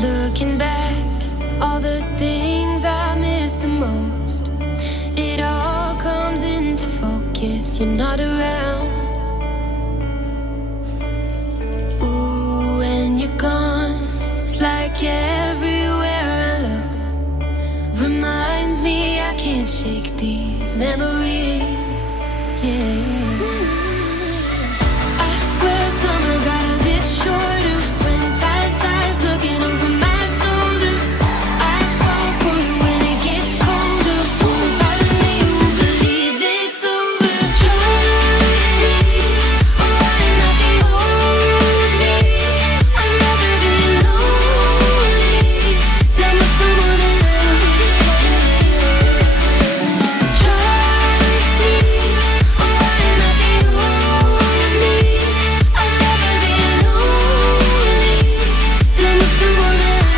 Looking back, all the things I miss the most, it all comes into focus. You're not around. Ooh, when you're gone, it's like everywhere I look reminds me I can't shake these memories. Yeah. I swear summer got a bit shorter when time flies looking over my shoulder. I fall for you when it gets colder. Part of me won't believe it's over. Trust me, oh, I'm not the only me. I'd rather be lonely than with someone else. Trust me, oh, I'm not the only me. I'd rather be lonely than with someone else.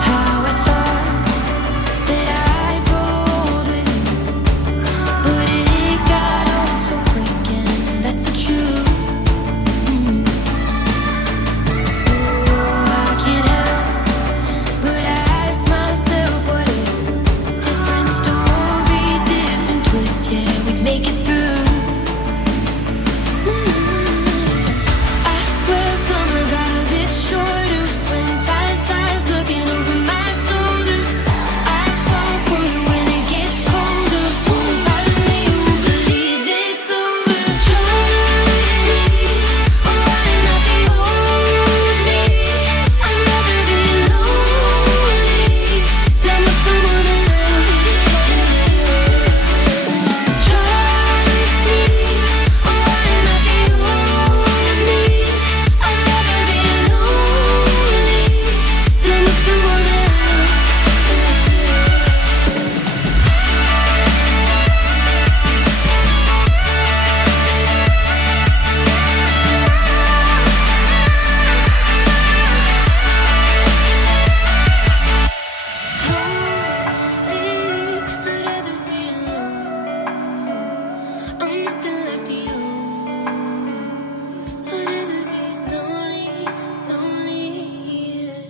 How I thought that I'd grow old with you, but it got old so quick, and that's the truth. Oh, I can't help but ask myself, what if different story, different twist, yeah, we'd make it through. I swear summer got a bit shorter when time flies looking over my shoulder. I fall for you when it gets colder. Part of me won't believe it's over. Trust me, oh, I'm not the only me. I'd rather be lonely than with someone else. Trust me, oh, I'm not the only me. I'd rather be lonely than with someone else. Lonely, I'd rather be alone. I'm nothing like the old. I'd rather be lonely, lonely, yeah.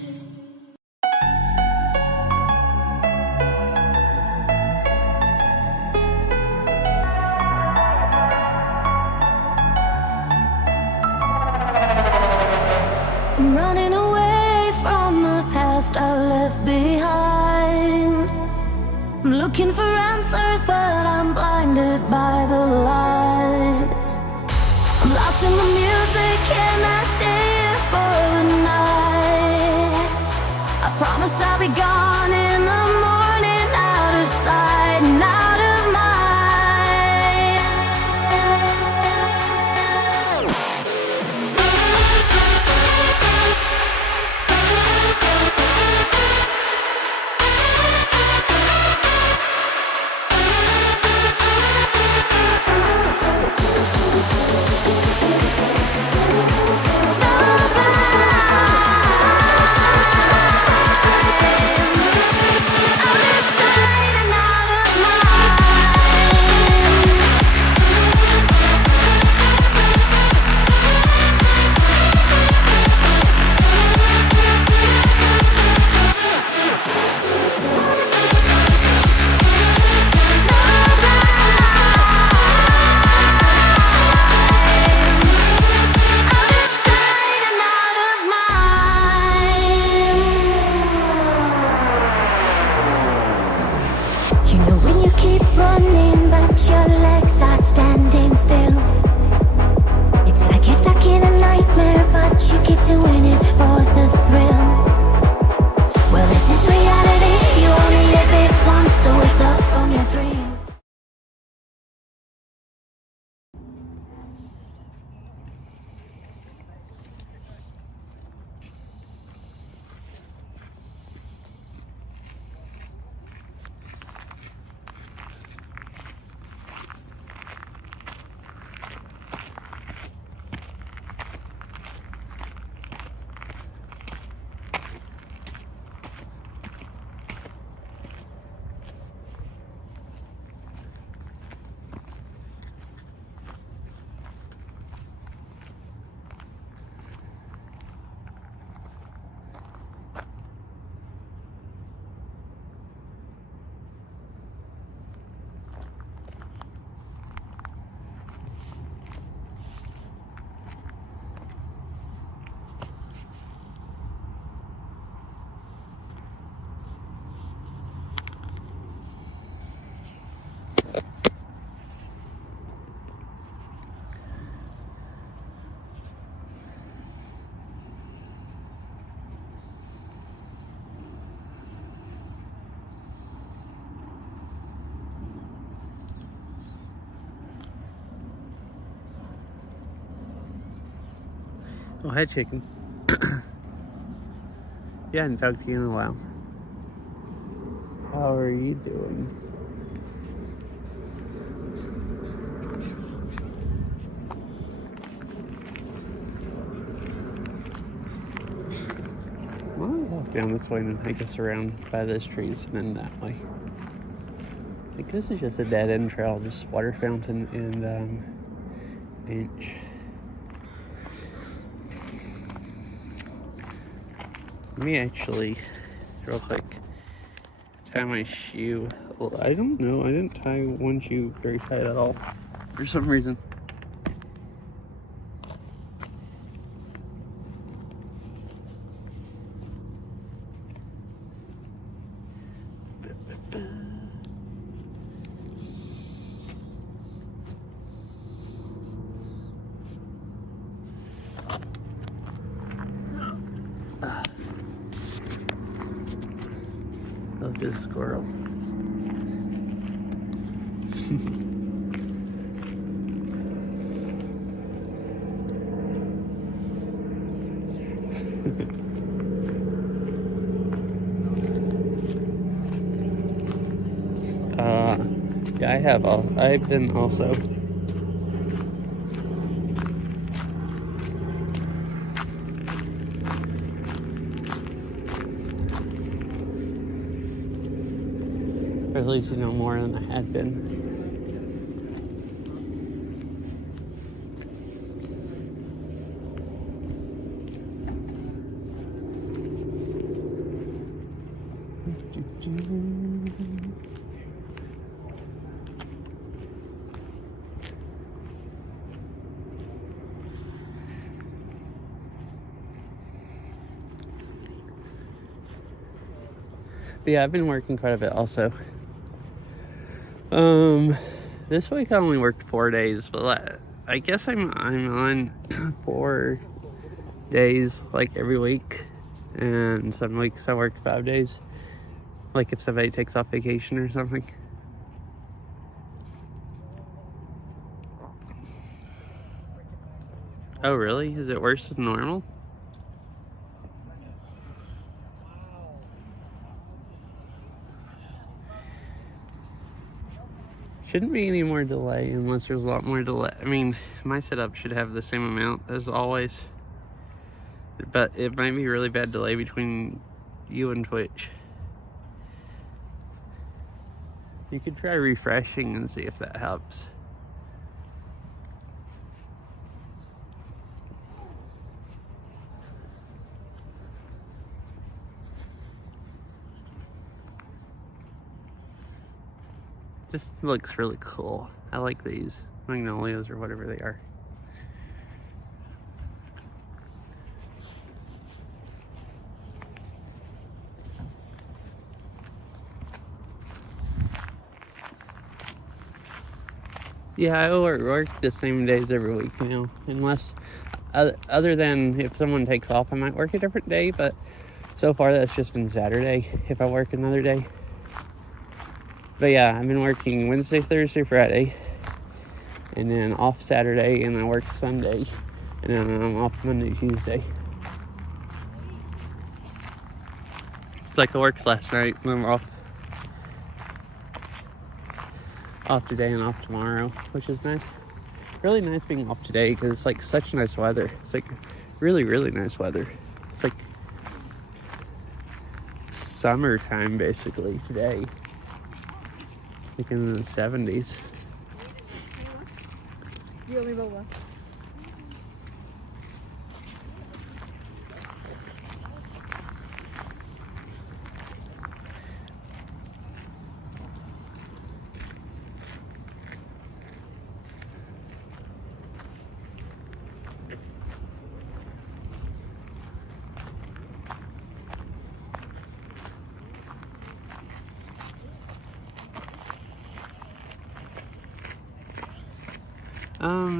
I'm running away from the past I left behind. I'm looking for answers, but I'm blinded by the light. I'm lost in the music and I stay here for the night. I promise I'll be gone in the morning, out of sight and out of mind. It's not bad. Oh, hi, chicken. Yeah, I haven't talked to you in a while. How are you doing? Well, I'll walk down this way and I guess around by those trees and then that way. I think this is just a dead end trail, just water fountain and bench. Let me actually, real quick, tie my shoe. Well, I don't know. I didn't tie one shoe very tight at all for some reason. Look at a squirrel. Yeah, I've been also. Or at least, more than I had been. But yeah, I've been working quite a bit also. This week I only worked 4 days, but I guess I'm on 4 days like every week, and some weeks I work 5 days, like if somebody takes off vacation or something. Oh really? Is it worse than normal? Shouldn't be any more delay unless there's a lot more delay. I mean, my setup should have the same amount as always, but it might be really bad delay between you and Twitch. You could try refreshing and see if that helps. This looks really cool. I like these magnolias or whatever they are. Yeah, I work the same days every week now, unless other than if someone takes off, I might work a different day, but so far that's just been Saturday if I work another day. But yeah, I've been working Wednesday, Thursday, Friday, and then off Saturday, and I work Sunday, and then I'm off Monday, Tuesday. It's like I worked last night, and I'm off today and off tomorrow, which is nice. Really nice being off today because it's like such nice weather. It's like really, really nice weather. It's like summertime basically today. Like in the 70s.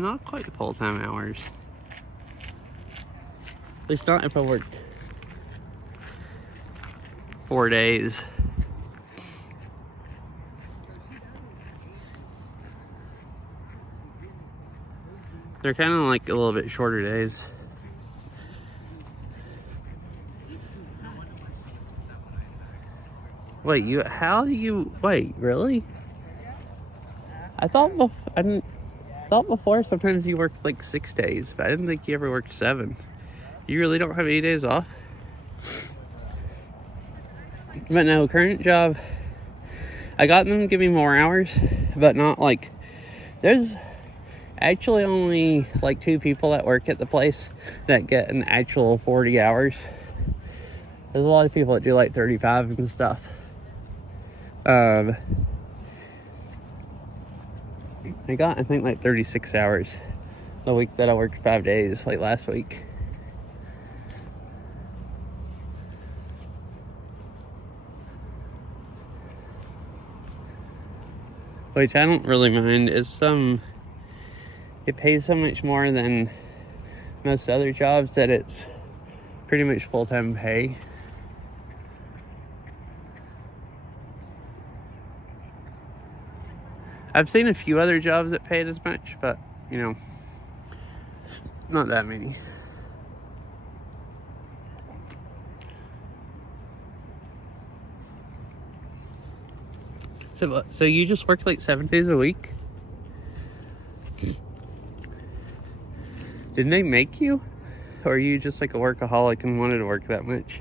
Not quite full-time hours. At least not if I work 4 days. They're kind of like a little bit shorter days. Wait, how do you, wait, really? I thought before sometimes you worked like 6 days, but I didn't think you ever worked 7. You really don't have any days off? But no, current job, I got them to give me more hours, but not like, there's actually only like 2 people that work at the place that get an actual 40 hours. There's a lot of people that do like 35s and stuff. I got, I think, like 36 hours the week that I worked 5 days, like last week. Which I don't really mind. It pays so much more than most other jobs that it's pretty much full-time pay. I've seen a few other jobs that paid as much, but, you know, not that many. So you just work like 7 days a week? Didn't they make you? Or are you just like a workaholic and wanted to work that much?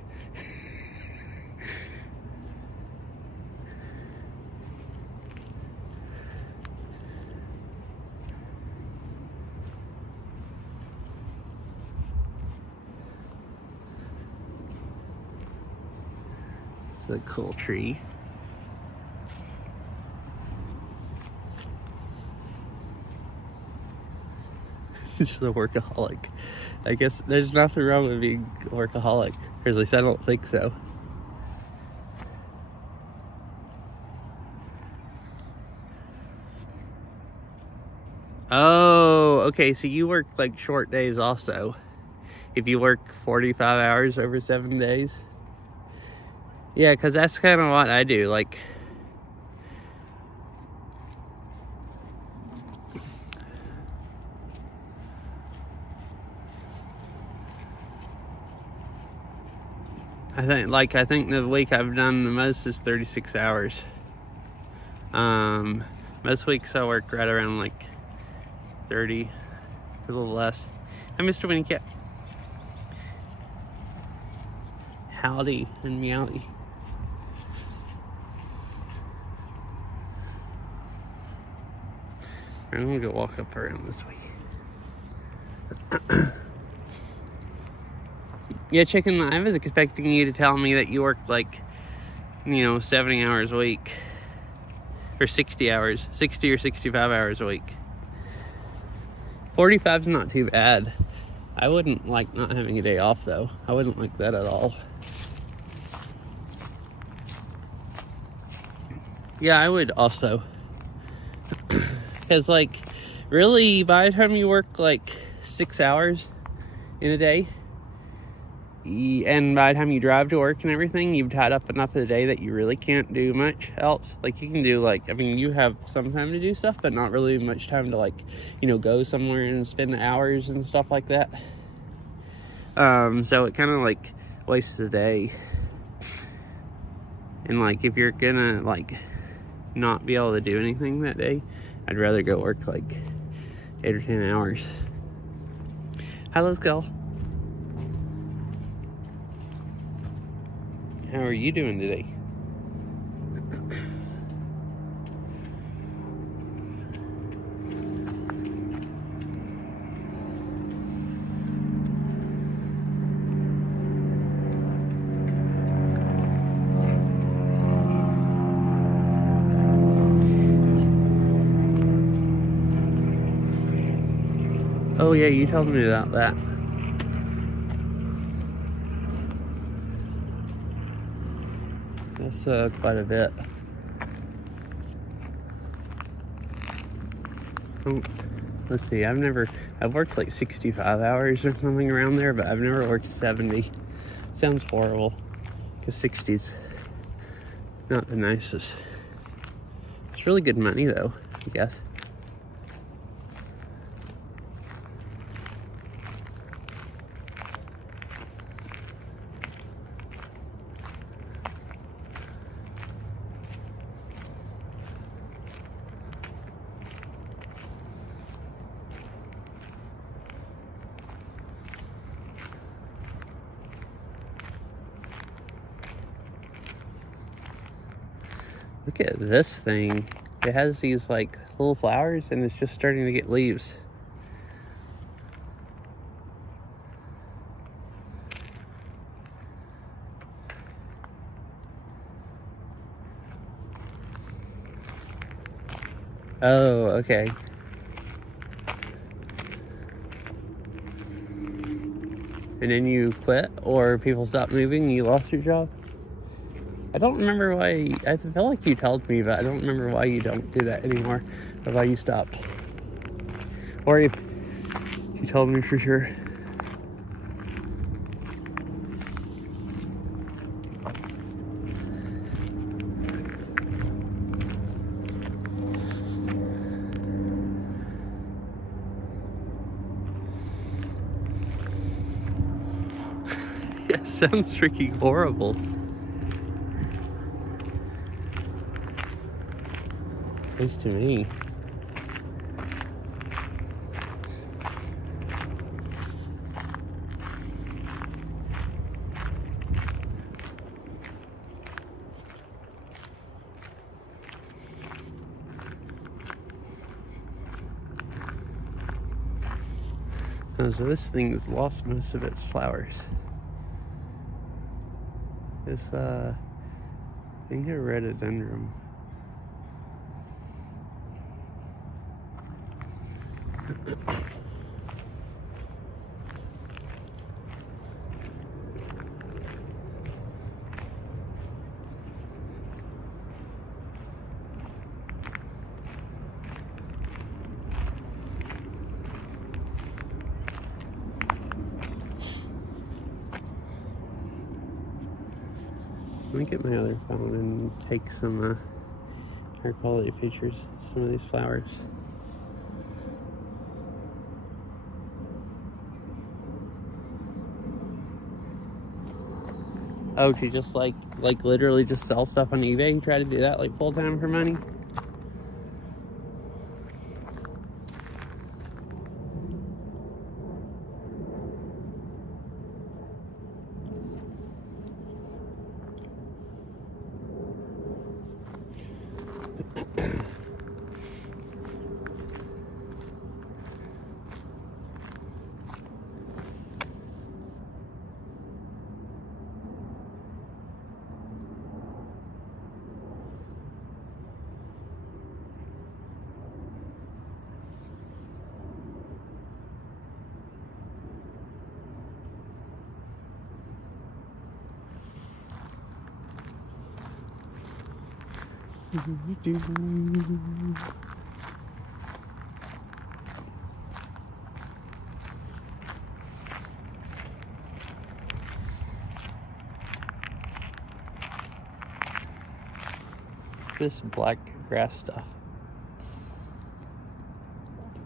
It's a cool tree. Just a workaholic. I guess there's nothing wrong with being a workaholic, or at least I don't think so. Oh, okay, so you work like short days also. If you work 45 hours over 7 days. Yeah, because that's kind of what I do. Like, I think the week I've done the most is 36 hours. Most weeks I work right around like 30, a little less. Hi, Mr. Winnie Cat. Howdy and meowdy. I'm gonna go walk up around this way. Yeah, chicken, I was expecting you to tell me that you work like, 70 hours a week. Or 60 hours. 60 or 65 hours a week. 45's not too bad. I wouldn't like not having a day off though. I wouldn't like that at all. Yeah, I would also. Because like, really, by the time you work like 6 hours in a day, and by the time you drive to work and everything, you've tied up enough of the day that you really can't do much else. Like, you can do like, I mean, you have some time to do stuff, but not really much time to like, go somewhere and spend hours and stuff like that. So it kind of like wastes the day. And like, if you're gonna like not be able to do anything that day, I'd rather go work like 8 or 10 hours. Hello, Skull. How are you doing today? Oh yeah, you told me about that. That's quite a bit. Oh, let's see, I've worked like 65 hours or something around there, but I've never worked 70. Sounds horrible, because 60's not the nicest. It's really good money though, I guess. Look at this thing. It has these like little flowers and it's just starting to get leaves. Oh, okay. And then you quit, or people stopped moving and you lost your job? I don't remember why. I feel like you told me, but I don't remember why you don't do that anymore, or why you stopped. Or if you told me for sure. It sounds freaking horrible. At least to me. Oh, so this thing's lost most of its flowers. It's I think a rhododendron. Let me get my other phone and take some higher quality pictures of some of these flowers. Oh, to just like literally just sell stuff on eBay? Try to do that like full time for money? This black grass stuff.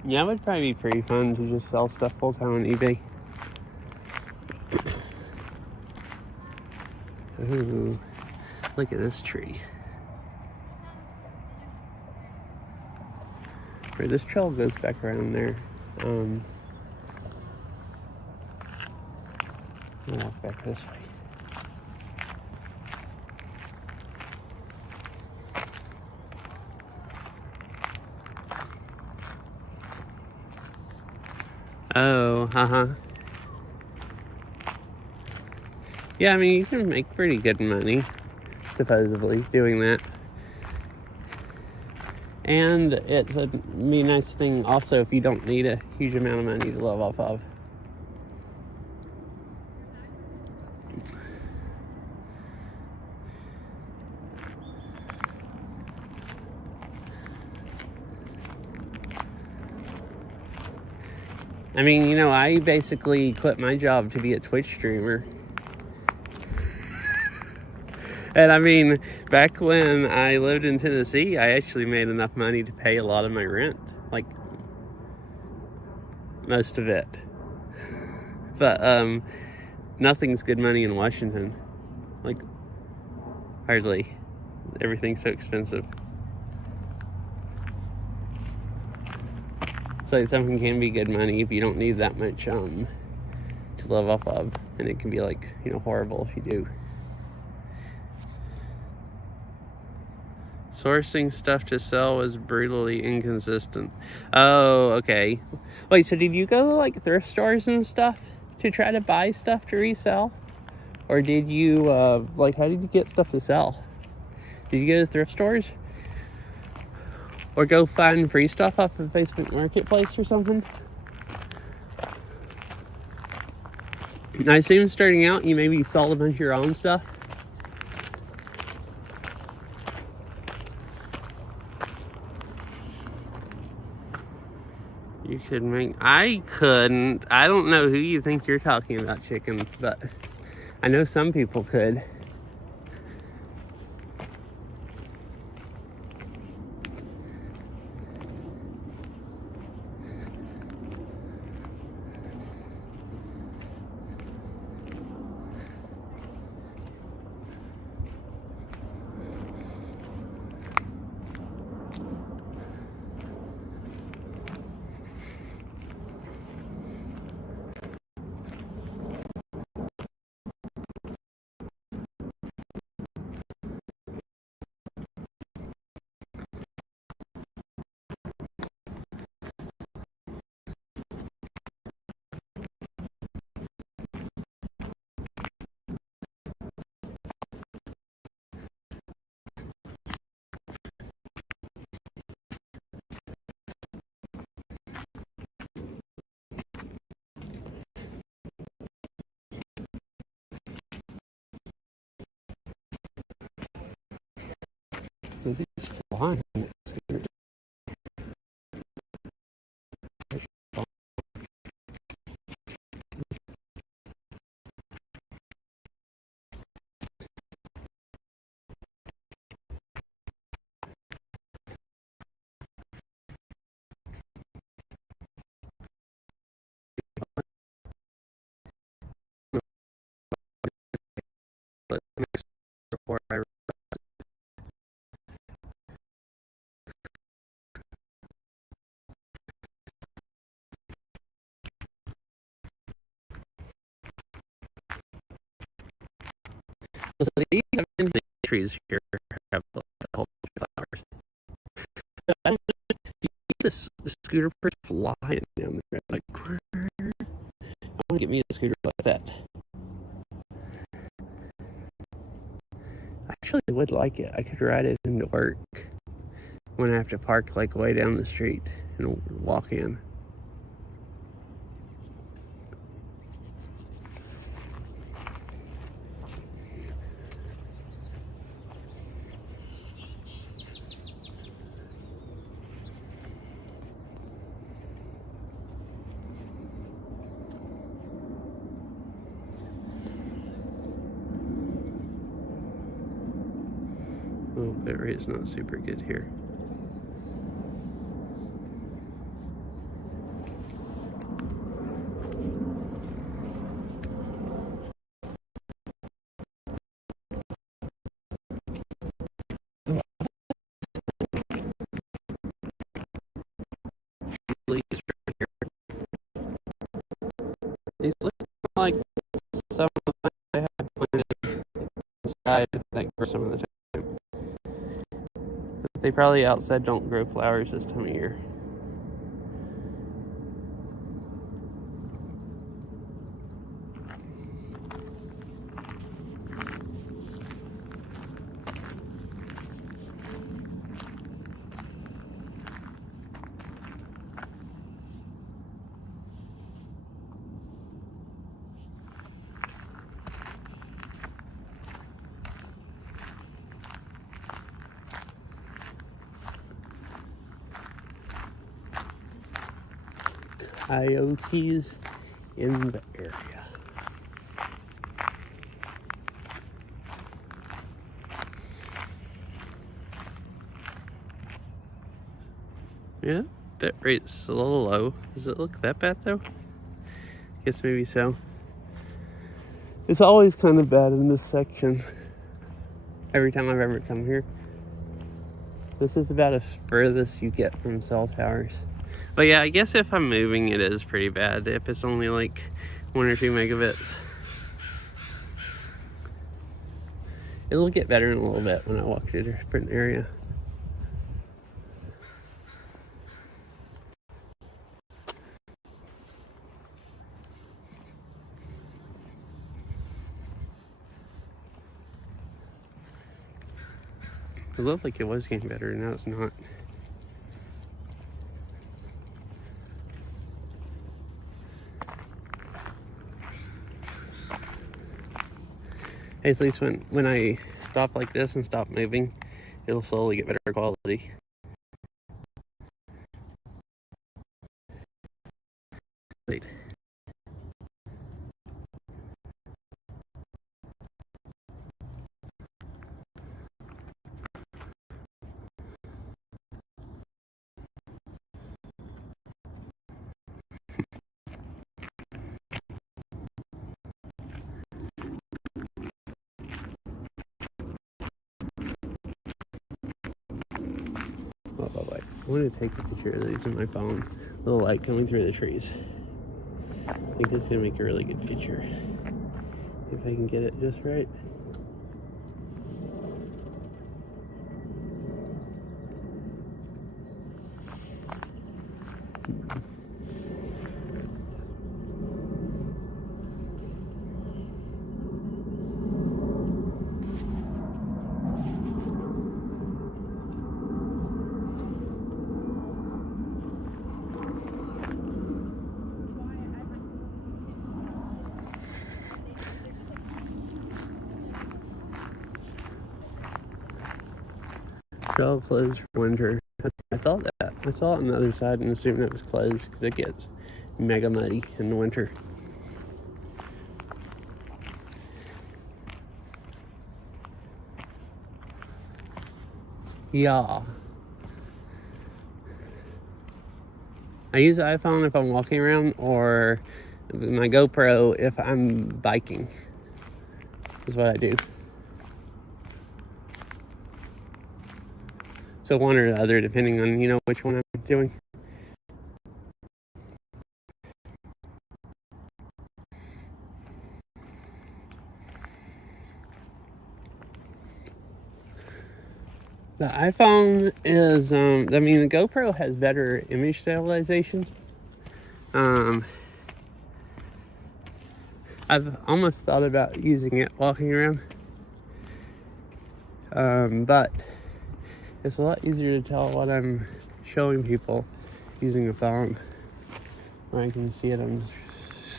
Yeah, it would probably be pretty fun to just sell stuff full time on eBay. Ooh, look at this tree. Right, this trail goes back around there. I'll walk back this way. Oh, Yeah, I mean, you can make pretty good money, supposedly, doing that. And it's a nice thing also if you don't need a huge amount of money to live off of. I mean, you know, I basically quit my job to be a Twitch streamer. And I mean, back when I lived in Tennessee, I actually made enough money to pay a lot of my rent. Like, most of it. But, nothing's good money in Washington. Like, hardly. Everything's so expensive. So something can be good money if you don't need that much, to live off of. And it can be, like, you know, horrible if you do. Sourcing stuff to sell was brutally inconsistent. Oh, okay. Wait, so did you go to like thrift stores and stuff to try to buy stuff to resell? Or did you, like, how did you get stuff to sell? Did you go to thrift stores? Or go find free stuff off of Facebook Marketplace or something? I assume starting out, you maybe sold a bunch of your own stuff. You could make... I couldn't. I don't know who you think you're talking about, chicken, but I know some people could. Maybe it's flying. Before I... So these have been the trees here have a whole bunch of flowers. So I don't know, you see this the scooter person flying down the road like, I want to get me a scooter like that. I actually would like it. I could ride it into work when I have to park like way down the street and walk in. Oh, bit rate's not super good here. These look like some of the things they had planted inside, I think, for some of the time. But they probably outside don't grow flowers this time of year. Coyotes in the area. Yeah, bit rate's a little low. Does it look that bad though? Guess maybe so. It's always kind of bad in this section. Every time I've ever come here. This is about as furthest you get from cell towers. But yeah, I guess if I'm moving, it is pretty bad. If it's only like 1 or 2 megabits. It'll get better in a little bit when I walk to a different area. It looked like it was getting better, now it's not. Hey, at least when I stop like this and stop moving, it'll slowly get better quality. Wait. Oh, wait. I want to take a picture of these in my phone. The light coming through the trees. I think that's going to make a really good picture. If I can get it just right. Shell closed for winter. I thought that. I saw it on the other side and assumed it was closed because it gets mega muddy in the winter. Yeah. I use the iPhone if I'm walking around, or my GoPro if I'm biking. Is what I do. So one or the other, depending on, which one I'm doing. The iPhone is, the GoPro has better image stabilization. I've almost thought about using it walking around. But it's a lot easier to tell what I'm showing people using a phone, where I can see it on the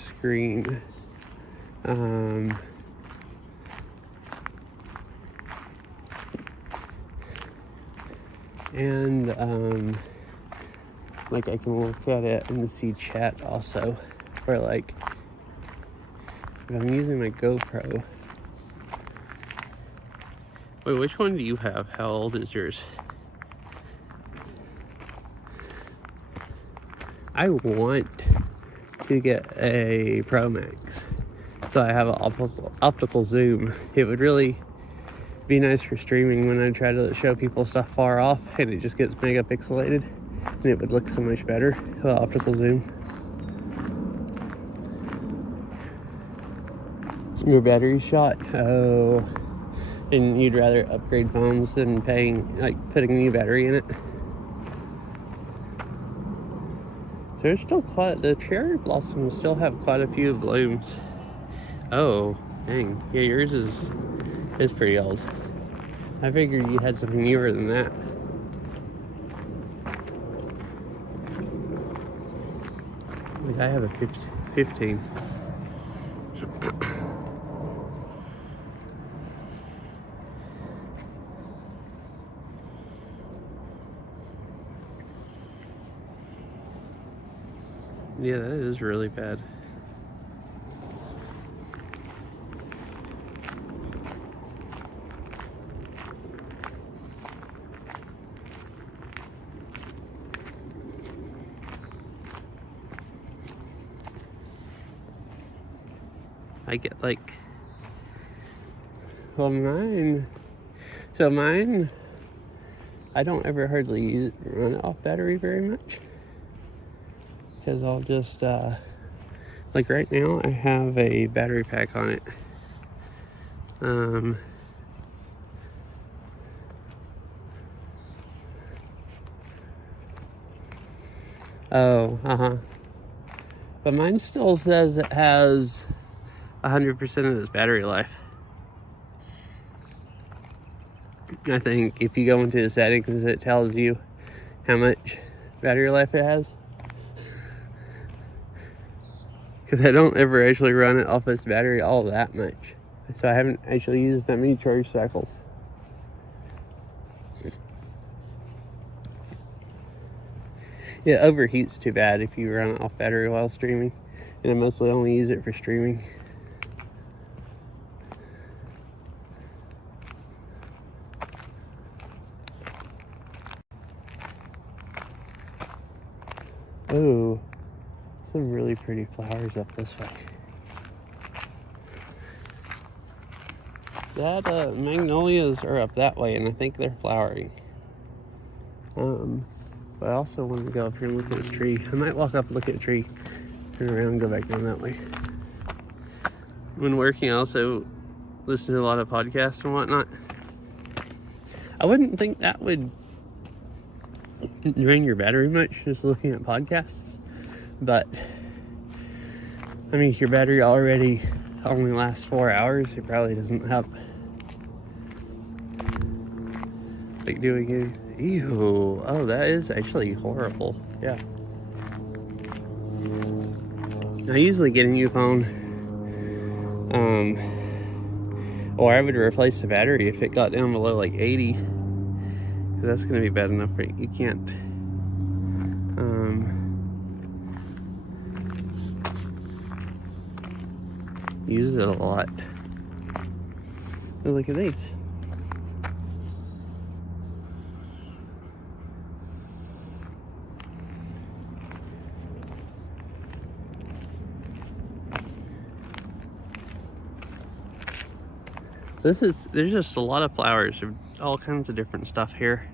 screen. Like I can look at it and see chat also, where like if I'm using my GoPro. Wait, which one do you have? How old is yours? I want to get a Pro Max, so I have an optical zoom. It would really be nice for streaming when I try to show people stuff far off and it just gets mega pixelated, and it would look so much better with optical zoom. Your battery shot? Oh, and you'd rather upgrade phones than putting a new battery in it? There's still the cherry blossoms still have quite a few blooms. Oh, dang. Yeah, yours is pretty old. I figured you had something newer than that. Like I have a 15. Yeah, that is really bad. I get mine, I don't ever hardly run it off battery very much, because I'll just, like right now I have a battery pack on it. But mine still says it has 100% of its battery life. I think if you go into the settings, it tells you how much battery life it has. Because I don't ever actually run it off its battery all that much. So I haven't actually used that many charge cycles. It overheats too bad if you run it off battery while streaming. And I mostly only use it for streaming. Oh, some really pretty flowers up this way. That magnolias are up that way, and I think they're flowering. But I also want to go up here and look at a tree. I might walk up and look at a tree, turn around and go back down that way. When working, I also listen to a lot of podcasts and whatnot. I wouldn't think that would drain your battery much, just looking at podcasts. But, I mean, if your battery already only lasts 4 hours, it probably doesn't help. Like doing it. Ew. Oh, that is actually horrible. Yeah. I usually get a new phone. Or I would replace the battery if it got down below like 80. So that's going to be bad enough for you. You can't. Use it a lot. Oh, look at these. There's just a lot of flowers, all kinds of different stuff here.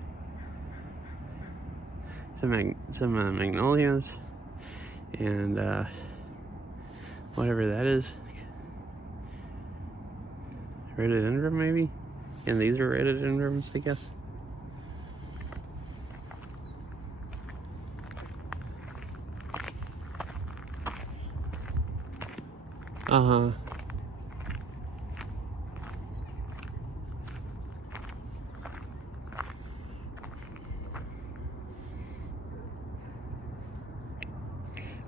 Some magnolias and whatever that is. Rhododendron maybe? And these are rhododendrons, I guess. Uh-huh.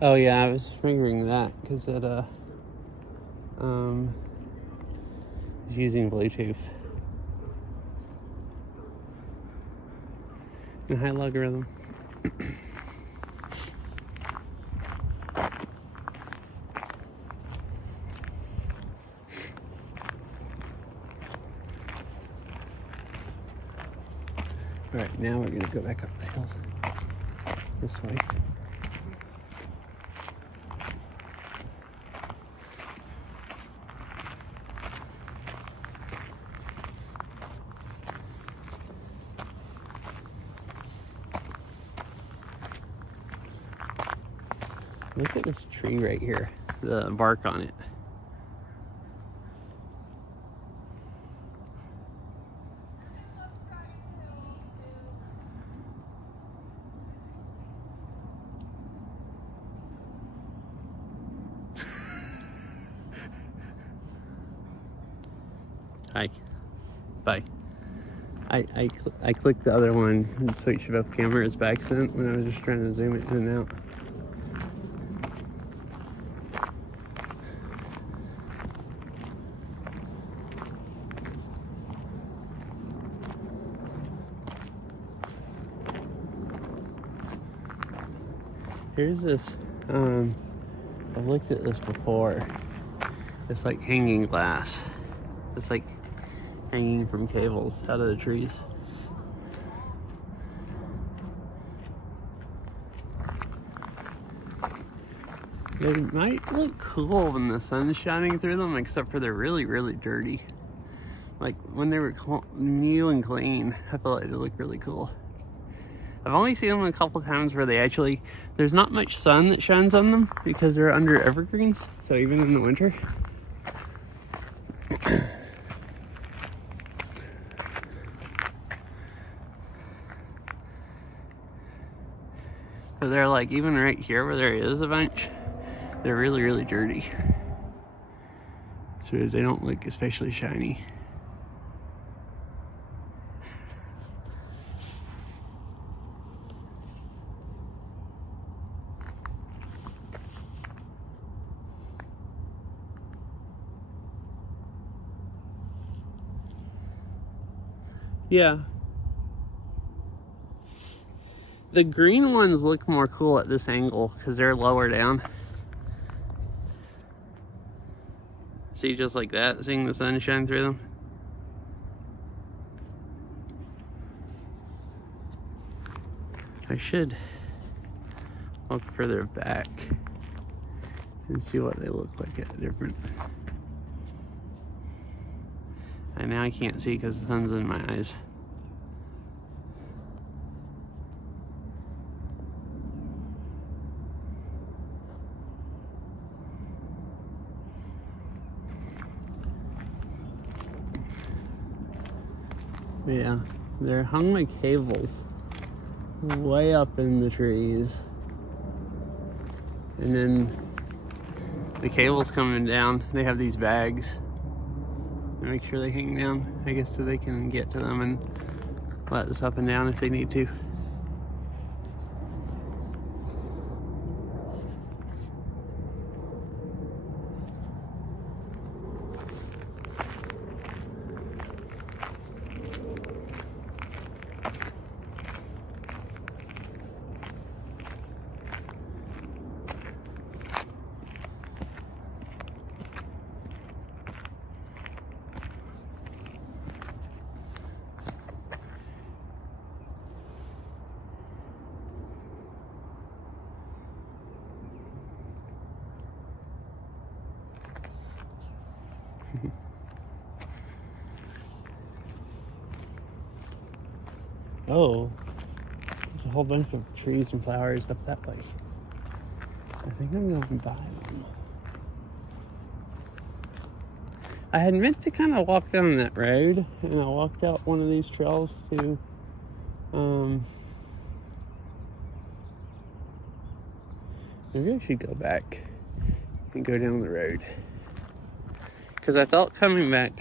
Oh yeah, I was figuring that because it is using Bluetooth and high logarithm. All right, now we're gonna go back up the hill this way. Look at this tree right here, the bark on it. Hi. Bye. I clicked the other one and switched both cameras by accident when I was just trying to zoom it in and out. Here's this, I've looked at this before. It's like hanging glass. It's like hanging from cables out of the trees. They might look cool when the sun's shining through them, except for they're really, really dirty. Like when they were new and clean, I feel like they look really cool. I've only seen them a couple times where they actually, there's not much sun that shines on them because they're under evergreens, so even in the winter. But they're like, even right here where there is a bunch, they're really, really dirty. So they don't look especially shiny. Yeah. The green ones look more cool at this angle because they're lower down. See, just like that, seeing the sun shine through them. I should look further back and see what they look like at different. And now I can't see because the sun's in my eyes. But yeah, they're hung like cables way up in the trees. And then the cables coming down, they have these bags. Make sure they hang down, I guess, so they can get to them and let us up and down if they need to. Oh, there's a whole bunch of trees and flowers up that way. I think I'm going to buy them. I had meant to kind of walk down that road, and I walked out one of these trails to, maybe I should go back and go down the road. Because I thought coming back,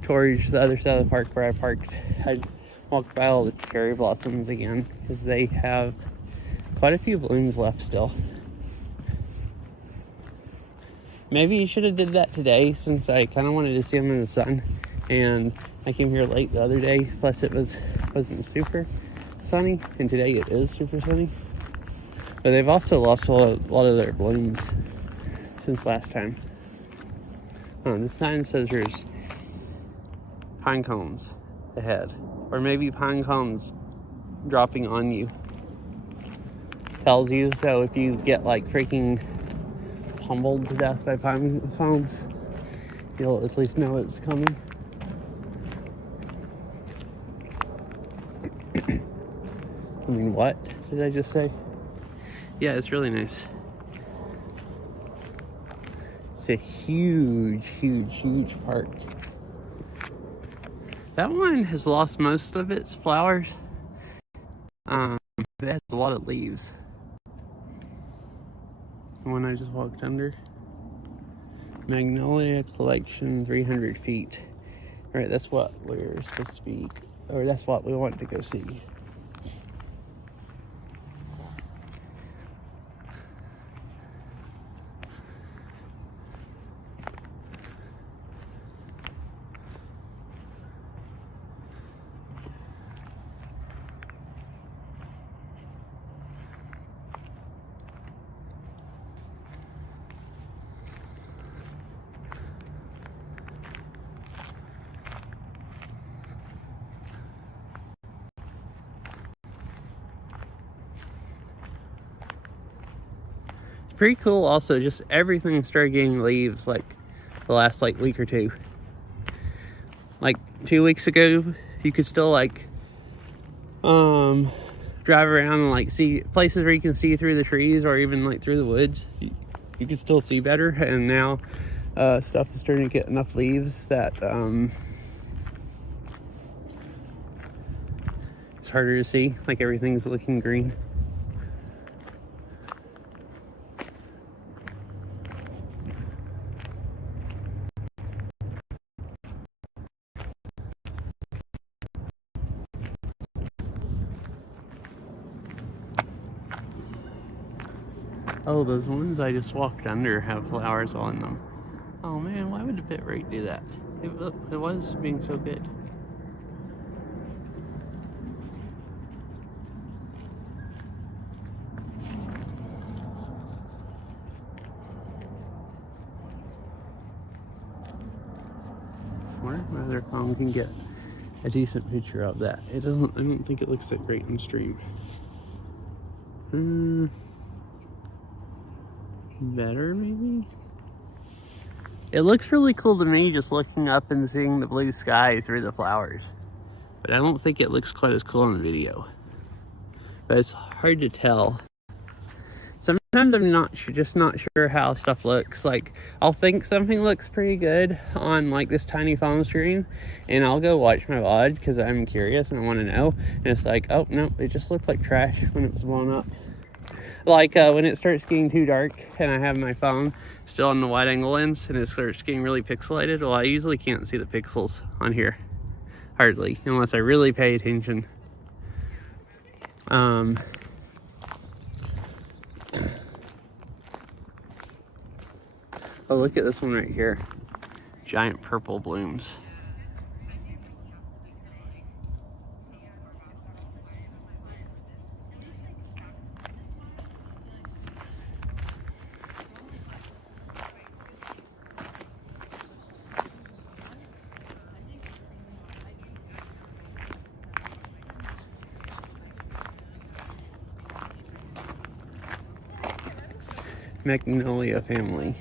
towards the other side of the park where I parked, I'd walk by all the cherry blossoms again, because they have quite a few blooms left still. Maybe you should have did that today, since I kind of wanted to see them in the sun, and I came here late the other day, plus it wasn't super sunny, and today it is super sunny. But they've also lost a lot of their blooms since last time. This sign says there's pine cones ahead, or maybe pine cones dropping on you. Tells you, so if you get like freaking pummeled to death by pine cones, you'll at least know it's coming. I mean, what did I just say? Yeah, it's really nice. It's a huge, huge, huge park. That one has lost most of its flowers. It has a lot of leaves. The one I just walked under. Magnolia collection, 300 feet. All right, that's what we're supposed to be, or that's what we want to go see. Pretty cool also, just everything started getting leaves like the last like week or two. Like 2 weeks ago, you could still like drive around and like see places where you can see through the trees, or even like through the woods. You can still see better, and now stuff is starting to get enough leaves that it's harder to see, like everything's looking green. Oh, those ones I just walked under have flowers on them. Oh man, why would the pit rate do that? It was being so good. wonder if my other phone can get a decent picture of that. It doesn't, I don't think it looks that great in stream. Better maybe? It looks really cool to me just looking up and seeing the blue sky through the flowers. But I don't think it looks quite as cool on the video. But it's hard to tell. Sometimes I'm just not sure how stuff looks. Like, I'll think something looks pretty good on like this tiny phone screen, and I'll go watch my VOD because I'm curious and I want to know. And it's like, oh no, it just looked like trash when it was blown up. Like when it starts getting too dark and I have my phone still on the wide angle lens and it starts getting really pixelated, well, I usually can't see the pixels on here. Hardly, unless I really pay attention. Oh, look at this one right here. Giant purple blooms. Magnolia family.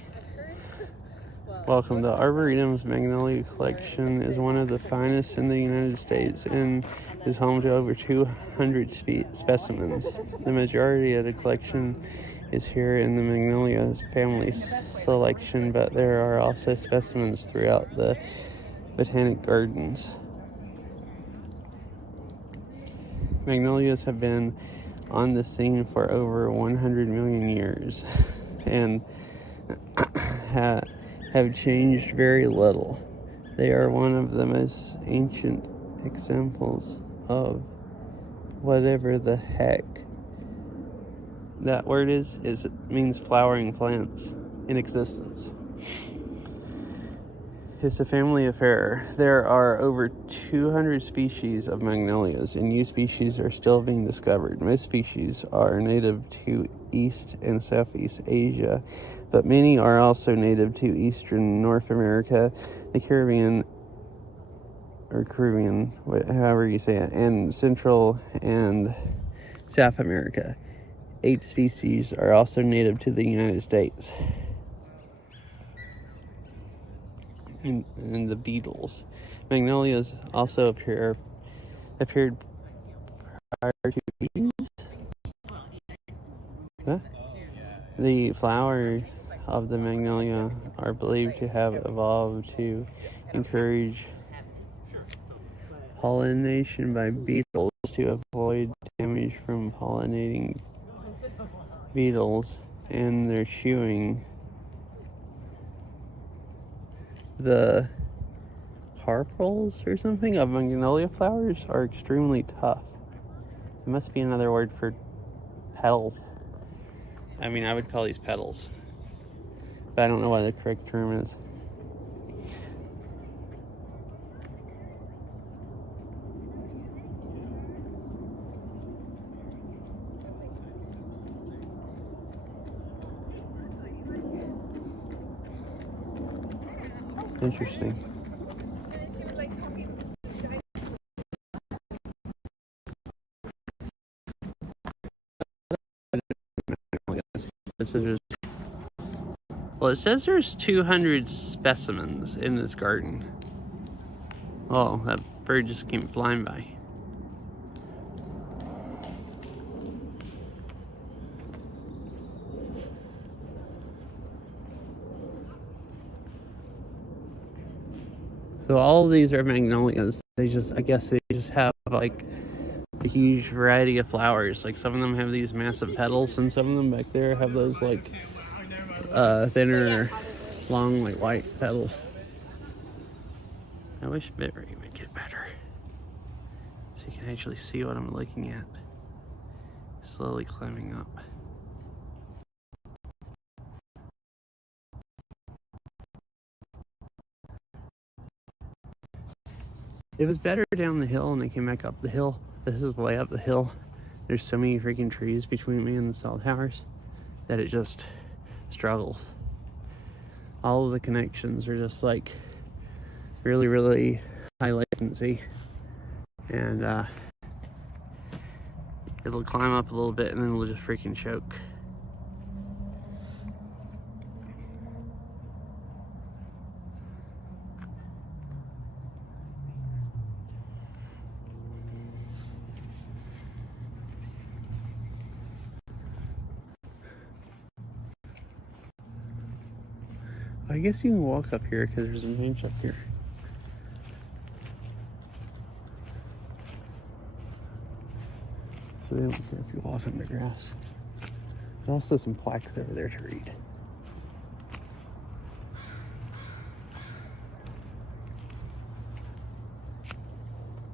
Welcome. The Arboretum's Magnolia collection is one of the finest in the United States and is home to over 200 specimens. The majority of the collection is here in the Magnolia family selection, but there are also specimens throughout the botanic gardens. Magnolias have been on the scene for over 100 million years and have changed very little. They are one of the most ancient examples of whatever the heck that word is. It means flowering plants in existence. It's a family affair. There are over 200 species of magnolias, and new species are still being discovered. Most species are native to East and Southeast Asia, but many are also native to Eastern North America, the Caribbean, however you say it, and Central and South America. 8 species are also native to the United States. And the beetles. Magnolias also appeared prior to bees. Huh? The flowers of the magnolia are believed to have evolved to encourage pollination by beetles to avoid damage from pollinating beetles and their chewing. The carpels or something of magnolia flowers are extremely tough. It must be another word for petals. I mean, I would call these petals, but I don't know what the correct term is. Interesting. Well, it says there's 200 specimens in this garden. Oh, that bird just came flying by. So all of these are magnolias. I guess they just have like a huge variety of flowers. Like some of them have these massive petals, and some of them back there have those like thinner, long, like white petals. I wish bitrate would get better, so you can actually see what I'm looking at. Slowly climbing up. It was better down the hill, and I came back up the hill. This is way up the hill. There's so many freaking trees between me and the cell towers that it just struggles. All of the connections are just like really, really high latency. And it'll climb up a little bit and then it'll just freaking choke. I guess you can walk up here because there's a bench up here. So they don't care if you walk in the grass. There's also some plaques over there to read.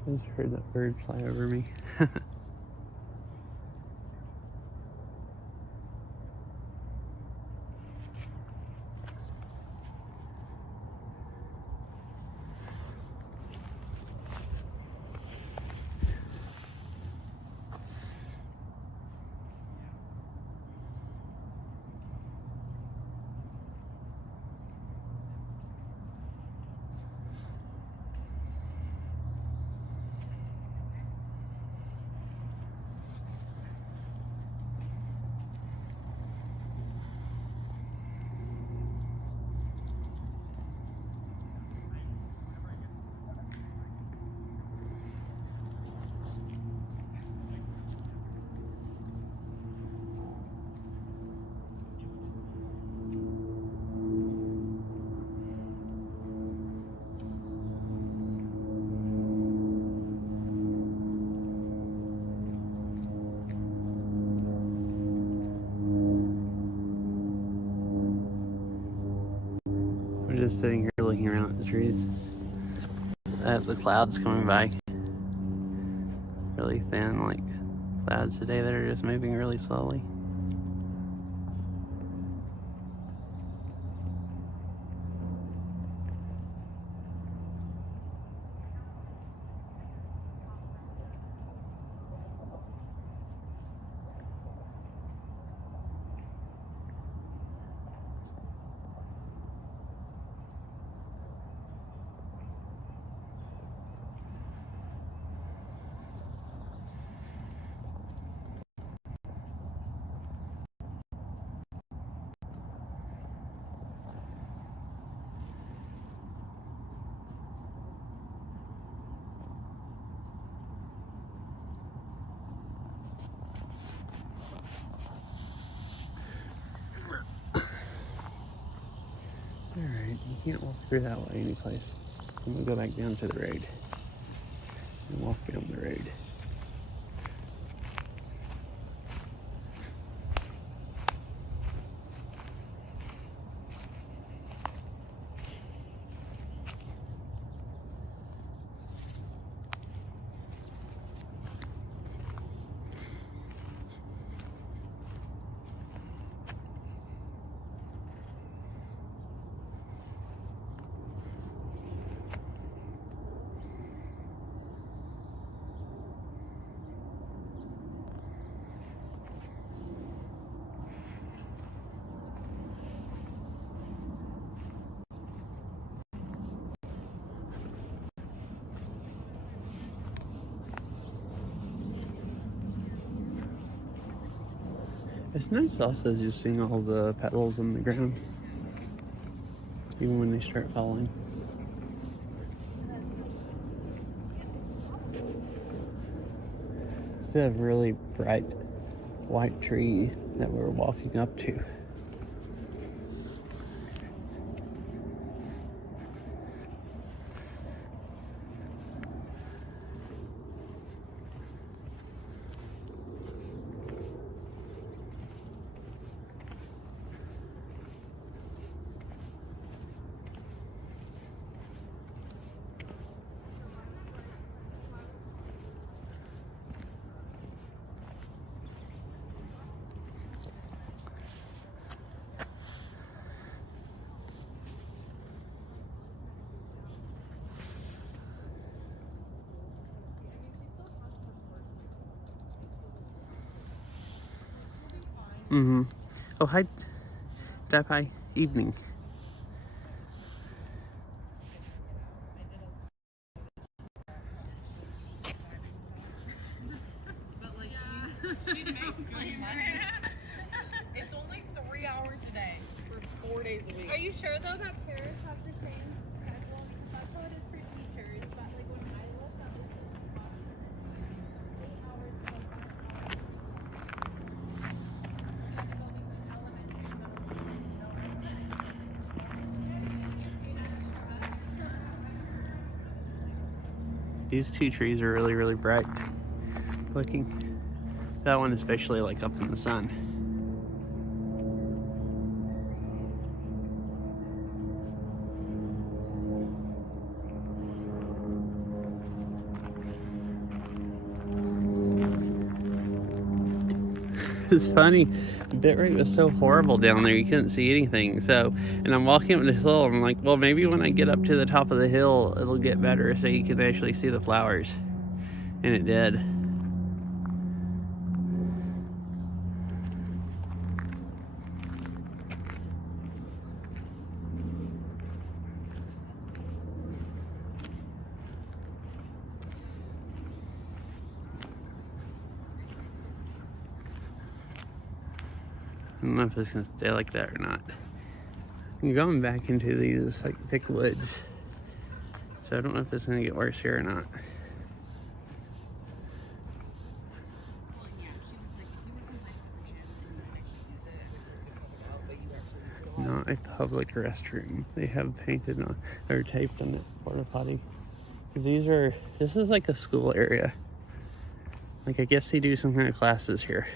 I just heard that bird fly over me. We're just sitting here looking around at the trees. At the clouds coming by. Really thin, like clouds today that are just moving really slowly. Alright, you can't walk through that way anyplace. I'm gonna go back down to the road and walk down the road. It's nice also just seeing all the petals on the ground, even when they start falling. It's a really bright white tree that we're walking up to. Mm-hmm. Oh, hi. Hi. Evening. days a week. Are you sure though that Paris has the same schedule? Because that's how it is for teachers. But like when I looked at this, it was like 8 hours to like 5 hours. You have to go between elementary and middle school. These two trees are really, really bright looking. That one especially, like up in the sun. It's funny, the bitrate was so horrible down there, you couldn't see anything. So, and I'm walking up this hill, I'm like, well, maybe when I get up to the top of the hill, it'll get better so you can actually see the flowers. And it did. I don't know if it's gonna stay like that or not. I'm going back into these like thick woods, so I don't know if it's gonna get worse here or not. Not a public restroom. They have painted on or taped on it porta potty. This is like a school area. Like I guess they do some kind of classes here.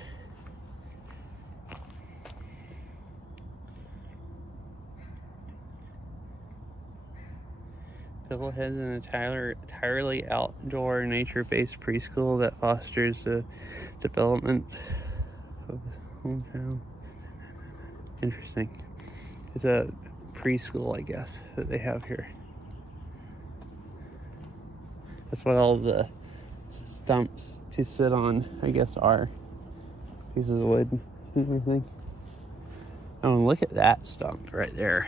Fiddlehead's an entirely outdoor, nature-based preschool that fosters the development of the hometown. Interesting. It's a preschool, I guess, that they have here. That's what all the stumps to sit on, I guess, are. Pieces of wood and everything. Oh, and look at that stump right there.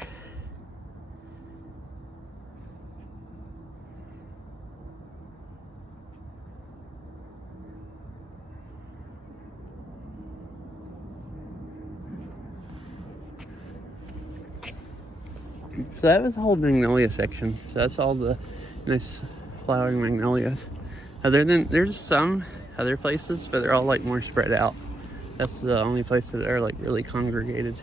So that was the whole magnolia section. So that's all the nice flowering magnolias. There's some other places, but they're all like more spread out. That's the only place that are like really congregated.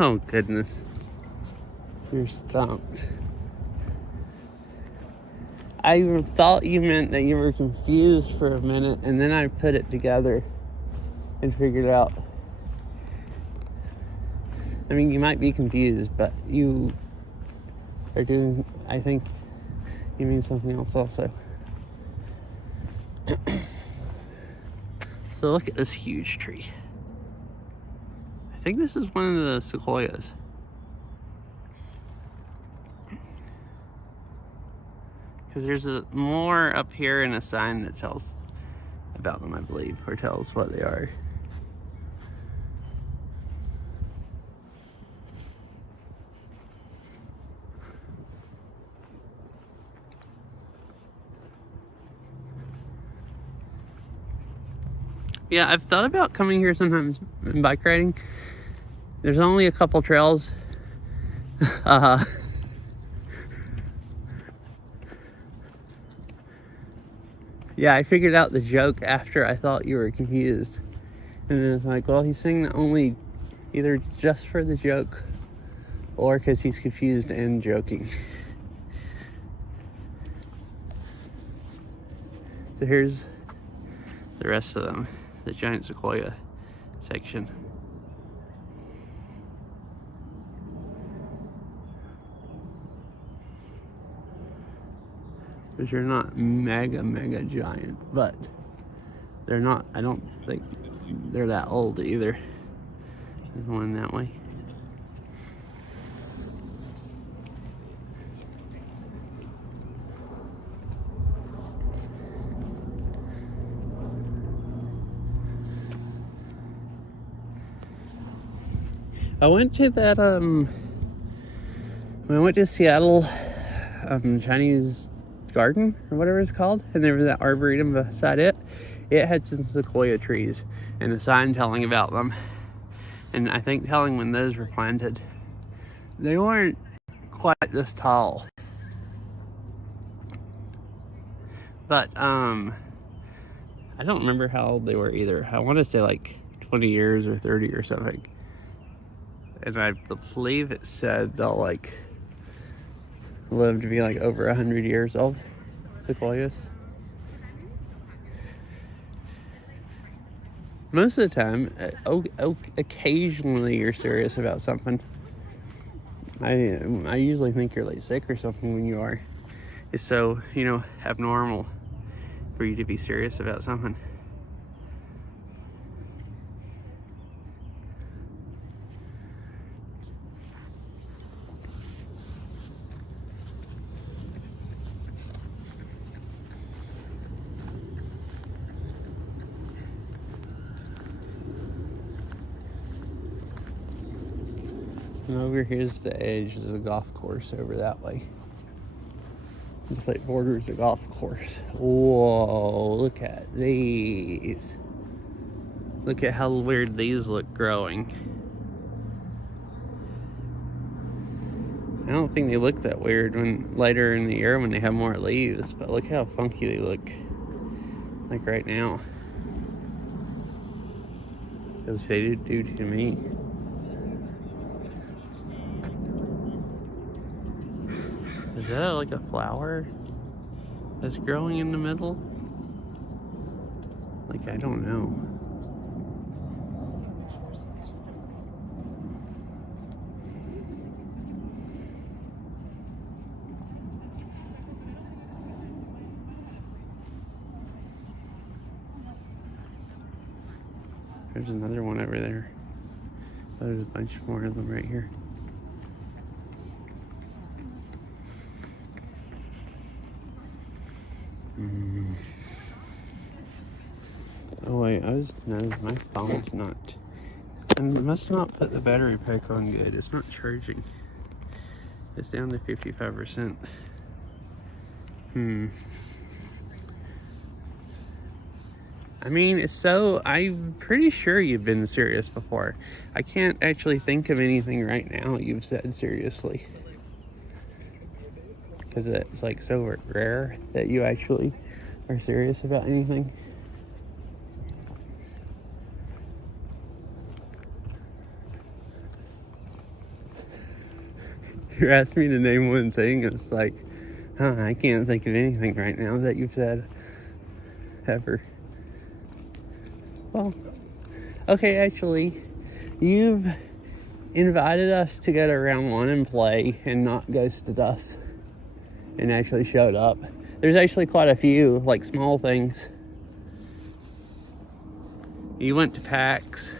Oh goodness. You're stumped. I thought you meant that you were confused for a minute, and then I put it together and figured out. I mean, you might be confused, but you are doing, I think you mean something else also. So look at this huge tree. I think this is one of the sequoias. Because there's more up here and a sign that tells about them, I believe, or tells what they are. Yeah, I've thought about coming here sometimes and bike riding. There's only a couple trails. Yeah, I figured out the joke after I thought you were confused. And then it's like, well, he's saying that only either just for the joke or because he's confused and joking. So here's the rest of them, the giant sequoia section. Which are not mega giant, but they're not, I don't think they're that old either. There's one that way. I went to that When I went to Seattle, Chinese Garden or whatever it's called, and there was that Arboretum beside it. It had some sequoia trees and a sign telling about them, and I think telling when those were planted. They weren't quite this tall, but I don't remember how old they were either. I want to say like 20 years or 30 or something, and I believe it said they'll like live to be like over 100 years old, sequoias. Most of the time, occasionally you're serious about something. I usually think you're like sick or something when you are. It's so, abnormal for you to be serious about something. And over here's the edge of the golf course over that way. It's like borders the golf course. Whoa, look at these. Look at how weird these look growing. I don't think they look that weird when later in the year when they have more leaves, but look how funky they look like right now. Those they do to me. Is that like a flower that's growing in the middle? Like, I don't know. There's another one over there. Oh, there's a bunch more of them right here. Oh wait, no, my phone's not. I must not put the battery pack on good. It's not charging. It's down to 55%. I mean, I'm pretty sure you've been serious before. I can't actually think of anything right now you've said seriously. Because it's like so rare that you actually are serious about anything. You asked me to name one thing, it's like, I can't think of anything right now that you've said ever. Well, okay, actually, you've invited us to go to round one and play and not ghosted us and actually showed up. There's actually quite a few, like, small things. You went to PAX,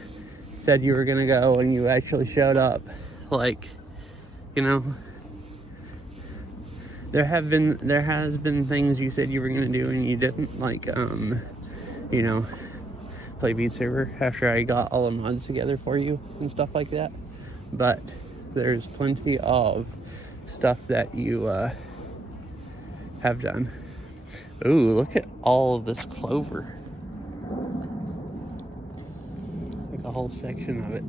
said you were gonna go, and you actually showed up. Like, there has been things you said you were gonna do and you didn't, like, play Beat Saber after I got all the mods together for you and stuff like that. But there's plenty of stuff that you have done. Ooh, look at all of this clover. Like a whole section of it.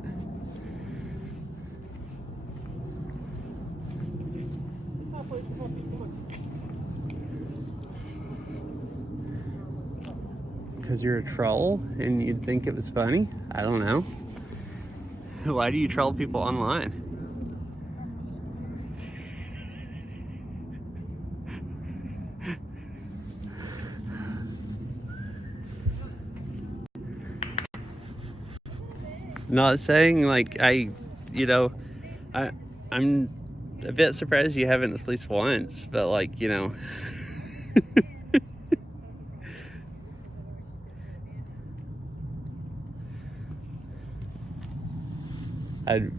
Because you're a troll and you'd think it was funny? I don't know. Why do you troll people online? Not saying like I'm a bit surprised you haven't at least once, but like,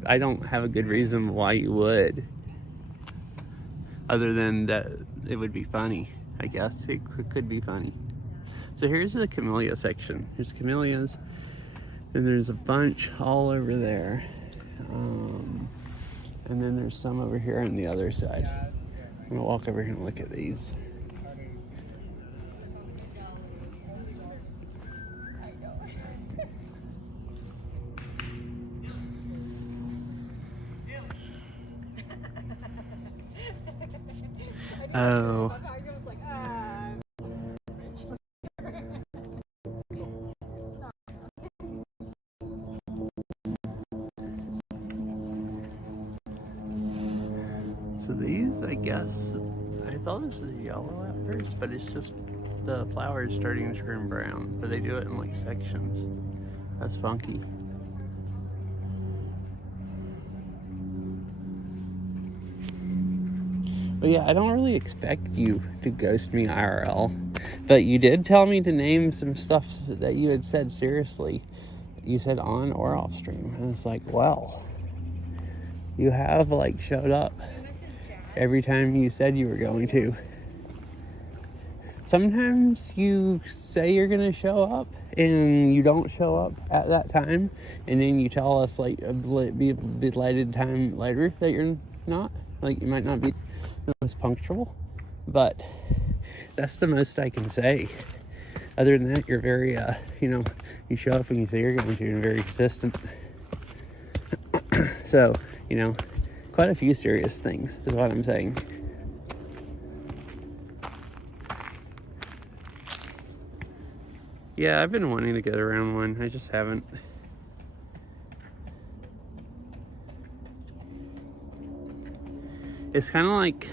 I don't have a good reason why you would, other than that it would be funny. I guess it could be funny. So here's the camellia section. Here's camellias, and there's a bunch all over there. And then there's some over here on the other side. I'm gonna walk over here and look at these. Oh. So these, I guess, I thought this was yellow at first, but it's just the flower is starting to turn brown. But they do it in like sections. That's funky. But yeah, I don't really expect you to ghost me IRL. But you did tell me to name some stuff that you had said seriously. You said on or off stream. And it's like, well, you have like showed up every time you said you were going to. Sometimes you say you're gonna show up and you don't show up at that time, and then you tell us like a belated time later that you're not. Like you might not be the most punctual, but that's the most I can say. Other than that, you're very you show up when you say you're going to, and very consistent. So, quite a few serious things is what I'm saying. Yeah, I've been wanting to get around one. I just haven't. It's kind of like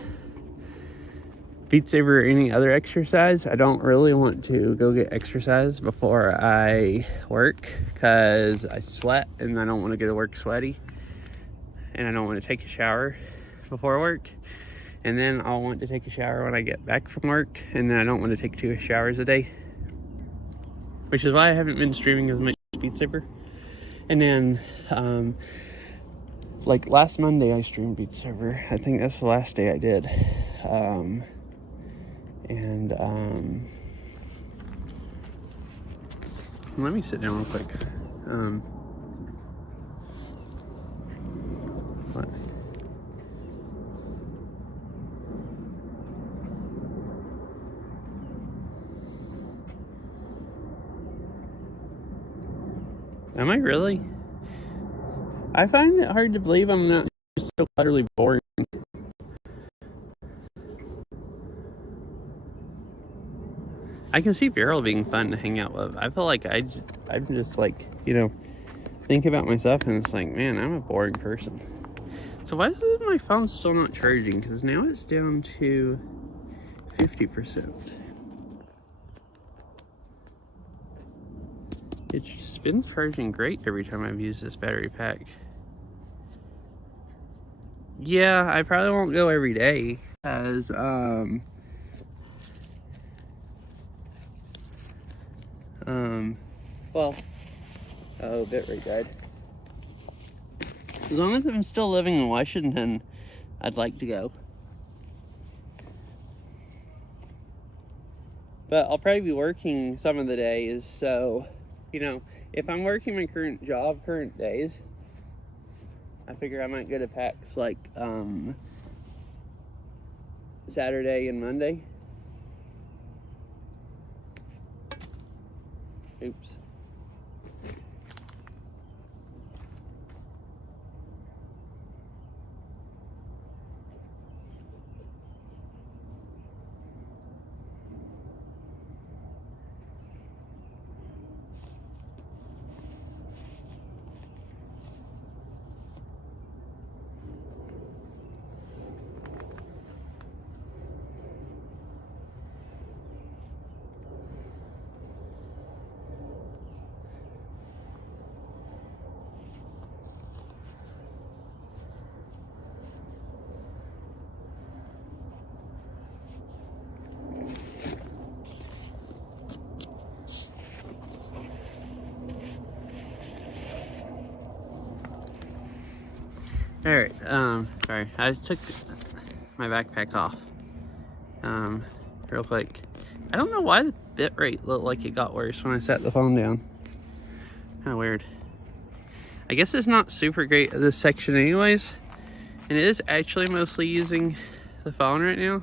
Beat Saber or any other exercise. I don't really want to go get exercise before I work because I sweat and I don't want to go to work sweaty. And I don't want to take a shower before work. And then I'll want to take a shower when I get back from work. And then I don't want to take 2 showers a day. Which is why I haven't been streaming as much as Beat Saber. And then, like last Monday I streamed Beat Saber. I think that's the last day I did. Let me sit down real quick. What? Am I really? I find it hard to believe I'm not so utterly boring. I can see Viral being fun to hang out with. I feel like I'm just like, think about myself and it's like, man, I'm a boring person. So why is my phone still not charging? Because now it's down to 50%. It's been charging great every time I've used this battery pack. Yeah, I probably won't go every day as bitrate died. As long as I'm still living in Washington, I'd like to go. But I'll probably be working some of the days, so, if I'm working my current job, current days, I figure I might go to PAX like Saturday and Monday. Oops. Alright, sorry, I took my backpack off, real quick. I don't know why the bitrate looked like it got worse when I set the phone down. Kinda weird. I guess it's not super great at this section anyways, And it is actually mostly using the phone right now.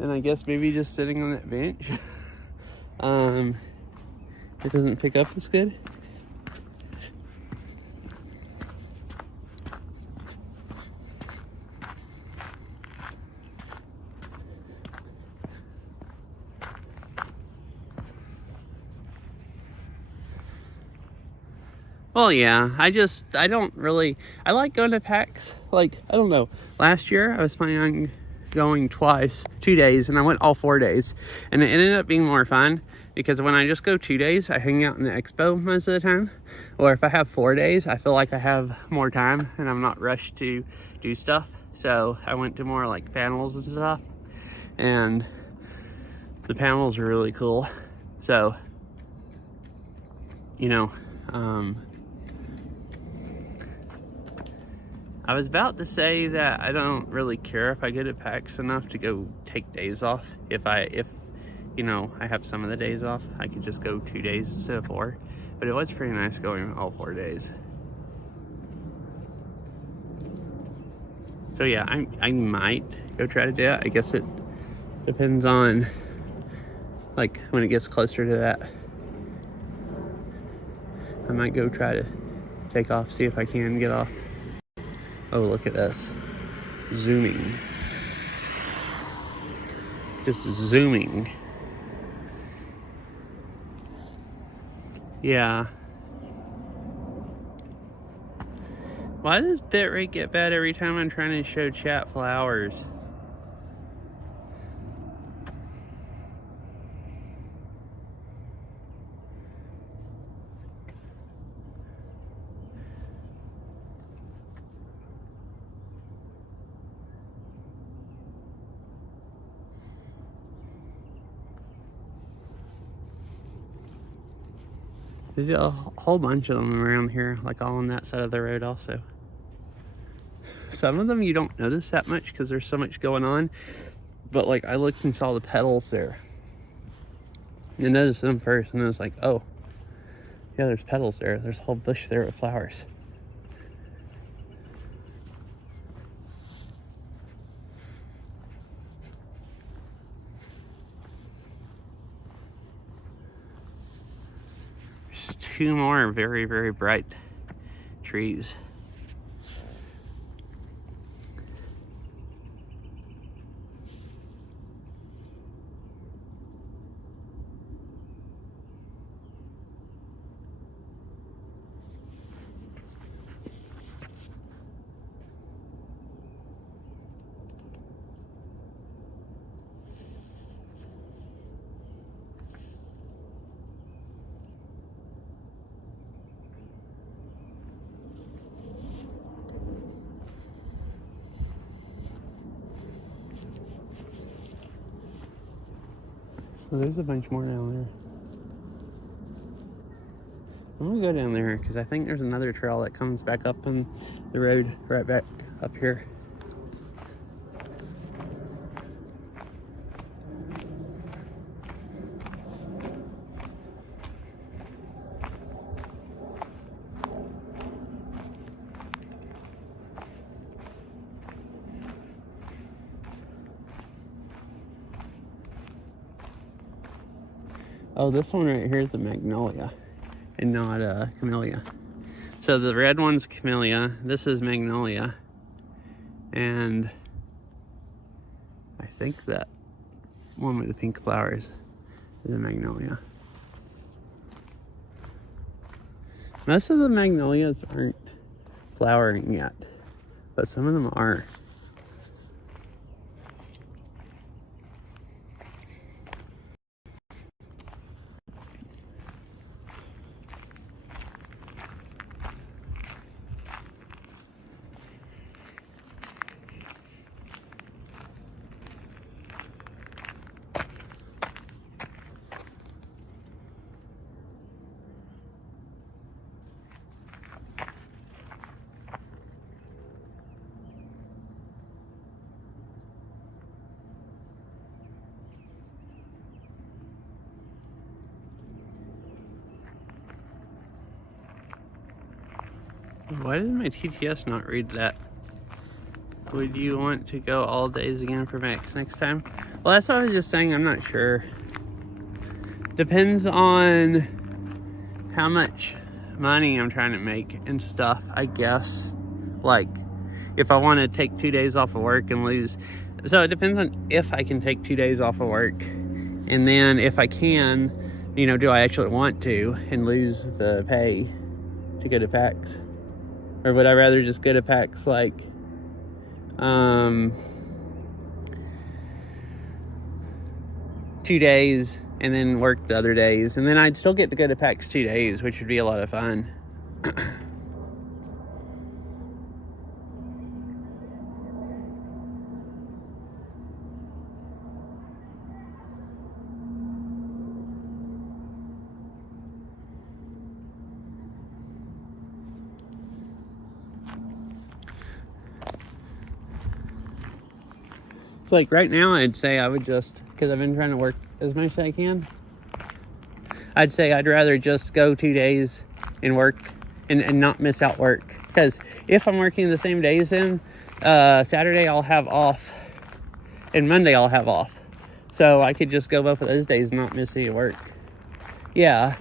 And I guess maybe just sitting on that bench. It doesn't pick up as good. Well, yeah, I don't really, I like going to PAX. Like, I don't know, last year I was planning on going twice, 2 days, and I went all 4 days. And it ended up being more fun because when I just go 2 days, I hang out in the expo most of the time. Or if I have 4 days, I feel like I have more time and I'm not rushed to do stuff. So I went to more like panels and stuff. And the panels are really cool. So, you know, I was about to say that I don't really care if I go to PAX enough to go take days off. If you know, I have some of the days off, I could just go 2 days instead of 4. But it was pretty nice going all 4 days. So yeah, I might go try to do it. I guess it depends on like when it gets closer to that. I might go try to take off, see if I can get off. Oh, look at this. Zooming. Just zooming. Yeah. Why does bitrate get bad every time I'm trying to show chat flowers? There's a whole bunch of them around here, like all on that side of the road also. Some of them you don't notice that much because there's so much going on. But like I looked and saw the petals there. I noticed them first and I was like, oh, yeah, there's petals there. There's a whole bush there with flowers. There's 2 more very, very bright trees. Well, there's a bunch more down there. I'm gonna go down there because I think there's another trail that comes back up on the road right back up here. Oh, this one right here is a magnolia and not a camellia. So the red one's camellia, this is magnolia, and I think that one with the pink flowers is a magnolia. Most of the magnolias aren't flowering yet, but some of them are. Why did my TTS not read that? Would you want to go all days again for Max next time? Well, that's what I was just saying. I'm not sure. Depends on how much money I'm trying to make and stuff, I guess. Like, if I want to take 2 days off of work and lose. So it depends on if I can take 2 days off of work. And then if I can, you know, do I actually want to and lose the pay to go to PAX? Or would I rather just go to PAX like 2 days and then work the other days, and then I'd still get to go to PAX 2 days, which would be a lot of fun. Like right now, I'd say I would just, because I've been trying to work as much as I can, I'd say I'd rather just go 2 days and work and not miss out work. Because if I'm working the same days, then Saturday I'll have off and Monday I'll have off, so I could just go both of those days and not miss any work. Yeah,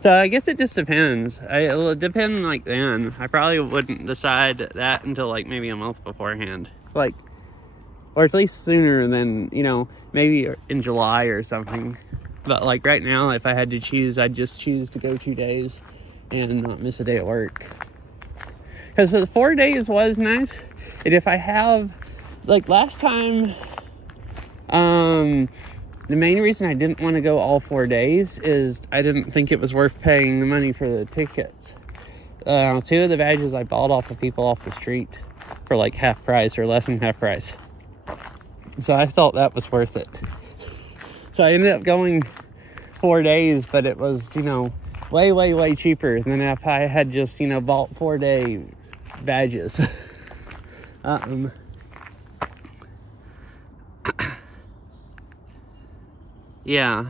so I guess it just depends. It'll depend. Like, then I probably wouldn't decide that until like maybe a month beforehand. Like, or at least sooner than, you know, maybe in July or something. But like right now, if I had to choose, I'd just choose to go 2 days and not miss a day at work. Because the 4 days was nice. And if I have, like last time, the main reason I didn't want to go all 4 days is I didn't think it was worth paying the money for the tickets. 2 of the badges I bought off of people off the street for like half price or less than half price. So I thought that was worth it. So I ended up going 4 days, but it was, you know, way cheaper than if I had just, you know, bought 4-day badges. Yeah.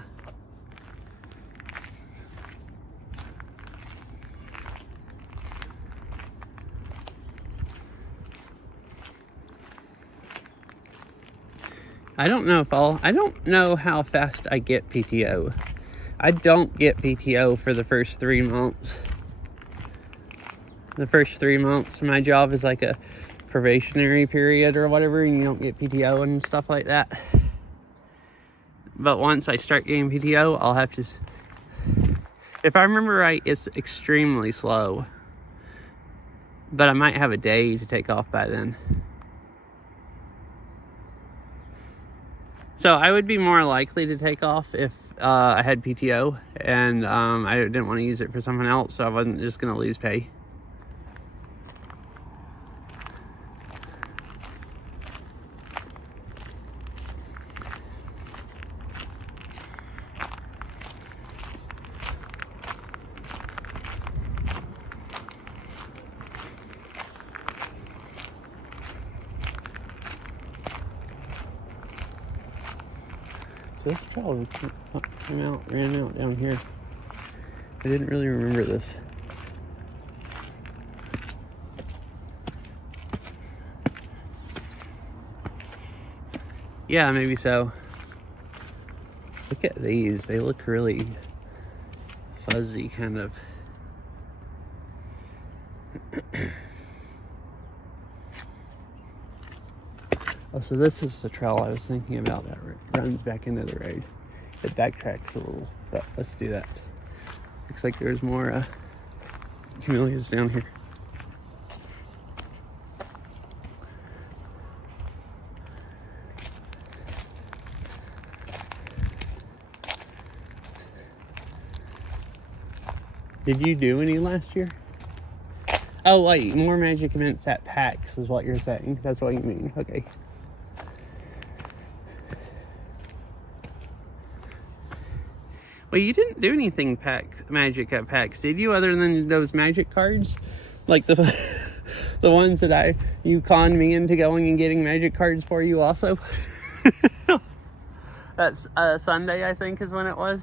I don't know how fast I get PTO. I don't get PTO for the first 3 months. The first 3 months, my job is like a probationary period or whatever, and you don't get PTO and stuff like that. But once I start getting PTO, I'll have to, if I remember right, it's extremely slow. But I might have a day to take off by then. So I would be more likely to take off if I had PTO and I didn't want to use it for someone else, so I wasn't just going to lose pay. So this child ran out down here. I didn't really remember this. Yeah, maybe so. Look at these. They look really fuzzy, kind of. Oh, so this is the trail I was thinking about that runs back into the road. It backtracks a little, but let's do that. Looks like there's more camellias down here. Did you do any last year? Oh, wait, more magic events at PAX is what you're saying. That's what you mean. Okay. Well, you didn't do anything magic at PAX, did you? Other than those magic cards? Like the the ones that you conned me into going and getting magic cards for you also? That's Sunday, I think, is when it was.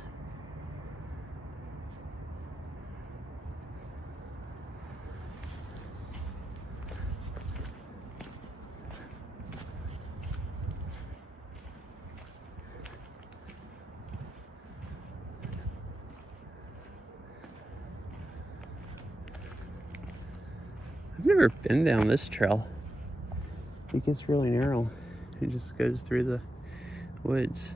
been down this trail. It gets really narrow. It just goes through the woods.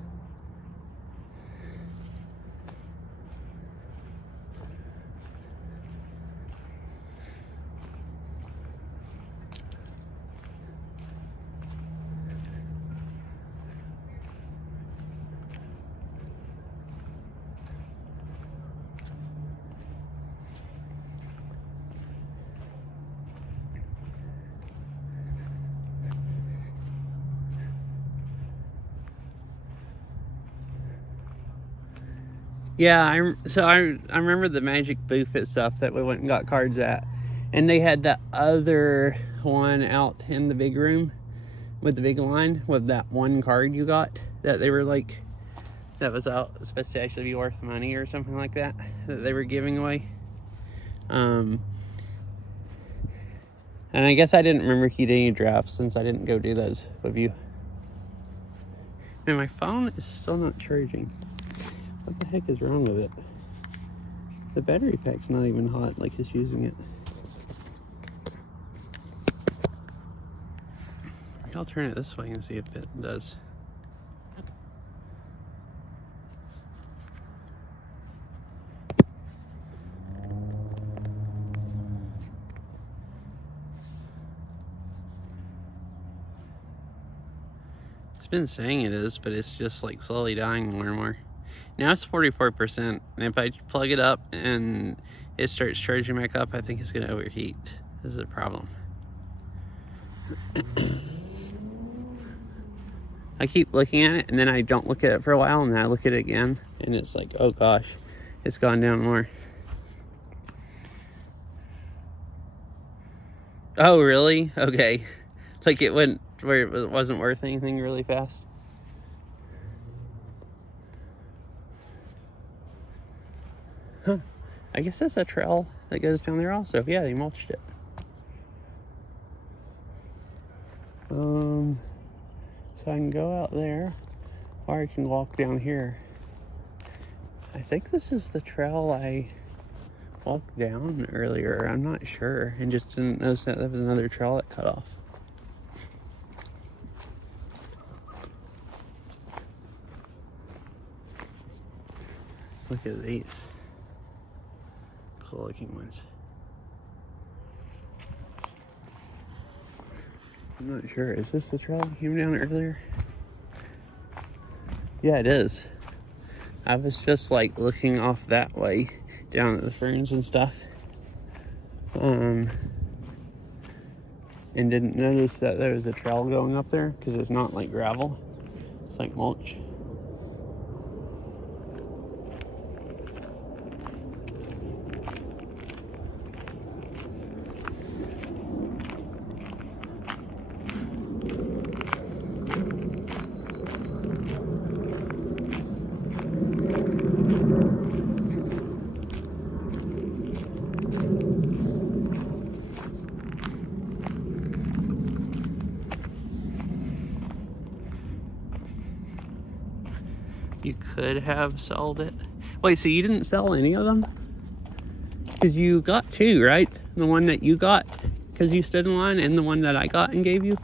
Yeah, I remember the Magic booth and stuff that we went and got cards at, and they had that other one out in the big room with the big line with that one card you got that they were like, that was supposed to actually be worth money or something like that they were giving away. And I guess I didn't remember if you did any drafts since I didn't go do those with you. And my phone is still not charging. What the heck is wrong with it? The battery pack's not even hot like it's using it. I'll turn it this way and see if it does. It's been saying it is, but it's just like slowly dying more and more. Now it's 44%, and if I plug it up and it starts charging back up, I think it's gonna overheat. This is a problem. I keep looking at it, and then I don't look at it for a while, and then I look at it again, and it's like, oh gosh, it's gone down more. Oh, really? Okay. Like it went where it wasn't worth anything really fast. Huh. I guess that's a trail that goes down there also. Yeah, they mulched it. So I can go out there, or I can walk down here. I think this is the trail I walked down earlier. I'm not sure, and just didn't notice that there was another trail that cut off. Look at these. Cool looking ones. I'm not sure. Is this the trail I came down earlier? Yeah, it is. I was just like looking off that way down at the ferns and stuff. And didn't notice that there was a trail going up there because it's not like gravel. It's like mulch. You could have sold it. Wait, so you didn't sell any of them? Because you got two, right? The one that you got because you stood in line, and the one that I got and gave you?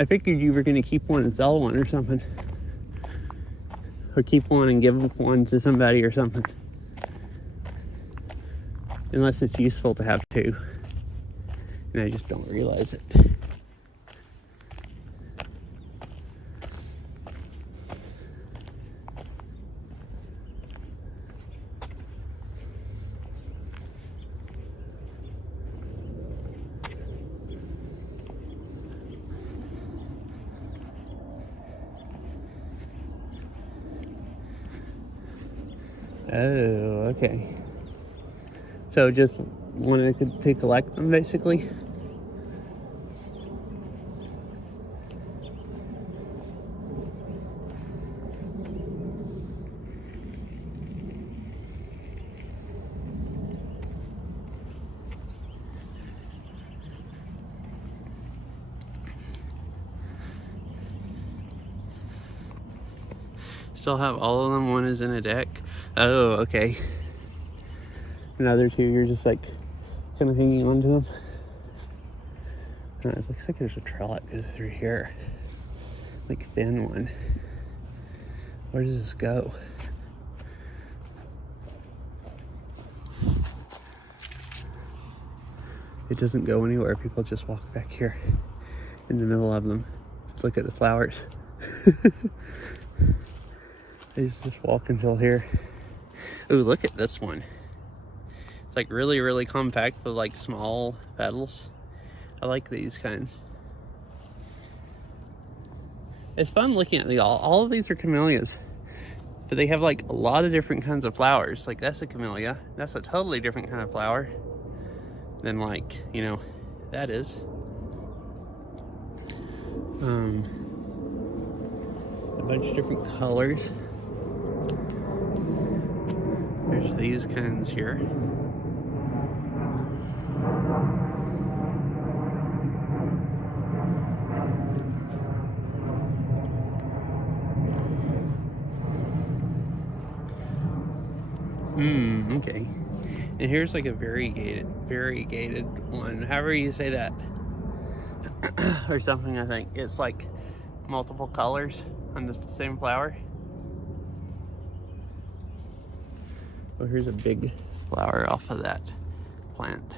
I figured you were going to keep one and sell one or something. Or keep one and give one to somebody or something. Unless it's useful to have two. And I just don't realize it. Oh, okay. So just wanted to collect them, basically? Still have all of them. One is in a deck. Oh, okay. Another two, you're just like kind of hanging on to them. It looks like there's a trail that goes through here. Like thin one. Where does this go? It doesn't go anywhere. People just walk back here in the middle of them. Just look at the flowers. They just walk until here. Ooh, look at this one. It's like really, really compact with like small petals. I like these kinds. It's fun looking at all of these are camellias, but they have like a lot of different kinds of flowers. Like that's a camellia. That's a totally different kind of flower than like, you know, that is. A bunch of different colors. There's these kinds here. Okay. And here's like a variegated one, however you say that. Or something, I think. It's like multiple colors on the same flower. Well, here's a big flower off of that plant.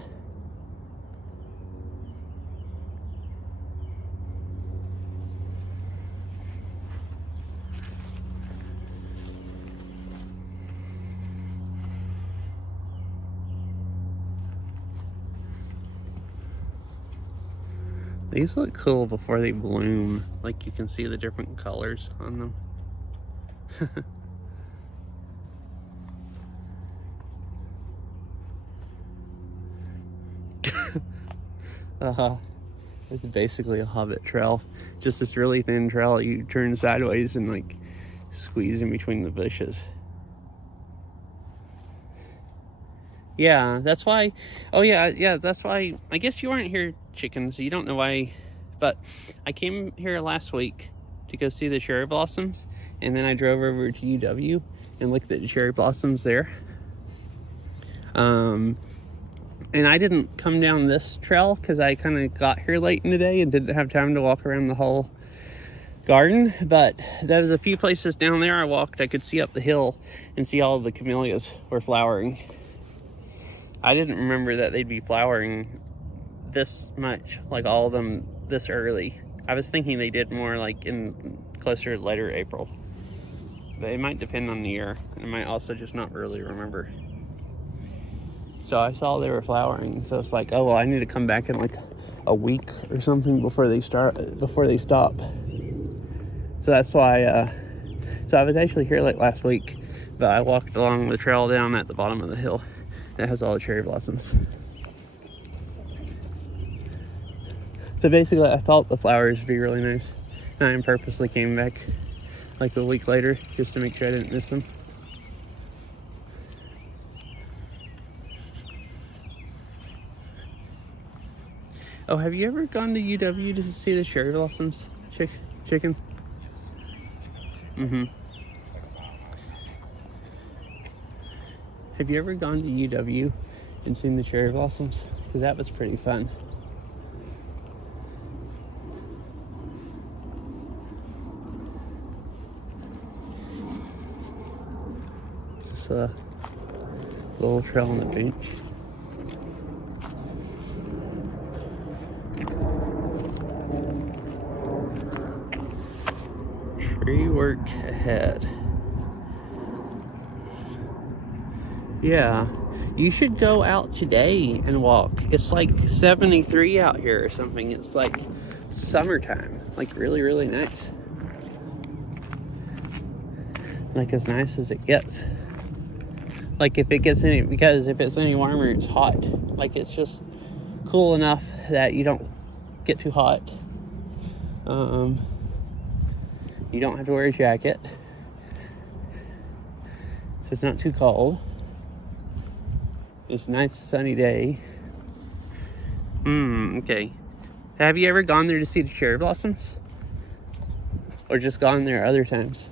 These look cool before they bloom. Like you can see the different colors on them. It's basically a hobbit trail. Just this really thin trail. You turn sideways and like squeeze in between the bushes. Yeah, that's why. Oh yeah, that's why. I guess you aren't here, chicken, so you don't know why. But I came here last week to go see the cherry blossoms, and then I drove over to UW and looked at the cherry blossoms there. And I didn't come down this trail because I kind of got here late in the day and didn't have time to walk around the whole garden. But there was a few places down there I walked. I could see up the hill and see all of the camellias were flowering. I didn't remember that they'd be flowering this much, like all of them this early. I was thinking they did more like in closer to later April. But it might depend on the year, and I might also just not really remember. So I saw they were flowering, so it's like, oh well, I need to come back in like a week or something before they stop. So that's why. So I was actually here like last week, but I walked along the trail down at the bottom of the hill. That has all the cherry blossoms. So basically, I thought the flowers would be really nice, and I purposely came back like a week later just to make sure I didn't miss them. Oh, have you ever gone to UW to see the cherry blossoms, chicken? Mm-hmm. Have you ever gone to UW and seen the cherry blossoms? Because that was pretty fun. This is a little trail on the beach. Tree work ahead. Yeah, you should go out today and walk. It's like 73 out here or something. It's like summertime, like really, really nice. Like as nice as it gets. Like if it gets any, because if it's any warmer, it's hot. Like it's just cool enough that you don't get too hot. You don't have to wear a jacket. So it's not too cold. It's a nice sunny day. Okay. Have you ever gone there to see the cherry blossoms? Or just gone there other times?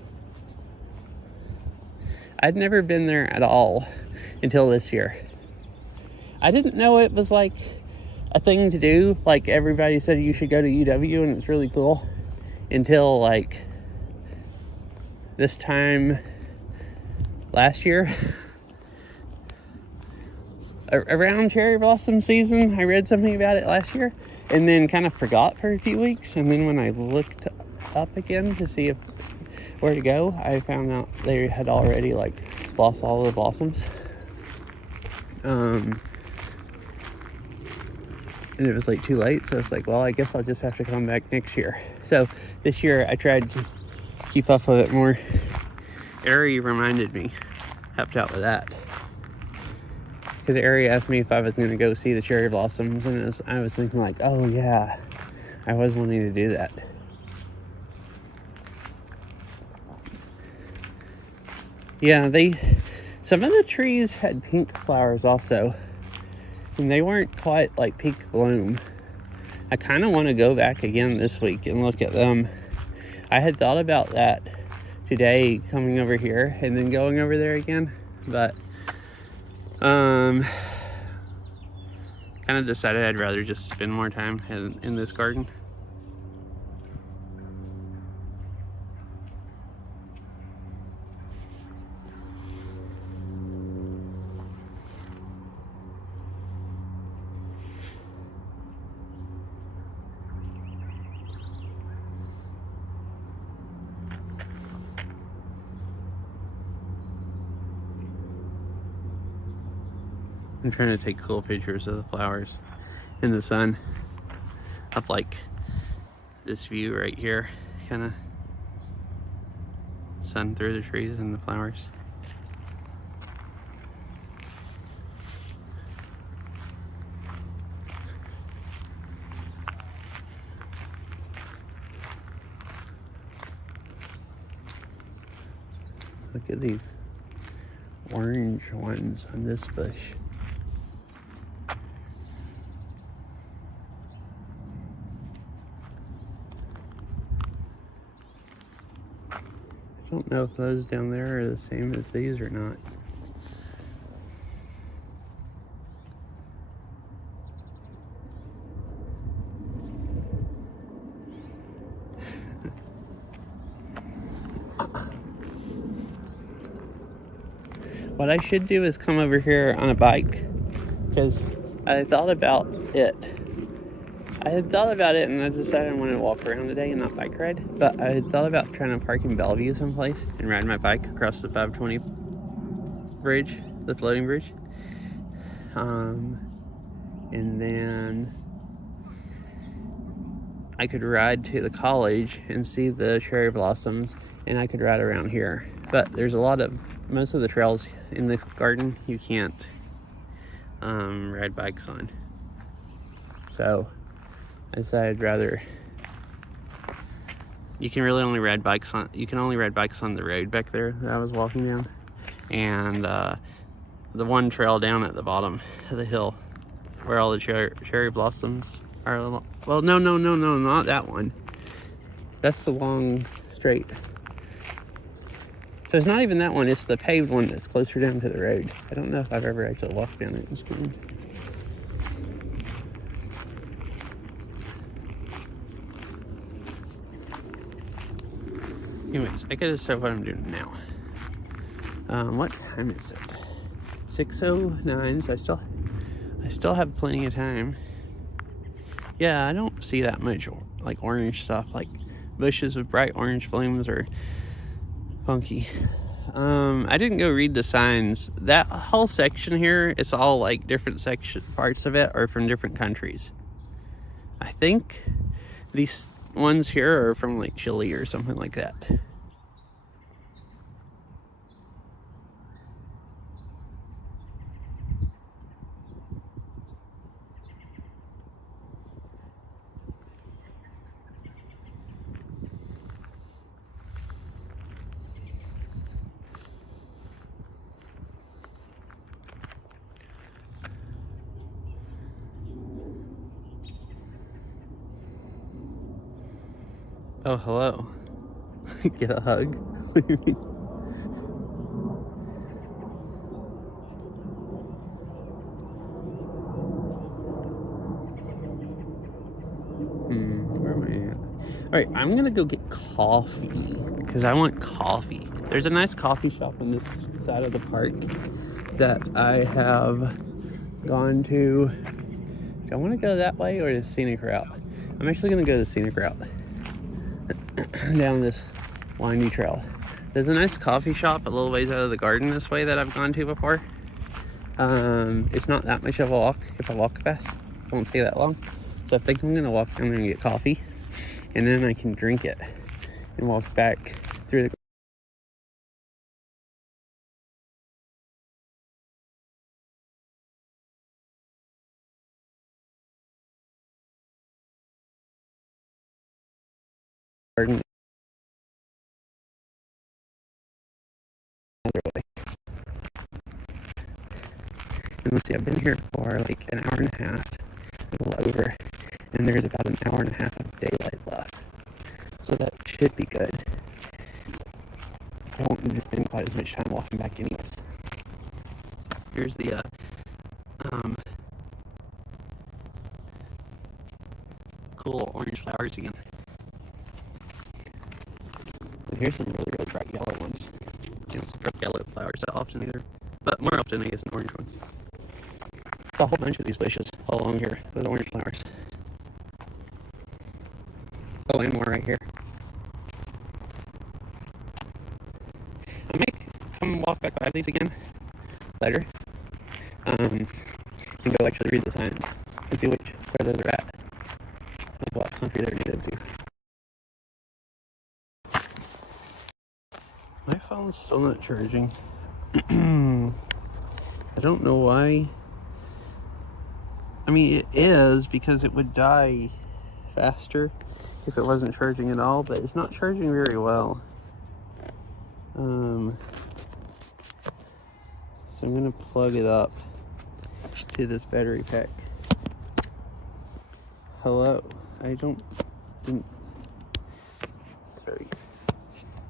I'd never been there at all until this year. I didn't know it was like a thing to do. Like, everybody said you should go to UW, and it's really cool, until like this time last year. Around cherry blossom season, I read something about it last year, and then kind of forgot for a few weeks. And then when I looked up again to see where to go, I found out they had already like lost all the blossoms. And it was like too late, so it's like, well, I guess I'll just have to come back next year. So this year I tried to keep up with it more. Ari reminded me, helped out with that. Because Ari asked me if I was going to go see the cherry blossoms, and I was thinking like, oh yeah, I was wanting to do that. Yeah, some of the trees had pink flowers also, and they weren't quite like peak bloom. I kind of want to go back again this week and look at them. I had thought about that today, coming over here and then going over there again, but kind of decided I'd rather just spend more time in this garden. I'm trying to take cool pictures of the flowers in the sun, up like this view right here, kind of sun through the trees and the flowers. Look at these orange ones on this bush. I don't know if those down there are the same as these or not. What I should do is come over here on a bike, because I had thought about it. And I decided I wanted to walk around today and not bike ride. But I had thought about trying to park in Bellevue someplace and ride my bike across the 520 bridge, the floating bridge. And then I could ride to the college and see the cherry blossoms, and I could ride around here. But there's most of the trails in this garden you can't ride bikes on. So I decided you can only ride bikes on the road back there that I was walking down, and the one trail down at the bottom of the hill where all the cherry blossoms are. Well, no, not that one. That's the long straight. So it's not even that one, it's the paved one that's closer down to the road. I don't know if I've ever actually walked down it in school. Anyways, I gotta start what I'm doing now. What time is it? 6:09, so I still have plenty of time. Yeah, I don't see that much like orange stuff, like bushes with bright orange blooms are funky. I didn't go read the signs. That whole section here, it's all like different parts of it are from different countries. I think these ones here are from like Chile or something like that. Oh, hello. Get a hug. What do you mean? Alright, I'm gonna go get coffee because I want coffee. There's a nice coffee shop on this side of the park that I have gone to. Do I want to go that way or the scenic route? I'm actually gonna go the scenic route down this windy trail. There's a nice coffee shop a little ways out of the garden this way that I've gone to before. It's not that much of a walk if I walk fast. It won't take that long. So I think I'm gonna walk down there and get coffee, and then I can drink it and walk back through the garden. And let's see, I've been here for like an hour and a half, a little over, and there's about an hour and a half of daylight left. So that should be good. I won't need to spend quite as much time walking back anyways. Here's the cool orange flowers again. And here's some really, really bright yellow ones. You don't see bright yellow flowers that often either, but more often I guess an orange one. There's a whole bunch of these bushes all along here with orange flowers. Oh, and more right here. I may come walk back by these again later, and go actually read the signs and see where those are at, like what country they're native to. My phone's still not charging. I don't know why. I mean, it is, because it would die faster if it wasn't charging at all, but it's not charging very well. So I'm gonna plug it up to this battery pack. Hello. Didn't. Sorry.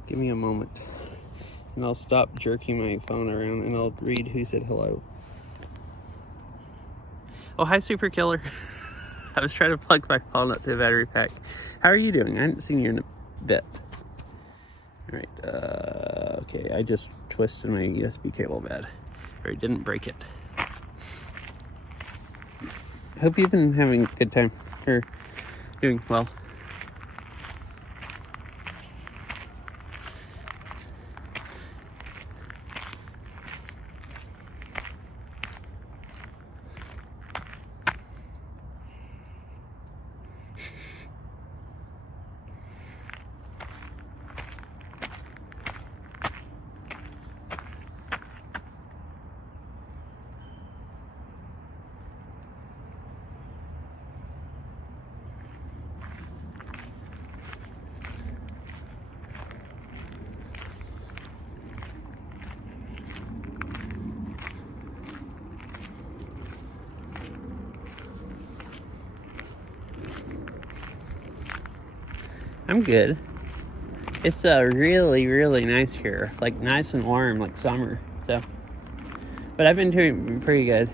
Give me a moment. And I'll stop jerking my phone around and I'll read who said hello. Oh, hi, Super Killer. I was trying to plug my phone up to a battery pack. How are you doing? I haven't seen you in a bit. All right. Okay, I just twisted my USB cable bad. Or I didn't break it. Hope you've been having a good time. Or doing well. I'm good. It's really, really nice here. Like nice and warm, like summer. So, but I've been doing pretty good.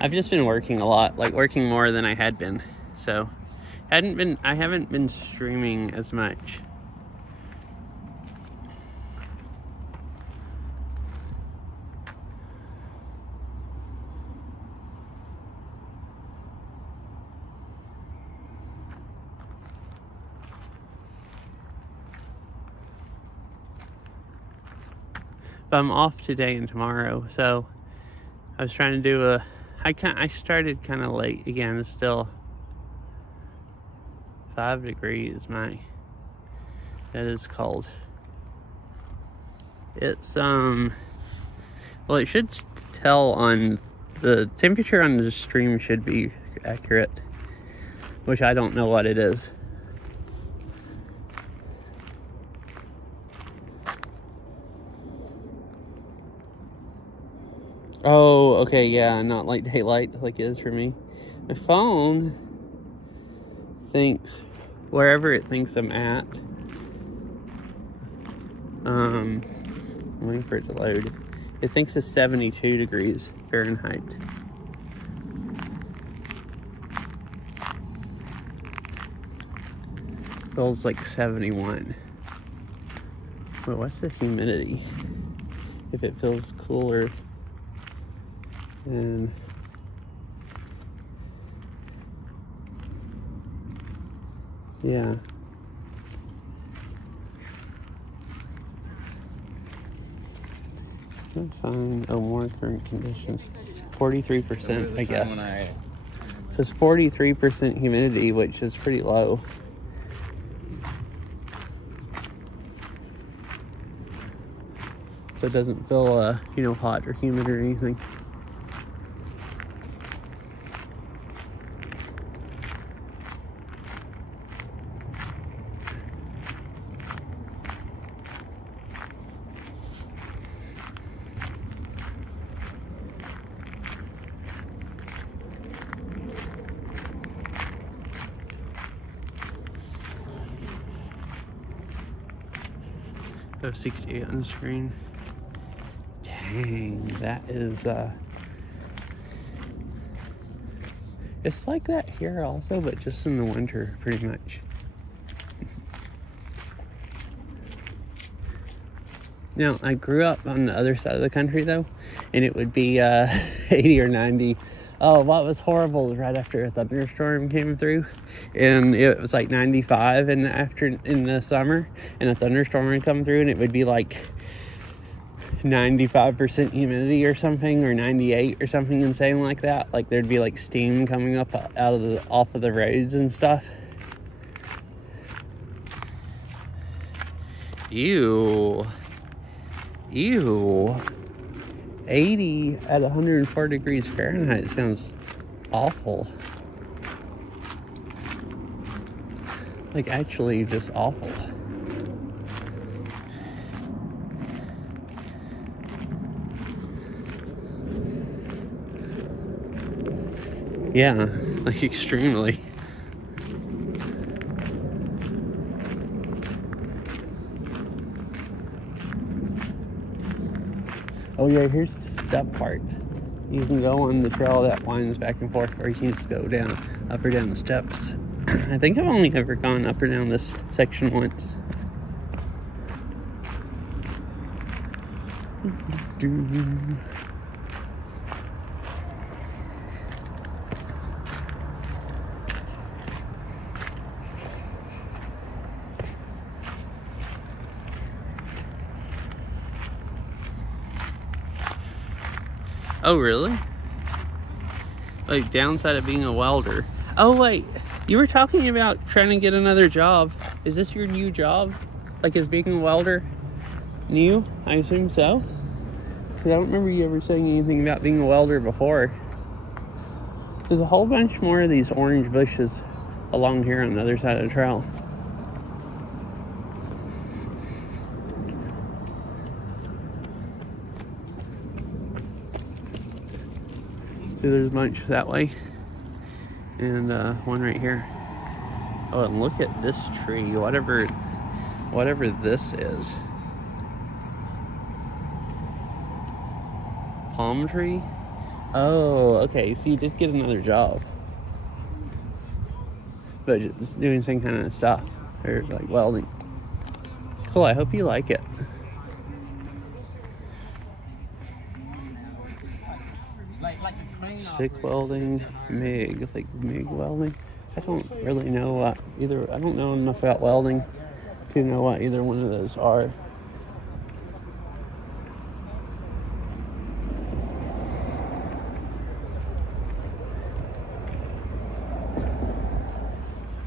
I've just been working a lot, like working more than I had been. So, I haven't been streaming as much. But I'm off today and tomorrow, so I was trying to do I started kind of late again. It's still 5 degrees. That is cold. It's well, it should tell on the temperature on the stream should be accurate, which I don't know what it is. Oh, okay, yeah, not like daylight like it is for me. My phone thinks wherever it thinks I'm at. I'm waiting for it to load. It thinks it's 72 degrees Fahrenheit. feels like 71. But what's the humidity? If it feels cooler, and yeah. Fine. Oh, more current conditions. 43%, I guess. So it's 43% humidity, which is pretty low. So it doesn't feel, hot or humid or anything. Oh, 68 on the screen. Dang, that is, it's like that here also, but just in the winter, pretty much. Now, I grew up on the other side of the country, though, and it would be 80 or 90. Oh, what was horrible was right after a thunderstorm came through, and it was like 95 in the summer, and a thunderstorm would come through, and it would be like 95% humidity or something, or 98 or something insane like that. Like there'd be like steam coming up off of the roads and stuff. Ew. 80 at 104 degrees Fahrenheit sounds awful. Like actually just awful. Yeah, like extremely. Oh yeah, here's the step part. You can go on the trail that winds back and forth, or you can just go up or down the steps. I think I've only ever gone up or down this section once. Oh, really? Like, downside of being a welder. Oh, wait. You were talking about trying to get another job. Is this your new job? Like, is being a welder new? I assume so. Because I don't remember you ever saying anything about being a welder before. There's a whole bunch more of these orange bushes along here on the other side of the trail. See, there's a bunch that way, and one right here. Oh, and look at this tree, whatever this is. Palm tree? Oh, okay, so you did get another job. But just doing the same kind of stuff, or like welding. Cool, I hope you like it. Stick welding, MIG, like MIG welding. I don't really know what either. I don't know enough about welding to know what either one of those are.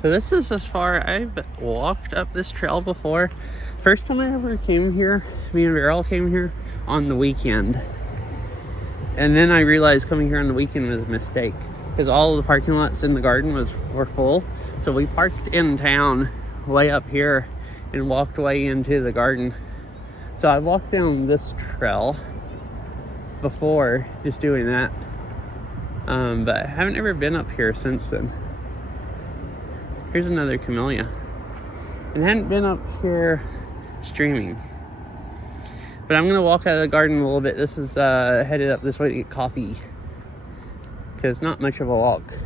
So this is as far I've walked up this trail before. First time I ever came here, me and Earl came here on the weekend. And then I realized coming here on the weekend was a mistake, because all of the parking lots in the garden were full. So we parked in town way up here and walked way into the garden. So I walked down this trail before, just doing that. But I haven't ever been up here since then. Here's another camellia. And I hadn't been up here streaming. But I'm gonna walk out of the garden a little bit. This is headed up this way to get coffee, because it's not much of a walk.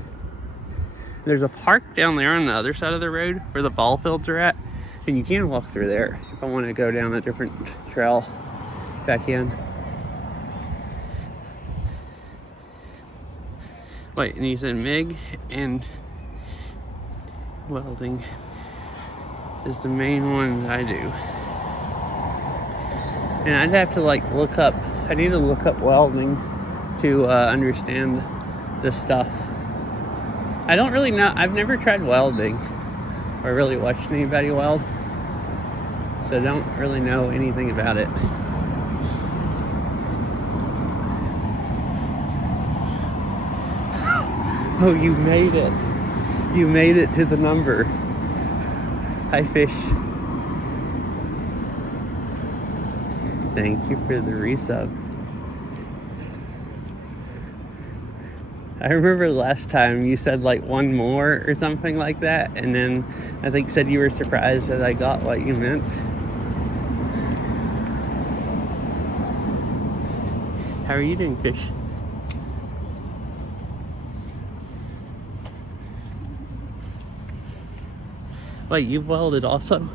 There's a park down there on the other side of the road where the ball fields are at, and you can walk through there if I want to go down a different trail back in. Wait, and you said MIG and welding is the main one that I do. And I'd have to like I need to look up welding to understand this stuff. I don't really know, I've never tried welding or really watched anybody weld, so I don't really know anything about it. Oh, you made it. You made it to the number. Hi, fish. Thank you for the resub. I remember last time you said like one more or something like that, and then I think said you were surprised that I got what you meant. How are you doing, fish? Wait, you've welded also?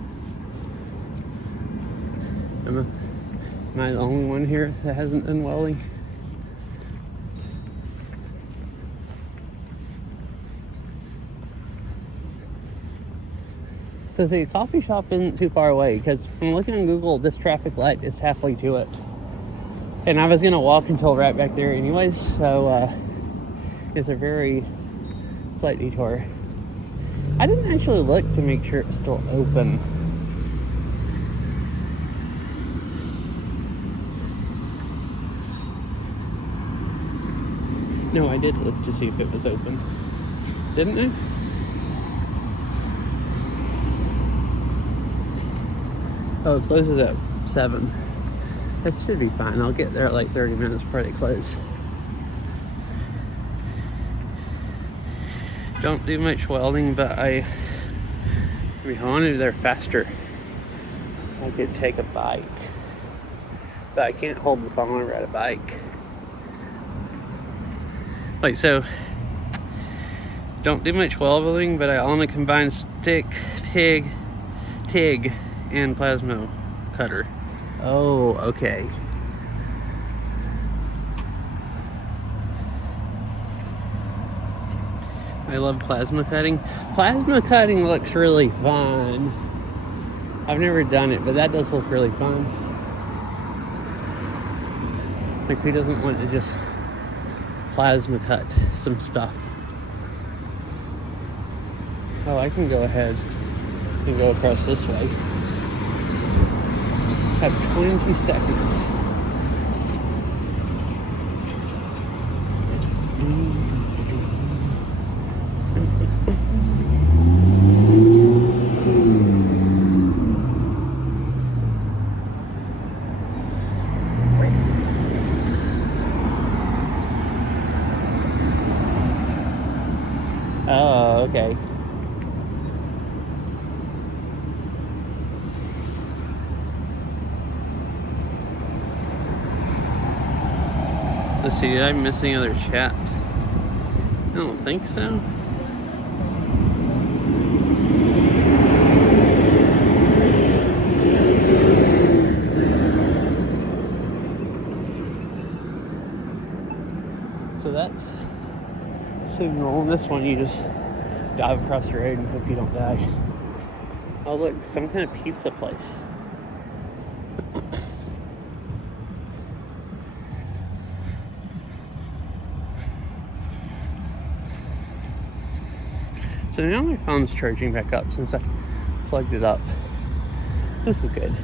Am I the only one here that hasn't done welding? So the coffee shop isn't too far away, because from looking on Google, this traffic light is halfway to it. And I was gonna walk until right back there anyways, so it's a very slight detour. I didn't actually look to make sure it was still open. No, I did look to see if it was open. Didn't I? Oh, it closes at 7. That should be fine. I'll get there at like 30 minutes before they close. Don't do much welding, but I wanted to there faster. I could take a bike, but I can't hold the phone or ride a bike. Like, so, don't do much welding, but I only combine stick, TIG, and plasma cutter. Oh, okay. I love plasma cutting. Plasma cutting looks really fun. I've never done it, but that does look really fun. Like, who doesn't want to just plasma cut some stuff? Oh, I can go ahead and go across this way. Have 20 seconds. Oh, okay. Let's see, did I miss any other chat? I don't think so. So that's signal, and this one you just dive across the road and hope you don't die. Oh look, some kind of pizza place. So now my phone's charging back up since I plugged it up. This is good.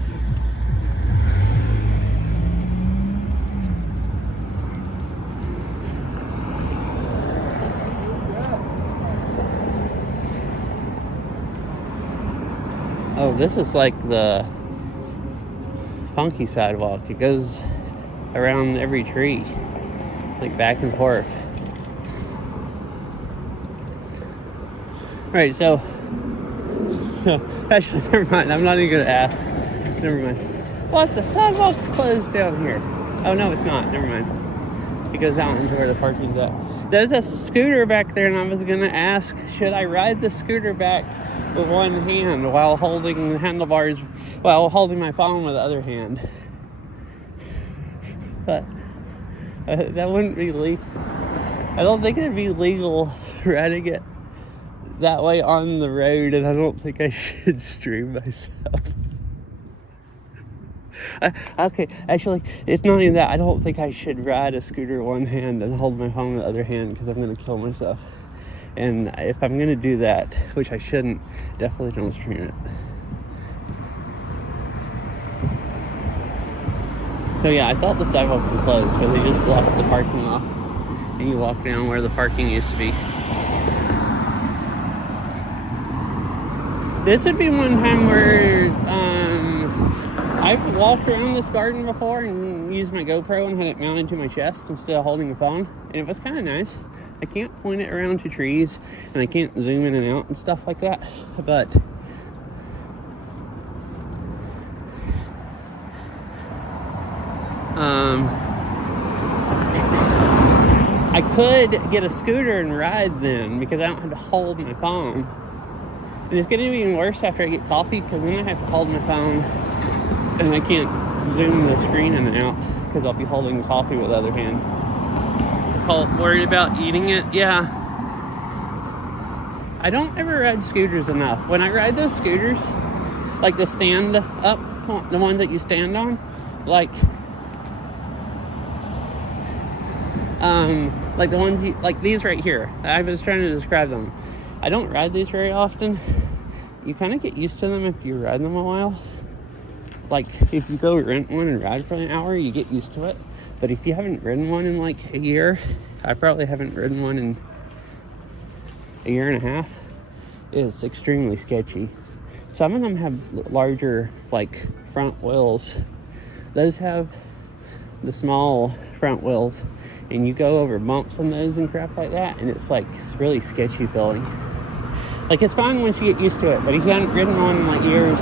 Oh, this is like the funky sidewalk. It goes around every tree, like back and forth. Right, so actually, never mind. I'm not even gonna ask. Never mind. What? The sidewalk's closed down here. Oh no, it's not. Never mind. It goes out into where the parking's at. There's a scooter back there, and I was gonna ask, should I ride the scooter back with one hand while holding the handlebars, while holding my phone with the other hand? But that wouldn't be legal. I don't think it'd be legal riding it that way on the road, and I don't think I should stream myself. Okay, actually, it's not even that. I don't think I should ride a scooter one hand and hold my phone with the other hand, because I'm going to kill myself. And if I'm going to do that, which I shouldn't, definitely don't stream it. So yeah, I thought the sidewalk was closed, but they just blocked the parking off. And you walk down where the parking used to be. This would be one time where I've walked around this garden before and used my GoPro and had it mounted to my chest instead of holding the phone, and it was kind of nice. I can't point it around to trees, and I can't zoom in and out and stuff like that, but I could get a scooter and ride then, because I don't have to hold my phone. And it's going to be even worse after I get coffee, because then I have to hold my phone and I can't zoom the screen in and out because I'll be holding coffee with the other hand. Worried about eating it? Yeah. I don't ever ride scooters enough. When I ride those scooters, like the stand up, the ones that you stand on, like the ones like these right here. I was trying to describe them. I don't ride these very often. You kind of get used to them if you ride them a while. Like, if you go rent one and ride for an hour, you get used to it. But if you haven't ridden one in like a year, I probably haven't ridden one in a year and a half, it's extremely sketchy. Some of them have larger, like, front wheels. Those have the small front wheels, and you go over bumps on those and crap like that, and it's like really sketchy feeling. Like, it's fine once you get used to it, but if you haven't ridden one in like years,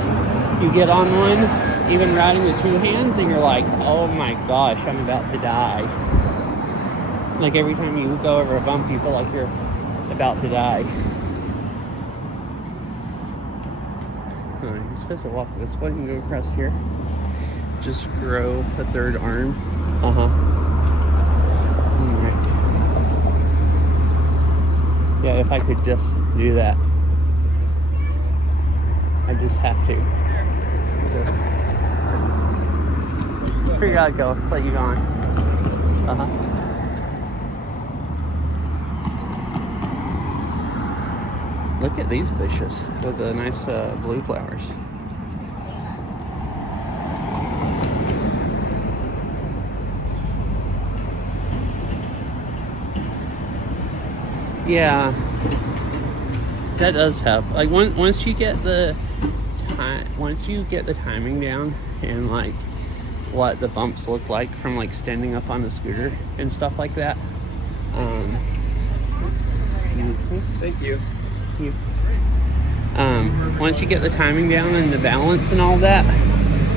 you get on one, even riding with two hands, and you're like, oh my gosh, I'm about to die. Like, every time you go over a bump, you feel like you're about to die. You're supposed to walk this way and go across here. Just grow a third arm. Alright. Yeah, if I could just do that. I just have to. Just figure out, go, let you go on. Look at these bushes with the nice blue flowers. Yeah, that does help. Like, once you get the timing down and like what the bumps look like from like standing up on the scooter and stuff like that. Thank you. Once you get the timing down and the balance and all that,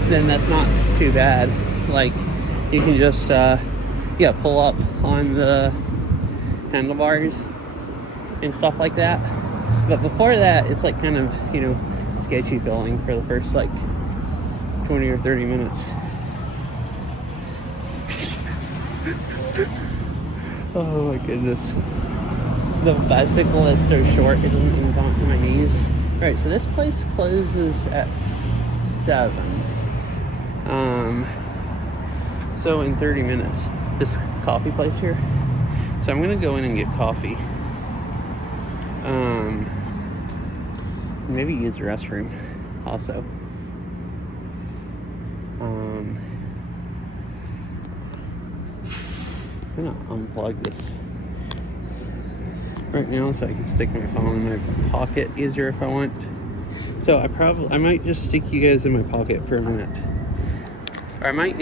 then that's not too bad. Like, you can just pull up on the handlebars and stuff like that. But before that, it's like kind of, sketchy feeling for the first like 20 or 30 minutes. Oh my goodness. The bicycle is so short, it doesn't even come up to my knees. Alright, so this place closes at 7. So in 30 minutes, this coffee place here. So I'm gonna go in and get coffee. Maybe use the restroom also. I'm gonna unplug this right now so I can stick my phone in my pocket easier if I want. So I might just stick you guys in my pocket for a minute. Or I might,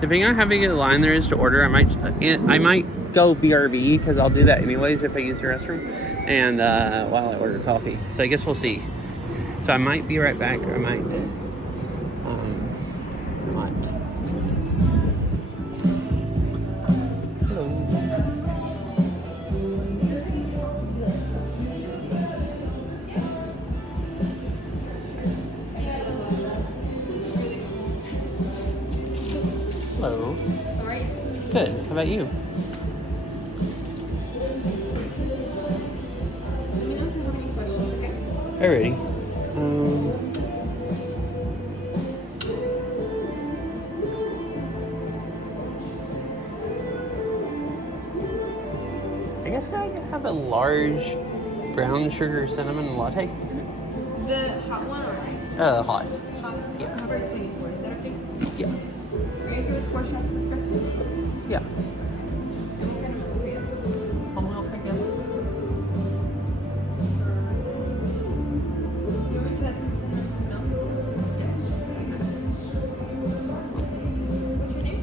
depending on how big a line there is to order, I might go BRB, because I'll do that anyways if I use the restroom, and while I order coffee. So I guess we'll see. So I might be right back, or I might not. Hello. about you? Let me know if you have any questions, okay? Alrighty. I guess I have a large brown sugar cinnamon latte. The hot one or ice? Hot. Hot. Yeah. How about 24? Is that okay? Yeah. Are you okay with 4 shots of espresso? Yeah. And what kind of milk for you? Whole milk, I guess. You want me to add some cinnamon to the milk? Yeah. What's your name?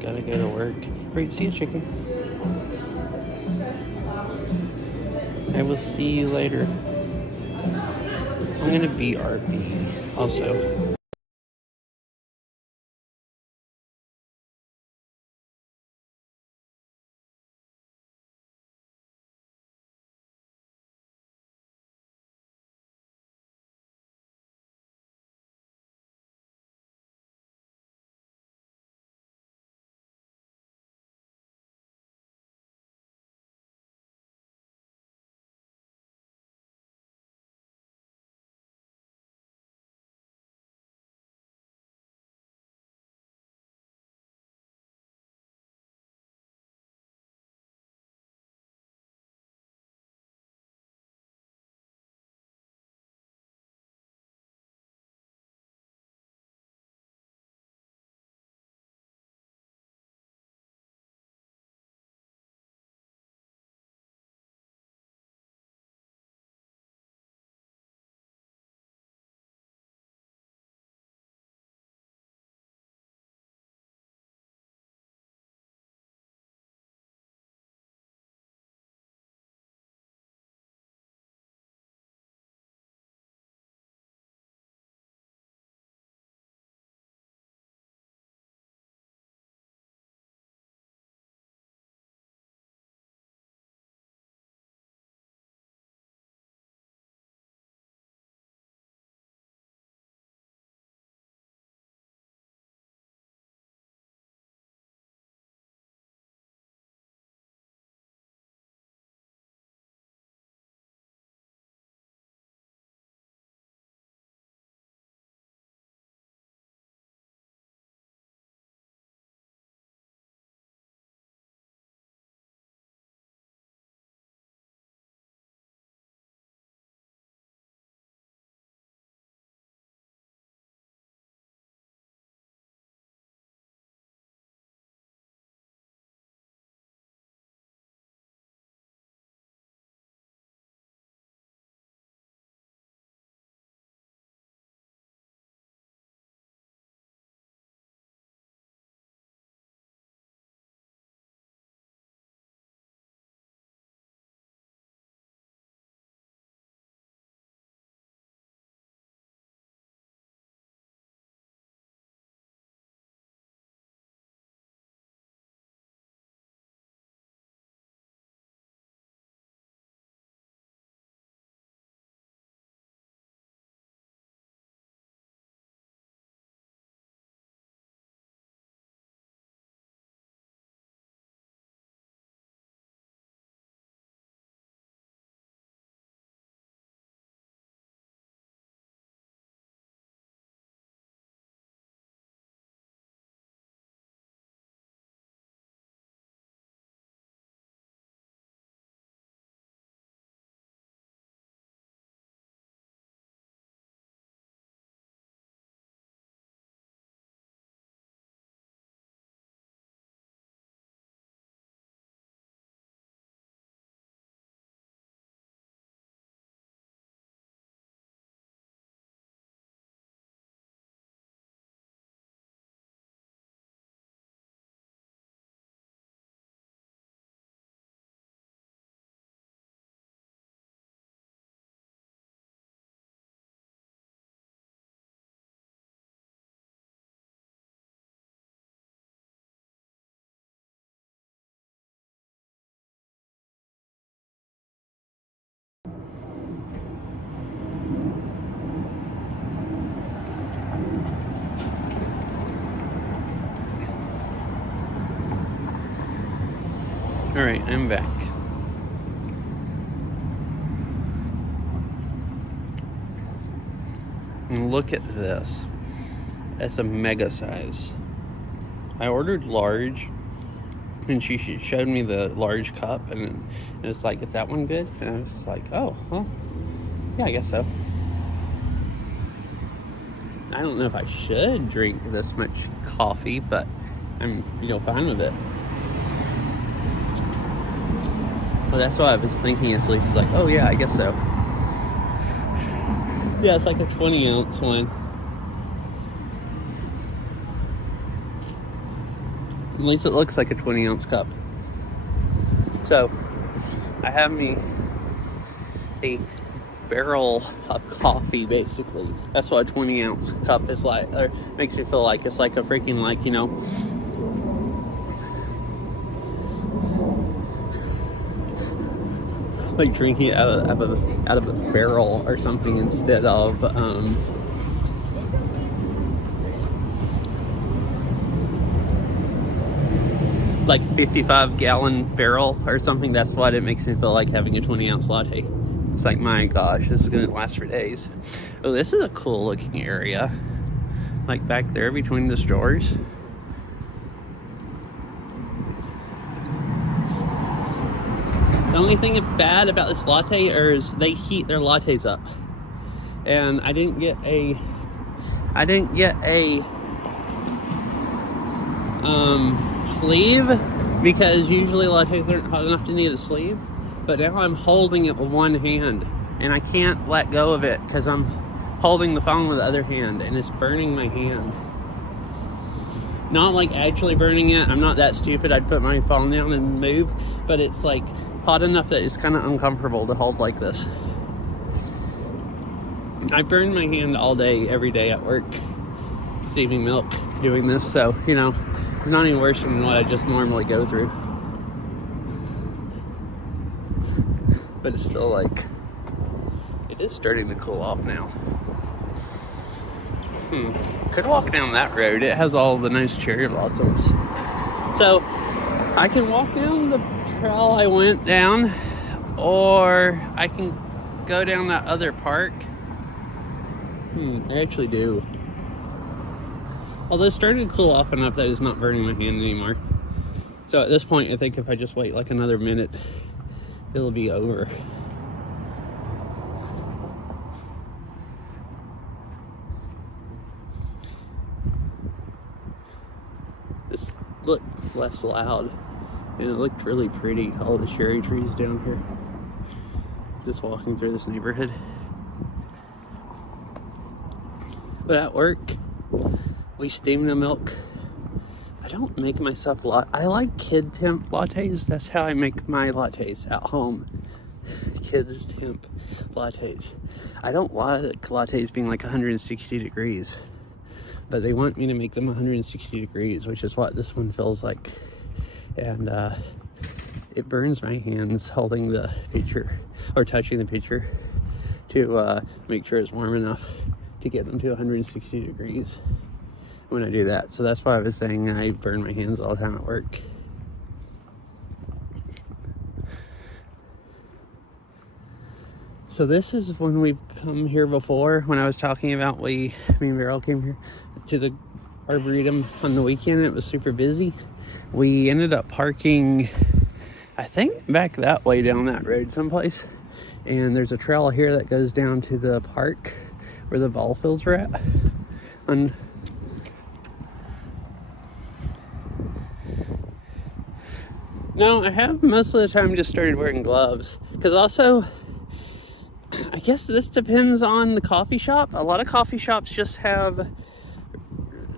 Gotta go to work. Great, see you, chicken. I will see you later. I'm gonna be RP also. Alright, I'm back. And look at this. It's a mega size. I ordered large, and she showed me the large cup, and it's like, is that one good? And I was like, oh, well, yeah, I guess so. I don't know if I should drink this much coffee, but I'm, fine with it. Well, that's what I was thinking. Is Lisa's like, oh yeah, I guess so. Yeah, it's like a 20-ounce one. At least it looks like a 20-ounce cup. So, I have me a barrel of coffee, basically. That's what a 20-ounce cup is like. Or makes you feel like it's like a freaking, like drinking it out of a barrel or something instead of like a 55-gallon barrel or something. That's what it makes me feel like, having a 20-ounce latte. It's like, my gosh, this is gonna last for days. Oh, this is a cool looking area, like back there between the stores. The only thing bad about this latte is they heat their lattes up, and I didn't get a sleeve, because usually lattes aren't hot enough to need a sleeve. But now I'm holding it with one hand, and I can't let go of it because I'm holding the phone with the other hand, and it's burning my hand. Not like actually burning it. I'm not that stupid. I'd put my phone down and move, but it's like hot enough that it's kind of uncomfortable to hold like this. I burn my hand all day, every day at work, steaming milk, doing this. So, it's not any worse than what I just normally go through. But it's still like, it is starting to cool off now. Could walk down that road. It has all the nice cherry blossoms. So, I can walk down the trail I went down, or I can go down that other park. I actually do. Although it's starting to cool off enough that it's not burning my hand anymore. So at this point, I think if I just wait like another minute, it'll be over. This looked less loud, and it looked really pretty. All the cherry trees down here. Just walking through this neighborhood. But at work, we steam the milk. I don't make myself I like kid temp lattes. That's how I make my lattes at home. Kids temp lattes. I don't like lattes being like 160 degrees. But they want me to make them 160 degrees, which is what this one feels like. And it burns my hands holding the pitcher, or touching the pitcher, to make sure it's warm enough to get them to 160 degrees when I do that. So that's why I was saying I burn my hands all the time at work. So this is when we've come here before. When I was talking about me and Meryl came here to the Arboretum on the weekend, it was super busy. We ended up parking, I think, back that way down that road someplace. And there's a trail here that goes down to the park where the ball fields were at. And no, I have most of the time just started wearing gloves. Because also, I guess this depends on the coffee shop. A lot of coffee shops just have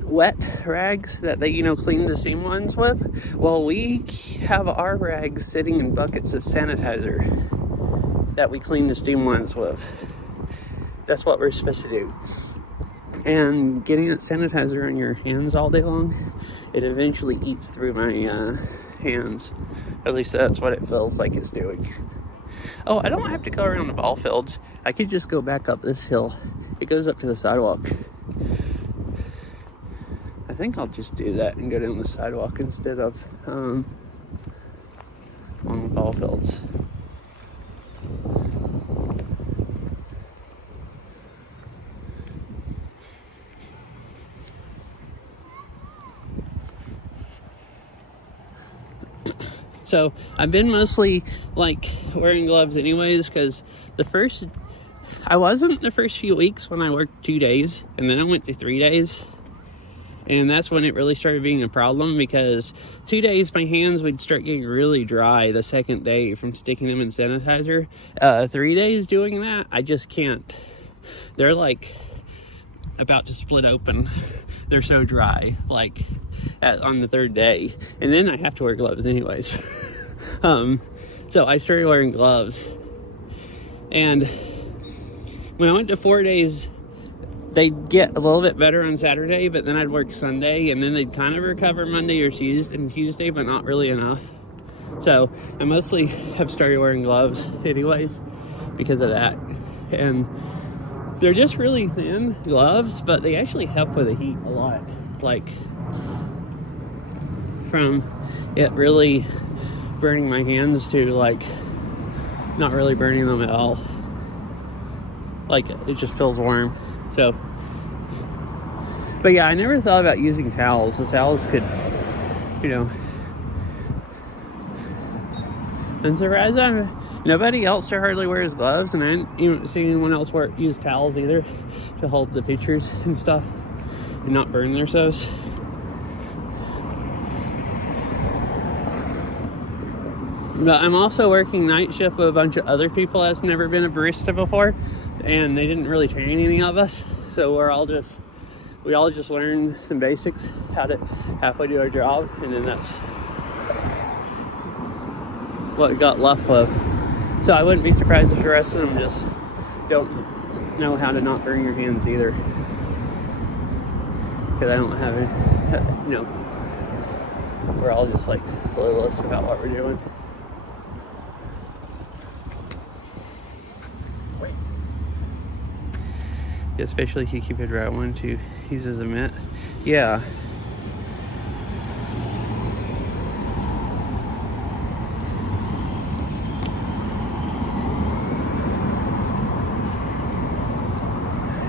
wet rags that they, clean the steam ones with. Well, we have our rags sitting in buckets of sanitizer that we clean the steam ones with. That's what we're supposed to do. And getting that sanitizer on your hands all day long, it eventually eats through my hands. At least that's what it feels like it's doing. Oh, I don't have to go around the ball fields. I could just go back up this hill. It goes up to the sidewalk. I think I'll just do that and go down the sidewalk instead of ball fields. So I've been mostly like wearing gloves anyways, because I wasn't the first few weeks when I worked 2 days, and then I went to 3 days. And that's when it really started being a problem, because 2 days my hands would start getting really dry the second day from sticking them in sanitizer. 3 days doing that, I just can't. They're like about to split open. They're so dry, like on the third day. And then I have to wear gloves anyways. So I started wearing gloves. And when I went to 4 days, they'd get a little bit better on Saturday, but then I'd work Sunday, and then they'd kind of recover Monday or Tuesday, but not really enough. So I mostly have started wearing gloves anyways because of that. And they're just really thin gloves, but they actually help with the heat a lot. Like, from it really burning my hands to like not really burning them at all. Like, it just feels warm. So, but yeah, I never thought about using towels. The towels could, I'm surprised nobody else hardly wears gloves, and I didn't even see anyone else use towels either to hold the pictures and stuff and not burn themselves. But I'm also working night shift with a bunch of other people that's never been a barista before, and they didn't really train any of us, so we all just learn some basics, how to halfway do our job, and then that's what got left with. So I wouldn't be surprised if the rest of them just don't know how to not burn your hands either, because I don't have any, we're all just like clueless about what we're doing. Especially if you keep a dry one to use as a mitt. Yeah.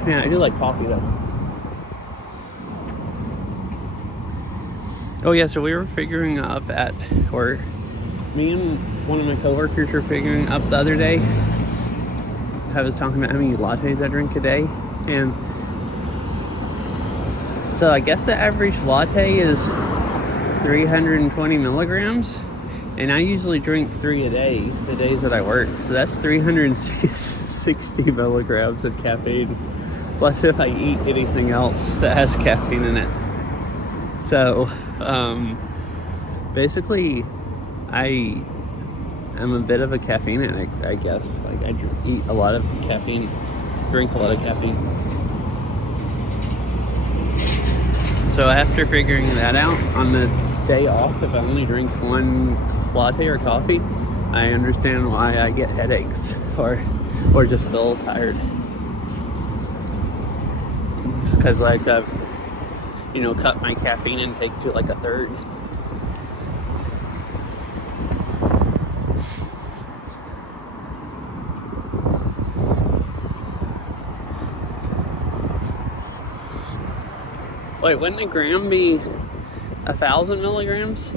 Man, I do like coffee though. Oh yeah, so we were figuring up me and one of my coworkers were figuring up the other day. I was talking about how many lattes I drink a day. And so I guess the average latte is 320 milligrams, and I usually drink 3 a day the days that I work, so that's 360 milligrams of caffeine, plus if I eat anything else that has caffeine in it. So basically I am a bit of a caffeine addict, I guess. Like, I eat a lot of caffeine, drink a lot of caffeine. So after figuring that out, on the day off, if I only drink one latte or coffee, I understand why I get headaches or just feel tired. It's because like I've cut my caffeine intake to like a third. Wait, wouldn't a gram be 1,000 milligrams?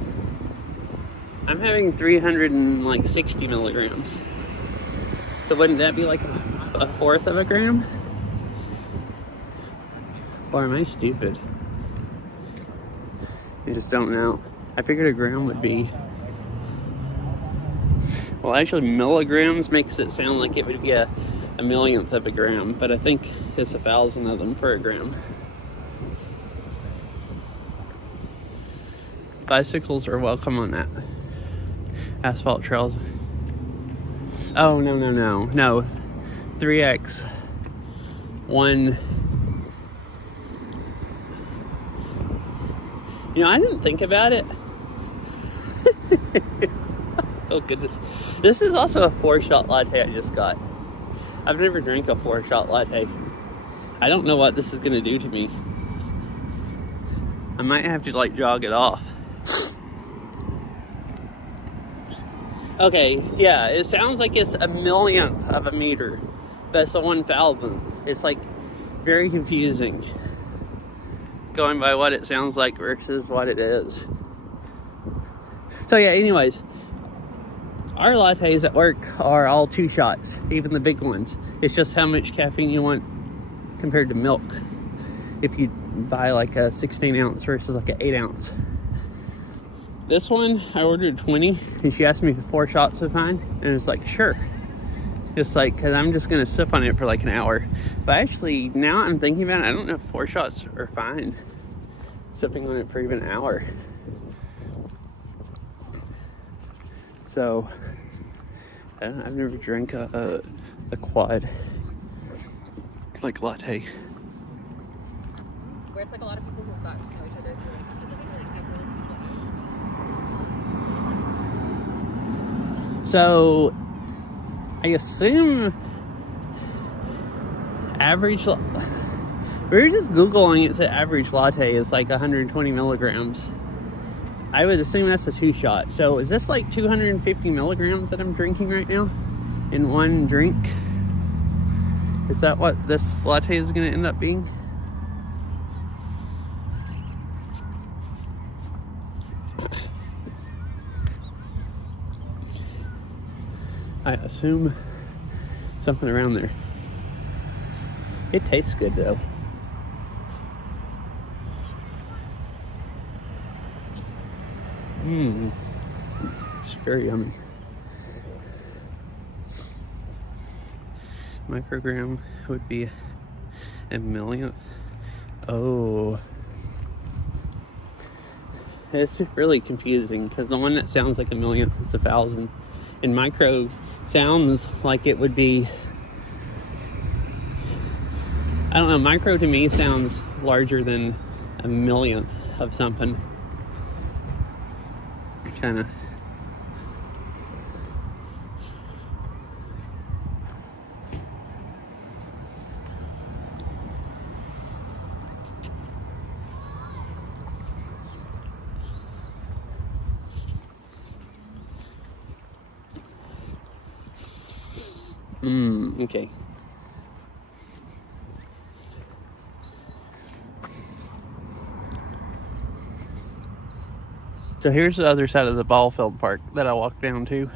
I'm having 360 milligrams. So wouldn't that be like a fourth of a gram? Or am I stupid? I just don't know. I figured a gram would be... Well, actually, milligrams makes it sound like it would be a millionth of a gram, but I think it's 1,000 of them for a gram. Bicycles are welcome on that. Asphalt trails. Oh, no. 3x. 1. I didn't think about it. Oh, goodness. This is also a 4-shot latte I just got. I've never drank a 4-shot latte. I don't know what this is going to do to me. I might have to, jog it off. Okay, yeah, it sounds like it's a millionth of a meter, but it's a 1,000th. It's like very confusing going by what it sounds like versus what it is. So yeah, anyways, our lattes at work are all 2 shots, even the big ones. It's just how much caffeine you want compared to milk. If you buy like a 16 ounce versus like an 8 ounce. This one, I ordered 20, and she asked me if 4 shots was fine, and it's like, sure. It's like, because I'm just going to sip on it for like an hour. But actually, now I'm thinking about it, I don't know if 4 shots are fine. Sipping on it for even an hour. So, I've never drank a quad, like latte. Where it's like a lot of people who've gotten to know each other through like specifically like high people. So, I assume average, we were just Googling it, the average latte is like 120 milligrams. I would assume that's a 2 shot. So is this like 250 milligrams that I'm drinking right now in one drink? Is that what this latte is going to end up being? I assume something around there. It tastes good though. It's very yummy. Microgram would be a millionth. Oh. It's really confusing because the one that sounds like a millionth is 1,000. And micro sounds like it would be, I don't know, micro to me sounds larger than a millionth of something. Kind of. Okay. So here's the other side of the ball field park that I walked down to.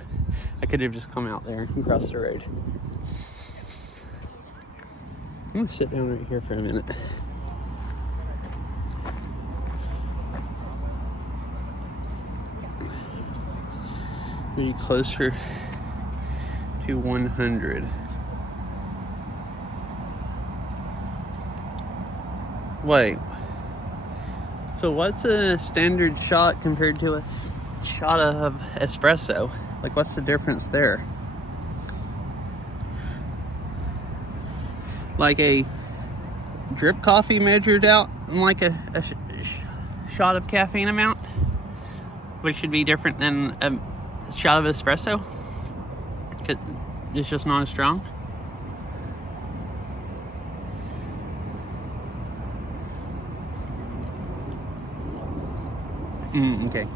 I could have just come out there and crossed the road. I'm gonna sit down right here for a minute. Be closer to 100. Wait. So what's a standard shot compared to a shot of espresso? Like, what's the difference there? Like a drip coffee measured out in like a shot of caffeine amount, which should be different than a shot of espresso? 'Cause it's just not as strong. Okay.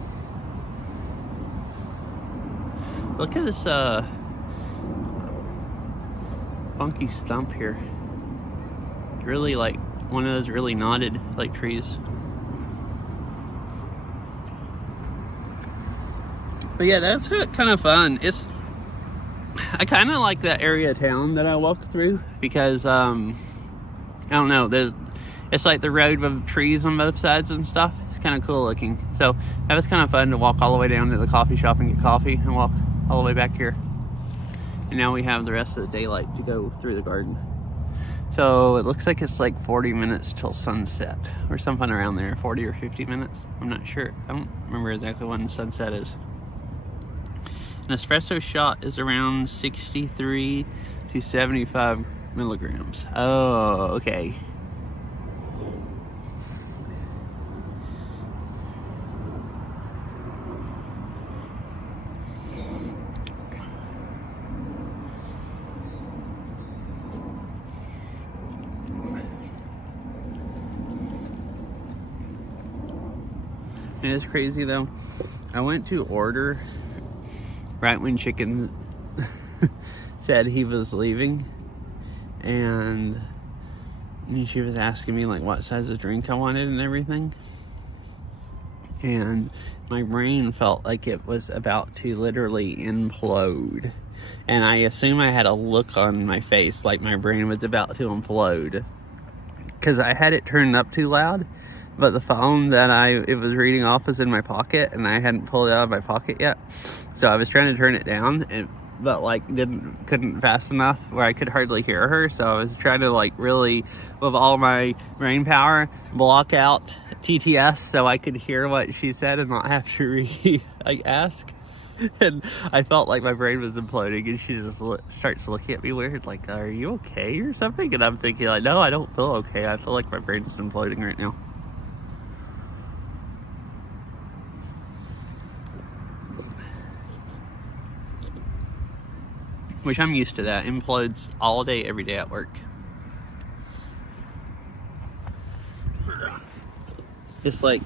Look at this funky stump here. Really like one of those really knotted like trees. But yeah, that's kind of fun. I kind of like that area of town that I walked through because I don't know, it's like the road with trees on both sides and stuff. It's kind of cool looking. So that was kind of fun to walk all the way down to the coffee shop and get coffee and walk all the way back here. And now we have the rest of the daylight to go through the garden. So it looks like it's like 40 minutes till sunset or something around there, 40 or 50 minutes. I'm not sure. I don't remember exactly when sunset is. An espresso shot is around 63 to 75 milligrams. Oh, okay. It is crazy though. I went to order right when Chicken said he was leaving, and she was asking me like what size of drink I wanted and everything, and my brain felt like it was about to literally implode, and I assume I had a look on my face like my brain was about to implode, because I had it turned up too loud, but the phone that it was reading off was in my pocket, and I hadn't pulled it out of my pocket yet, so I was trying to turn it down, but like couldn't fast enough where I could hardly hear her, so I was trying to like really, with all my brain power, block out TTS so I could hear what she said and not have to ask. And I felt like my brain was imploding, and she just starts looking at me weird, like, are you okay or something? And I'm thinking like, no, I don't feel okay. I feel like my brain is imploding right now. Which I'm used to that. Implodes all day, every day at work. Just like...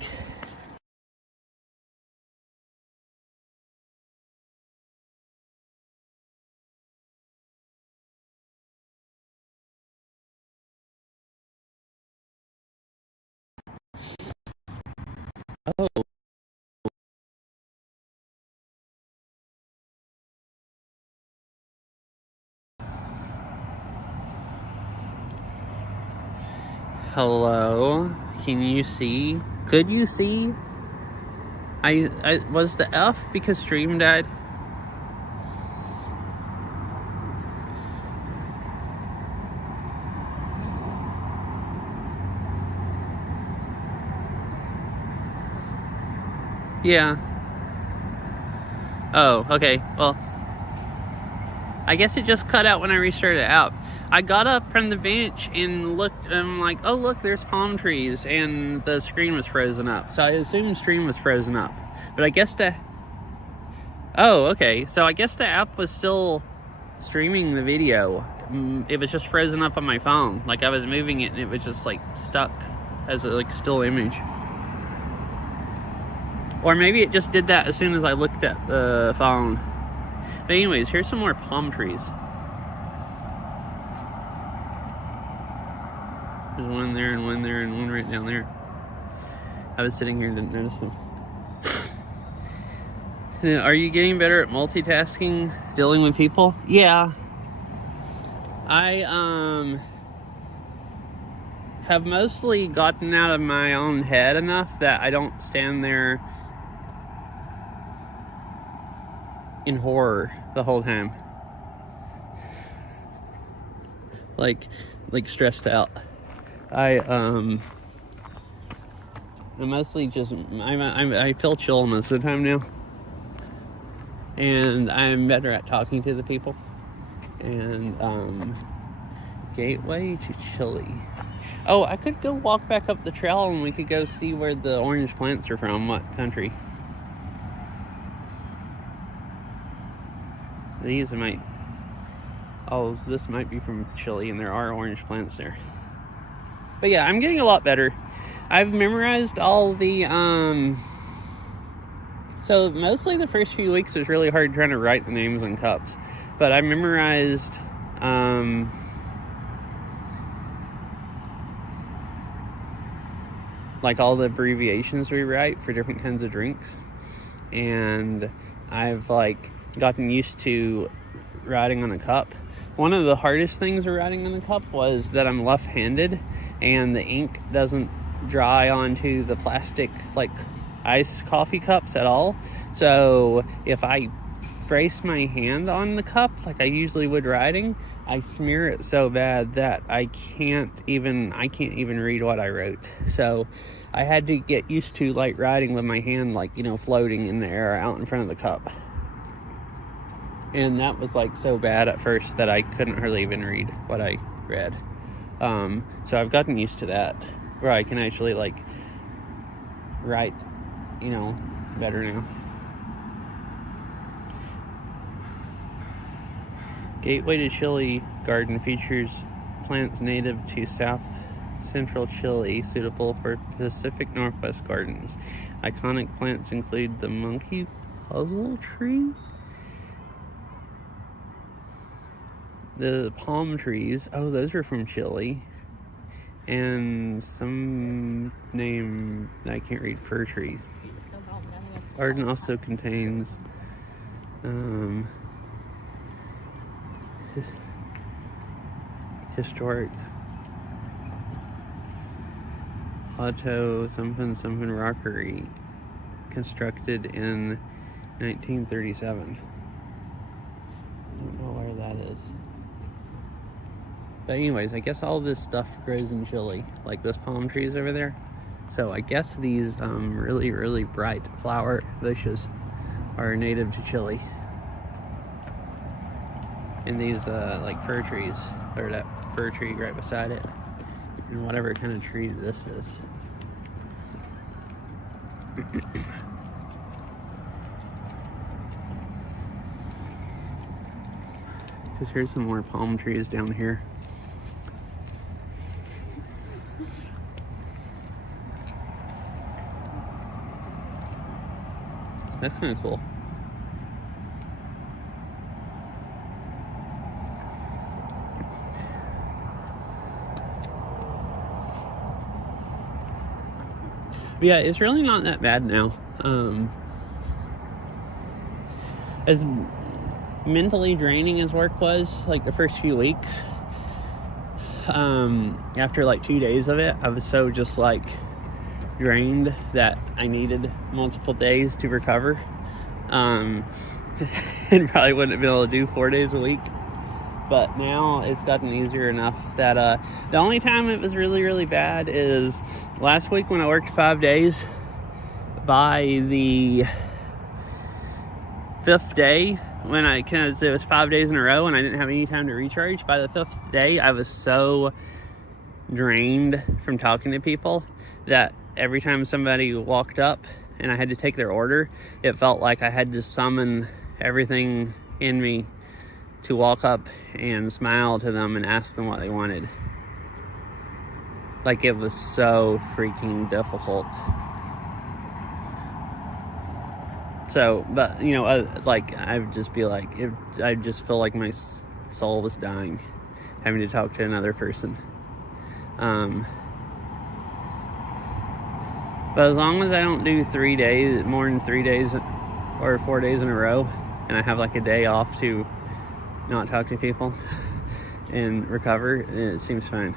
Oh. Hello? Can you see? Could you see? I was the F because stream died? Yeah. Oh, okay. Well, I guess it just cut out when I restarted the app. I got up from the bench and looked, and I'm like, oh look, there's palm trees, and the screen was frozen up. So I assumed stream was frozen up. But I guess oh, okay. So I guess the app was still streaming the video. It was just frozen up on my phone. Like I was moving it and it was just like stuck as a like still image. Or maybe it just did that as soon as I looked at the phone. But anyways, here's some more palm trees. There's one there and one there and one right down there. I was sitting here and didn't notice them. Are you getting better at multitasking, dealing with people? Yeah. I have mostly gotten out of my own head enough that I don't stand there in horror the whole time. Like stressed out. I mostly just I feel chill most of the time now, and I'm better at talking to the people. And gateway to Chile. Oh, I could go walk back up the trail and we could go see where the orange plants are from. What country? These might. Oh, this might be from Chile, and there are orange plants there. But yeah, I'm getting a lot better. I've memorized all the, so mostly the first few weeks was really hard trying to write the names on cups. But I memorized, like all the abbreviations we write for different kinds of drinks. And I've like gotten used to writing on a cup. One of the hardest things with writing on a cup was that I'm left-handed and the ink doesn't dry onto the plastic like iced coffee cups at all. So if I brace my hand on the cup like I usually would writing, I smear it so bad that I can't even read what I wrote. So I had to get used to like writing with my hand like, you know, floating in the air out in front of the cup. And that was like so bad at first that I couldn't hardly even read what I read. So I've gotten used to that, where I can actually like write, you know, better now. Gateway to Chile garden features plants native to South Central Chile, suitable for Pacific Northwest gardens. Iconic plants include the monkey puzzle tree, The palm trees, oh, those are from Chile. And some name I can't read, fir tree. Arden also contains historic auto something rockery constructed in 1937. I don't know where that is. But anyways, I guess all this stuff grows in Chile, like those palm trees over there. So I guess these really, really bright flower bushes are native to Chile. And these like fir trees, or that fir tree right beside it, and whatever kind of tree this is. Because here's some more palm trees down here. That's kind of cool. But yeah, it's really not that bad now. As mentally draining as work was, like the first few weeks, after like 2 days of it, I was so just like drained that I needed multiple days to recover, and probably wouldn't have been able to do 4 days a week. But now it's gotten easier enough that the only time it was really, really bad is last week when I worked 5 days. By the 5th day, because it was 5 days in a row and I didn't have any time to recharge, by the 5th day I was so drained from talking to people that every time somebody walked up and I had to take their order, it felt like I had to summon everything in me to walk up and smile to them and ask them what they wanted. Like, it was so freaking difficult. So, but, you know, like, I would just be like, I just feel like my soul was dying, having to talk to another person. But as long as I don't do more than 3 days or 4 days in a row, and I have like a day off to not talk to people and recover, it seems fine.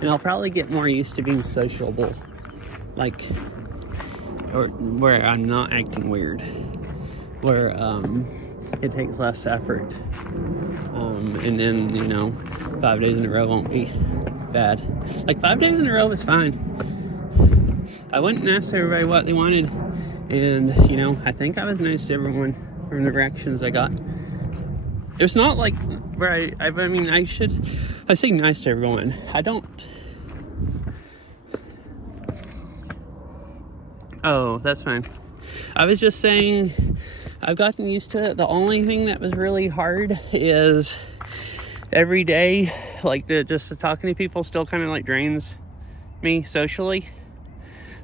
And I'll probably get more used to being sociable, like, or where I'm not acting weird, where it takes less effort, and then, you know, 5 days in a row won't be bad. Like, 5 days in a row is fine. I went and asked everybody what they wanted, and, you know, I think I was nice to everyone from the reactions I got. It's not like where I mean, I say nice to everyone. I don't. Oh, that's fine. I was just saying I've gotten used to it. The only thing that was really hard is every day, like, just talking to people still kind of like drains me socially.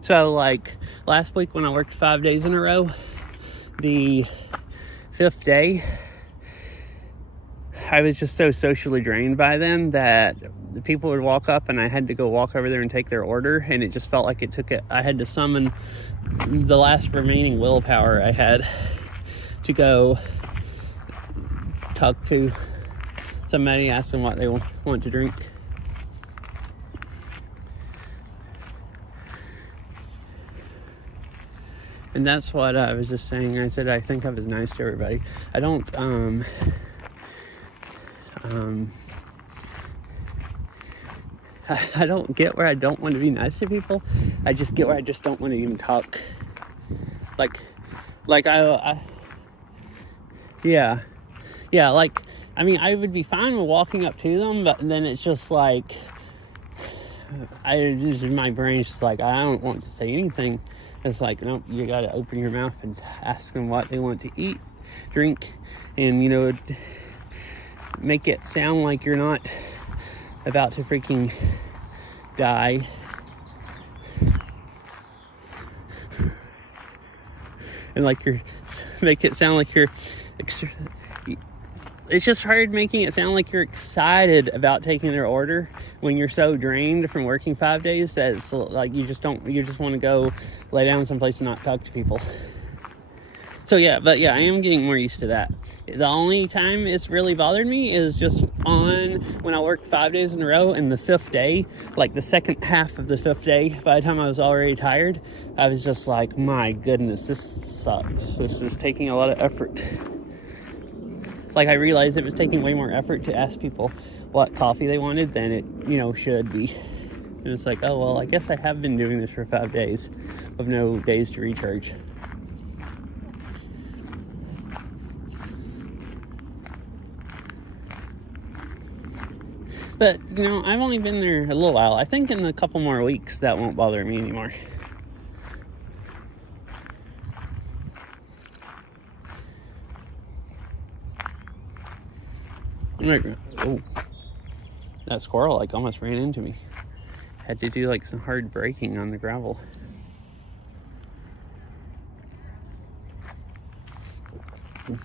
So, like, last week when I worked 5 days in a row, the 5th day, I was just so socially drained by then that the people would walk up and I had to go walk over there and take their order, and it just felt like I had to summon the last remaining willpower I had to go talk to somebody, ask them what they want to drink. And that's what I was just saying. I said I think I was nice to everybody. I don't I don't get where I don't want to be nice to people. I just get where I just don't want to even talk. Like yeah, like, I mean, I would be fine with walking up to them, but then it's just like, my brain's just like, I don't want to say anything. It's like, nope, you gotta open your mouth and ask them what they want to eat, drink, and, you know, make it sound like you're not about to freaking die. And like make it sound like you're, it's just hard making it sound like you're excited about taking their order when you're so drained from working 5 days that it's like you just want to go lay down someplace and not talk to people. So yeah, but yeah, I am getting more used to that. The only time it's really bothered me is just when I worked 5 days in a row, and the 5th day, like the second half of the 5th day, by the time I was already tired, I was just like, my goodness, this sucks. This is taking a lot of effort. Like, I realized it was taking way more effort to ask people what coffee they wanted than it, should be. And it's like, oh, well, I guess I have been doing this for 5 days with no days to recharge. But, I've only been there a little while. I think in a couple more weeks that won't bother me anymore. Oh, that squirrel almost ran into me. Had to do some hard braking on the gravel.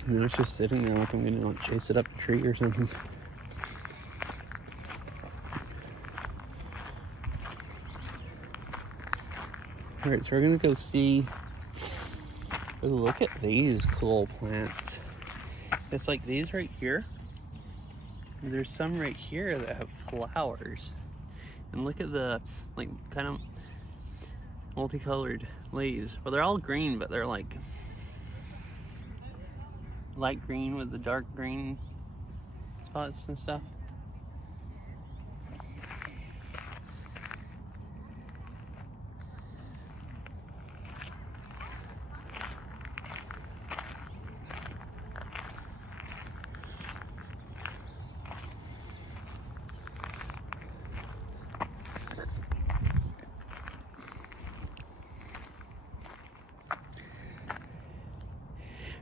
It's just sitting there like I'm gonna chase it up a tree or something. Alright, so we're gonna go see. Oh, look at these cool plants. It's like these right here. There's some right here that have flowers. And look at the, kind of multicolored leaves. Well, they're all green, but they're light green with the dark green spots and stuff.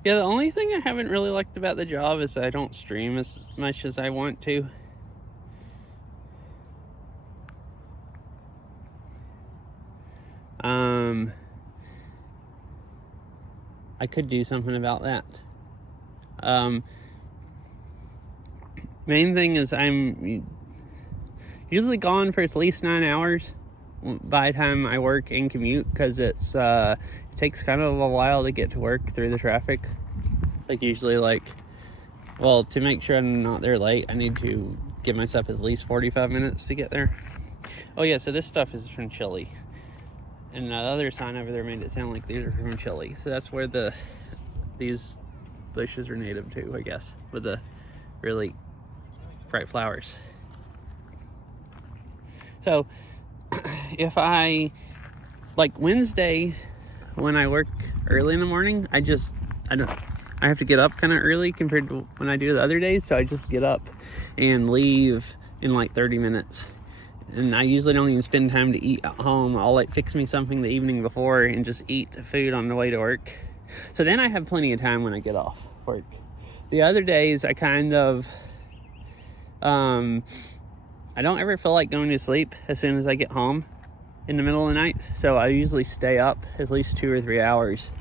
Yeah, the only thing I haven't really liked about the job is that I don't stream as much as I want to. I could do something about that. Main thing is I'm usually gone for at least 9 hours by the time I work and commute, because it takes kind of a while to get to work through the traffic. Usually to make sure I'm not there late, I need to give myself at least 45 minutes to get there. Oh yeah, so this stuff is from Chile. And the other sign over there made it sound like these are from Chile. So that's where these bushes are native to, I guess, with the really bright flowers. So if I, Wednesday, when I work early in the morning, I have to get up kind of early compared to when I do the other days. So I just get up and leave in 30 minutes. And I usually don't even spend time to eat at home. I'll fix me something the evening before and just eat food on the way to work. So then I have plenty of time when I get off work. The other days I kind of, I don't ever feel like going to sleep as soon as I get home in the middle of the night. So I usually stay up at least 2 or 3 hours.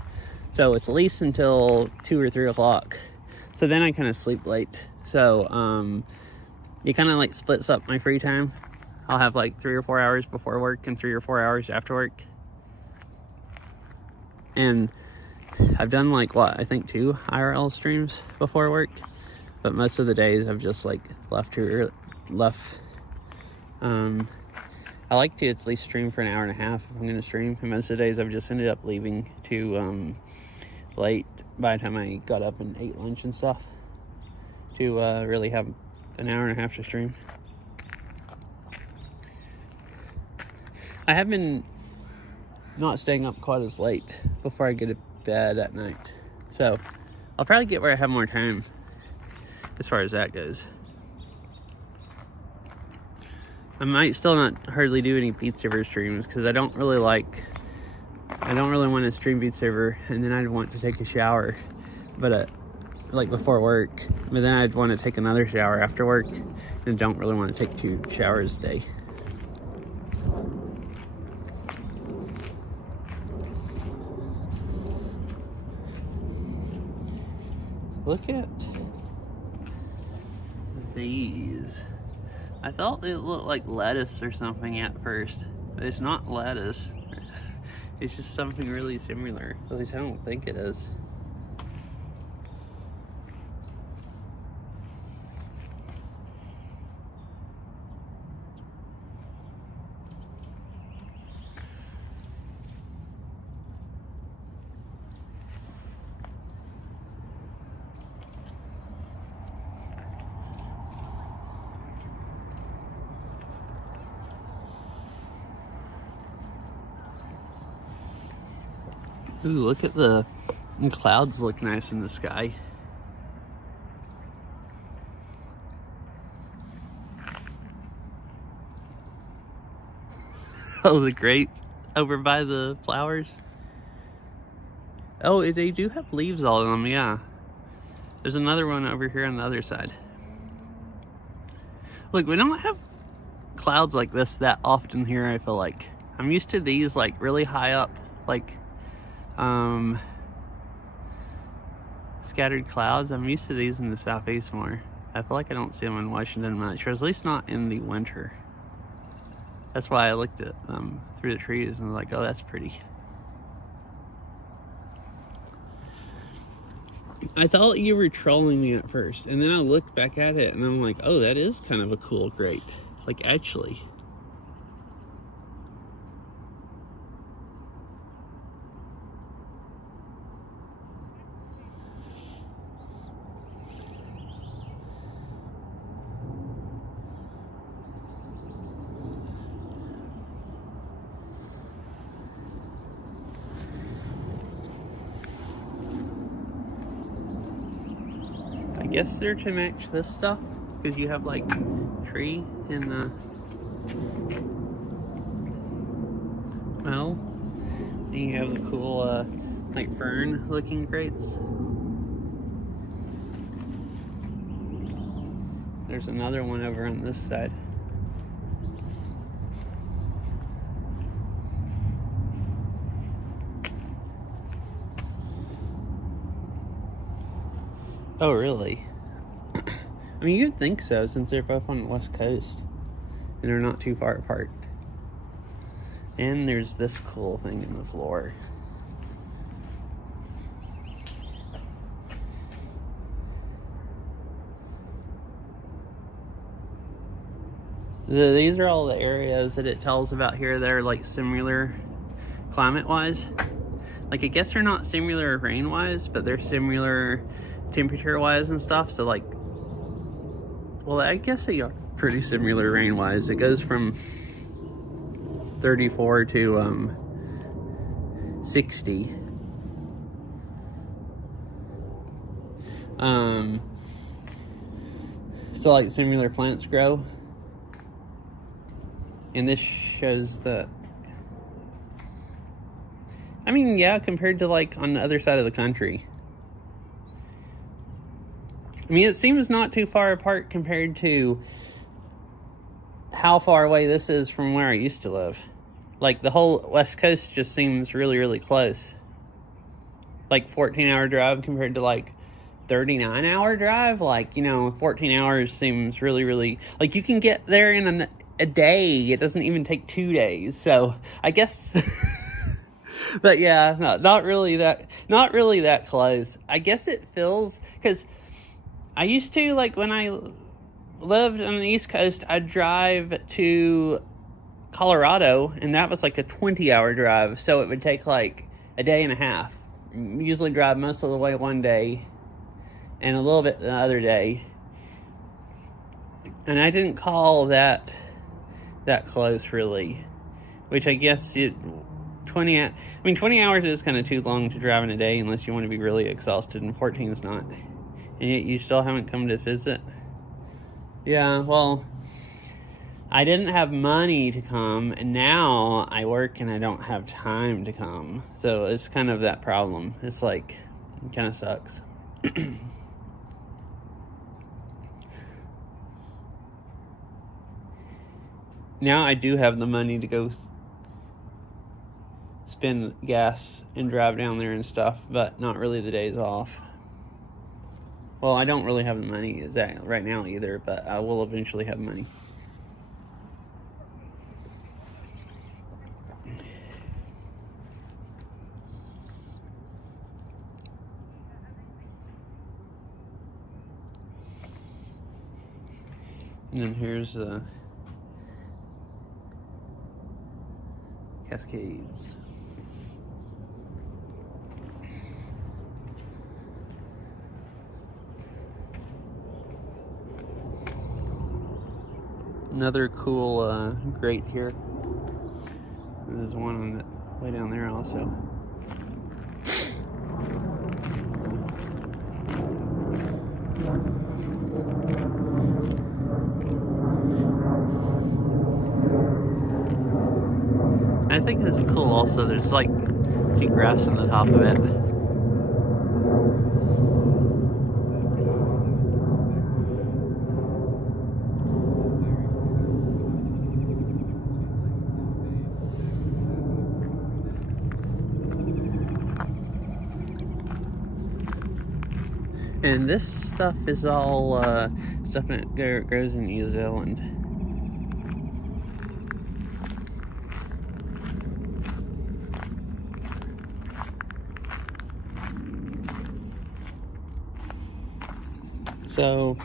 So it's at least until 2 or 3 o'clock. So then I kind of sleep late. So it kind of splits up my free time. I'll have 3 or 4 hours before work and 3 or 4 hours after work. And I've done I think 2 IRL streams before work. But most of the days I've just left too early. I like to at least stream for an hour and a half if I'm going to stream. And most of the days I've just ended up leaving too late by the time I got up and ate lunch and stuff to really have an hour and a half to stream. I have been not staying up quite as late before I get to bed at night. So I'll probably get where I have more time as far as that goes. I might still not hardly do any Beat Saber streams because I don't really want to stream Beat Saber and then I'd want to take a shower, but like before work, but then I'd want to take another shower after work and don't really want to take 2 showers a day. Look at these. I thought they looked like lettuce or something at first, but it's not lettuce. It's just something really similar. At least I don't think it is. Ooh, look at the clouds look nice in the sky. Oh, the grape over by the flowers. Oh, they do have leaves all on them, yeah. There's another one over here on the other side. Look, we don't have clouds like this that often here, I feel like. I'm used to these like really high up, like scattered clouds. I'm used to these in the southeast more. I feel like I don't see them in Washington much, or at least not in the winter. That's why I looked at them through the trees and was like, oh, that's pretty. I thought you were trolling me at first, and then I looked back at it and I'm like, oh, that is kind of a cool grate. Like, actually. I guess they're to match this stuff because you have like tree and metal, and you have the cool like fern looking crates. There's another one over on this side. Oh, really? I mean, you'd think so, since they're both on the West Coast. And they're not too far apart. And there's this cool thing in the floor. These are all the areas that it tells about here that are like similar climate-wise. Like, I guess they're not similar rain-wise, but they're similar temperature-wise and stuff. So, like, well, I guess they are pretty similar rain-wise. It goes from 34 to 60. So, like, similar plants grow. And this shows that, I mean, yeah, compared to, like, on the other side of the country. I mean, it seems not too far apart compared to how far away this is from where I used to live. Like, the whole West Coast just seems really, really close. Like, 14-hour drive compared to, like, 39-hour drive. Like, you know, 14 hours seems really, really... Like, you can get there in a day. It doesn't even take 2 days. So, I guess... But, yeah, no, not really that close. I guess it feels... Because... I used to, like, when I lived on the East Coast, I'd drive to Colorado, and that was, like, a 20-hour drive, so it would take, like, a day and a half. Usually drive most of the way one day, and a little bit the other day. And I didn't call that close, really. which I guess 20 hours is kind of too long to drive in a day unless you want to be really exhausted, and 14 is not. And yet you still haven't come to visit. Yeah, well, I didn't have money to come, and now I work and I don't have time to come. So it's kind of that problem. It's like, it kind of sucks. Now I do have the money to go spend gas and drive down there and stuff, but not really the days off. Well, I don't really have the money right now either, but I will eventually have money. And then here's the Cascades. Another cool grate here. There's one on the way down there also. I think this is cool also. There's like, see grass on the top of it. And this stuff is all stuff that grows in New Zealand. So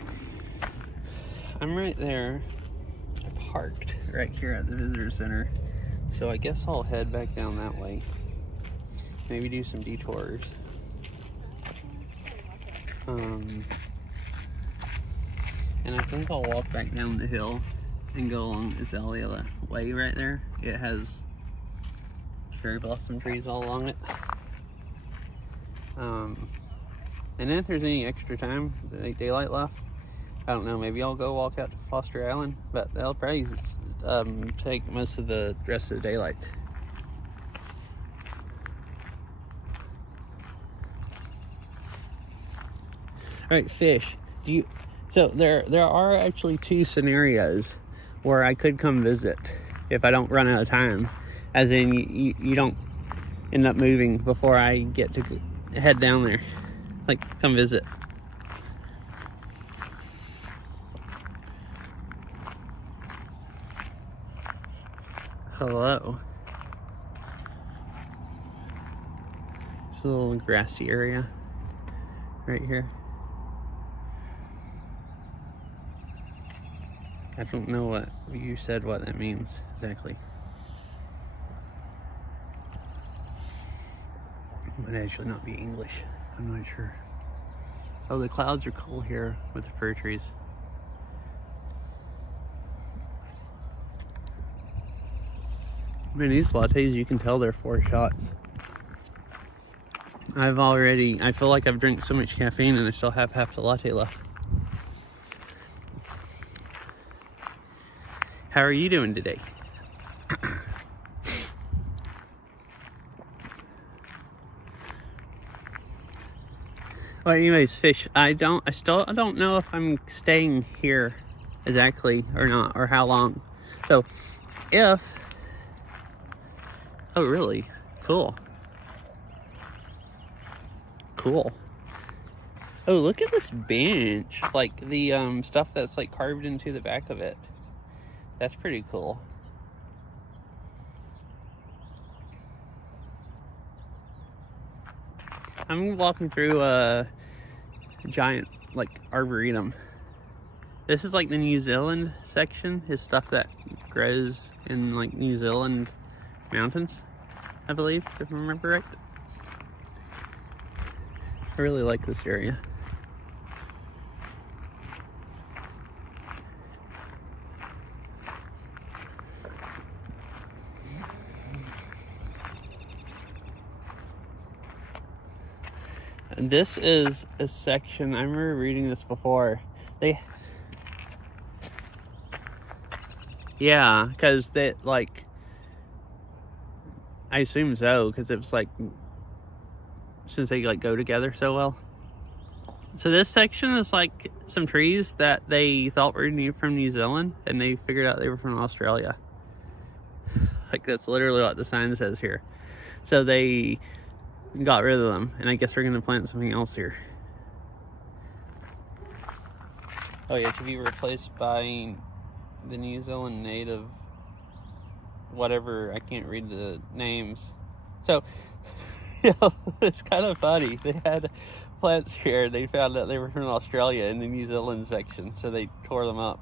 I'm right there. I parked right here at the visitor center. So I guess I'll head back down that way. Maybe do some detours. And I think I'll walk back down the hill and go along Azalea Way right there. It has cherry blossom trees all along it. And then if there's any extra time, daylight left, I don't know, maybe I'll go walk out to Foster Island, but they'll probably take most of the rest of the daylight. All right, fish. So there are actually two scenarios where I could come visit if I don't run out of time. As in, you don't end up moving before I get to head down there. Like, come visit. Hello. Just a little grassy area right here. I don't know what you said what that means exactly. It might actually not be English. I'm not sure. Oh, the clouds are cool here with the fir trees. I mean, these lattes, you can tell they're 4 shots. I feel like I've drank so much caffeine and I still have half the latte left. How are you doing today? Well, anyways, fish. I still don't know if I'm staying here exactly or not, or how long. So, oh, really? Cool. Cool. Oh, look at this bench. Like the stuff that's like carved into the back of it. That's pretty cool. I'm walking through a giant, like, arboretum. This is like the New Zealand section, is stuff that grows in like New Zealand mountains, I believe, if I remember right. I really like this area. This is a section, I remember reading this before. Yeah, because they, like, I assume so, because it was like, since they like go together so well. So this section is like some trees that they thought were from New Zealand, and they figured out they were from Australia. Like, that's literally what the sign says here. So they got rid of them, and I guess we're gonna plant something else here. Oh yeah, to be replaced by the New Zealand native whatever, I can't read the names. So, you know, it's kind of funny. They had plants here, they found out they were from Australia in the New Zealand section, so they tore them up.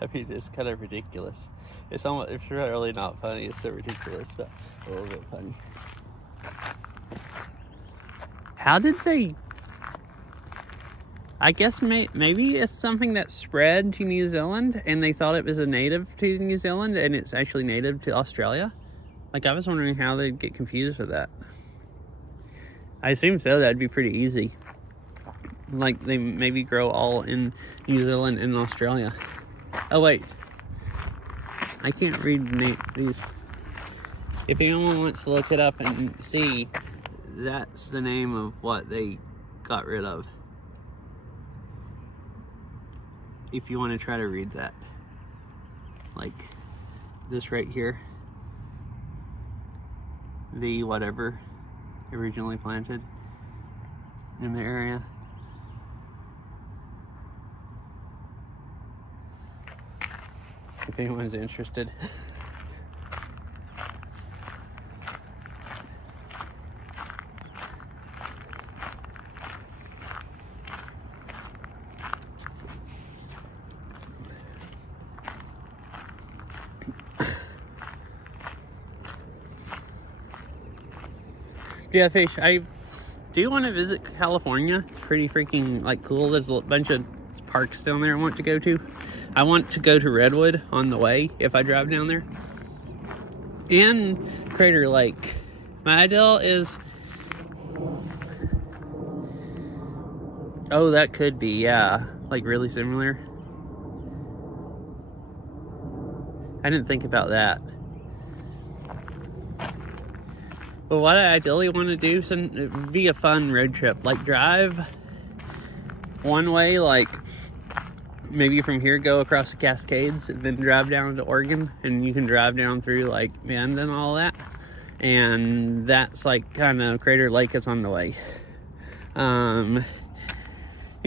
I mean, it's kind of ridiculous. It's really not funny, it's so ridiculous, but a little bit funny. How did they... I guess maybe it's something that spread to New Zealand and they thought it was a native to New Zealand and it's actually native to Australia. Like, I was wondering how they'd get confused with that. I assume so, that'd be pretty easy. Like, they maybe grow all in New Zealand and Australia. Oh wait, I can't read these. If anyone wants to look it up and see, that's the name of what they got rid of. If you want to try to read that. Like this right here. The whatever originally planted in the area. If anyone's interested. Yeah, fish. I do want to visit California. Pretty freaking like cool. There's a bunch of parks down there I want to go to. I want to go to Redwood on the way if I drive down there. And Crater Lake. My ideal is... Oh, that could be, yeah. Like really similar. I didn't think about that. But what I ideally want to do would be a fun road trip. Like drive one way, like maybe from here go across the Cascades and then drive down to Oregon, and you can drive down through like Bend and all that, and that's like kind of Crater Lake is on the way. And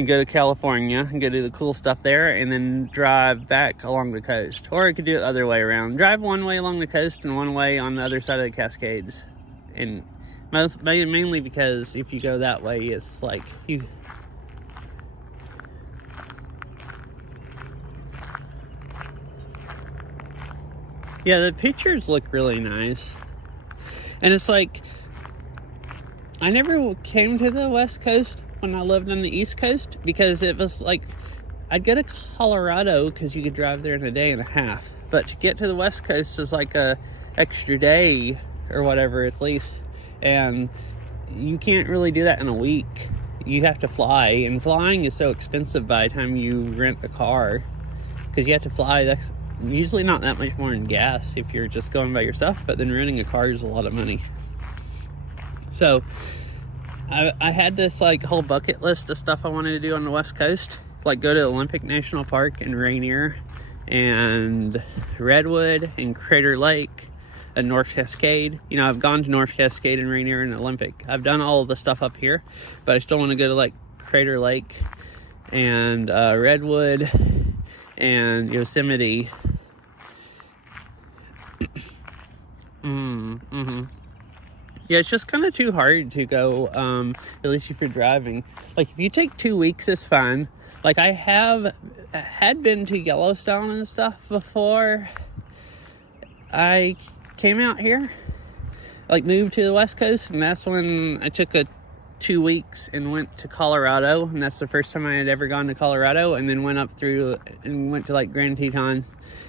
go to California and go do the cool stuff there, and then drive back along the coast. Or I could do it the other way around, drive one way along the coast and one way on the other side of the Cascades. And mainly because if you go that way, it's like you... Yeah, the pictures look really nice. And it's like, I never came to the West Coast when I lived on the East Coast, because it was like, I'd go to Colorado because you could drive there in a day and a half. But to get to the West Coast is like a extra day or whatever, at least. And you can't really do that in a week. You have to fly, and flying is so expensive by the time you rent a car, because you have to fly. That's usually not that much more in gas if you're just going by yourself, but then renting a car is a lot of money. So I had this like whole bucket list of stuff I wanted to do on the West Coast, like go to Olympic National Park and Rainier and Redwood and Crater Lake and North Cascade. You know, I've gone to North Cascade and Rainier and Olympic. I've done all of the stuff up here, but I still want to go to like Crater Lake and Redwood and Yosemite. Yeah, it's just kind of too hard to go, at least if you're driving. Like, if you take 2 weeks, it's fine. Like, I had been to Yellowstone and stuff before I came out here. Like, moved to the West Coast, and that's when I took 2 weeks and went to Colorado, and that's the first time I had ever gone to Colorado, and then went up through and went to, like, Grand Teton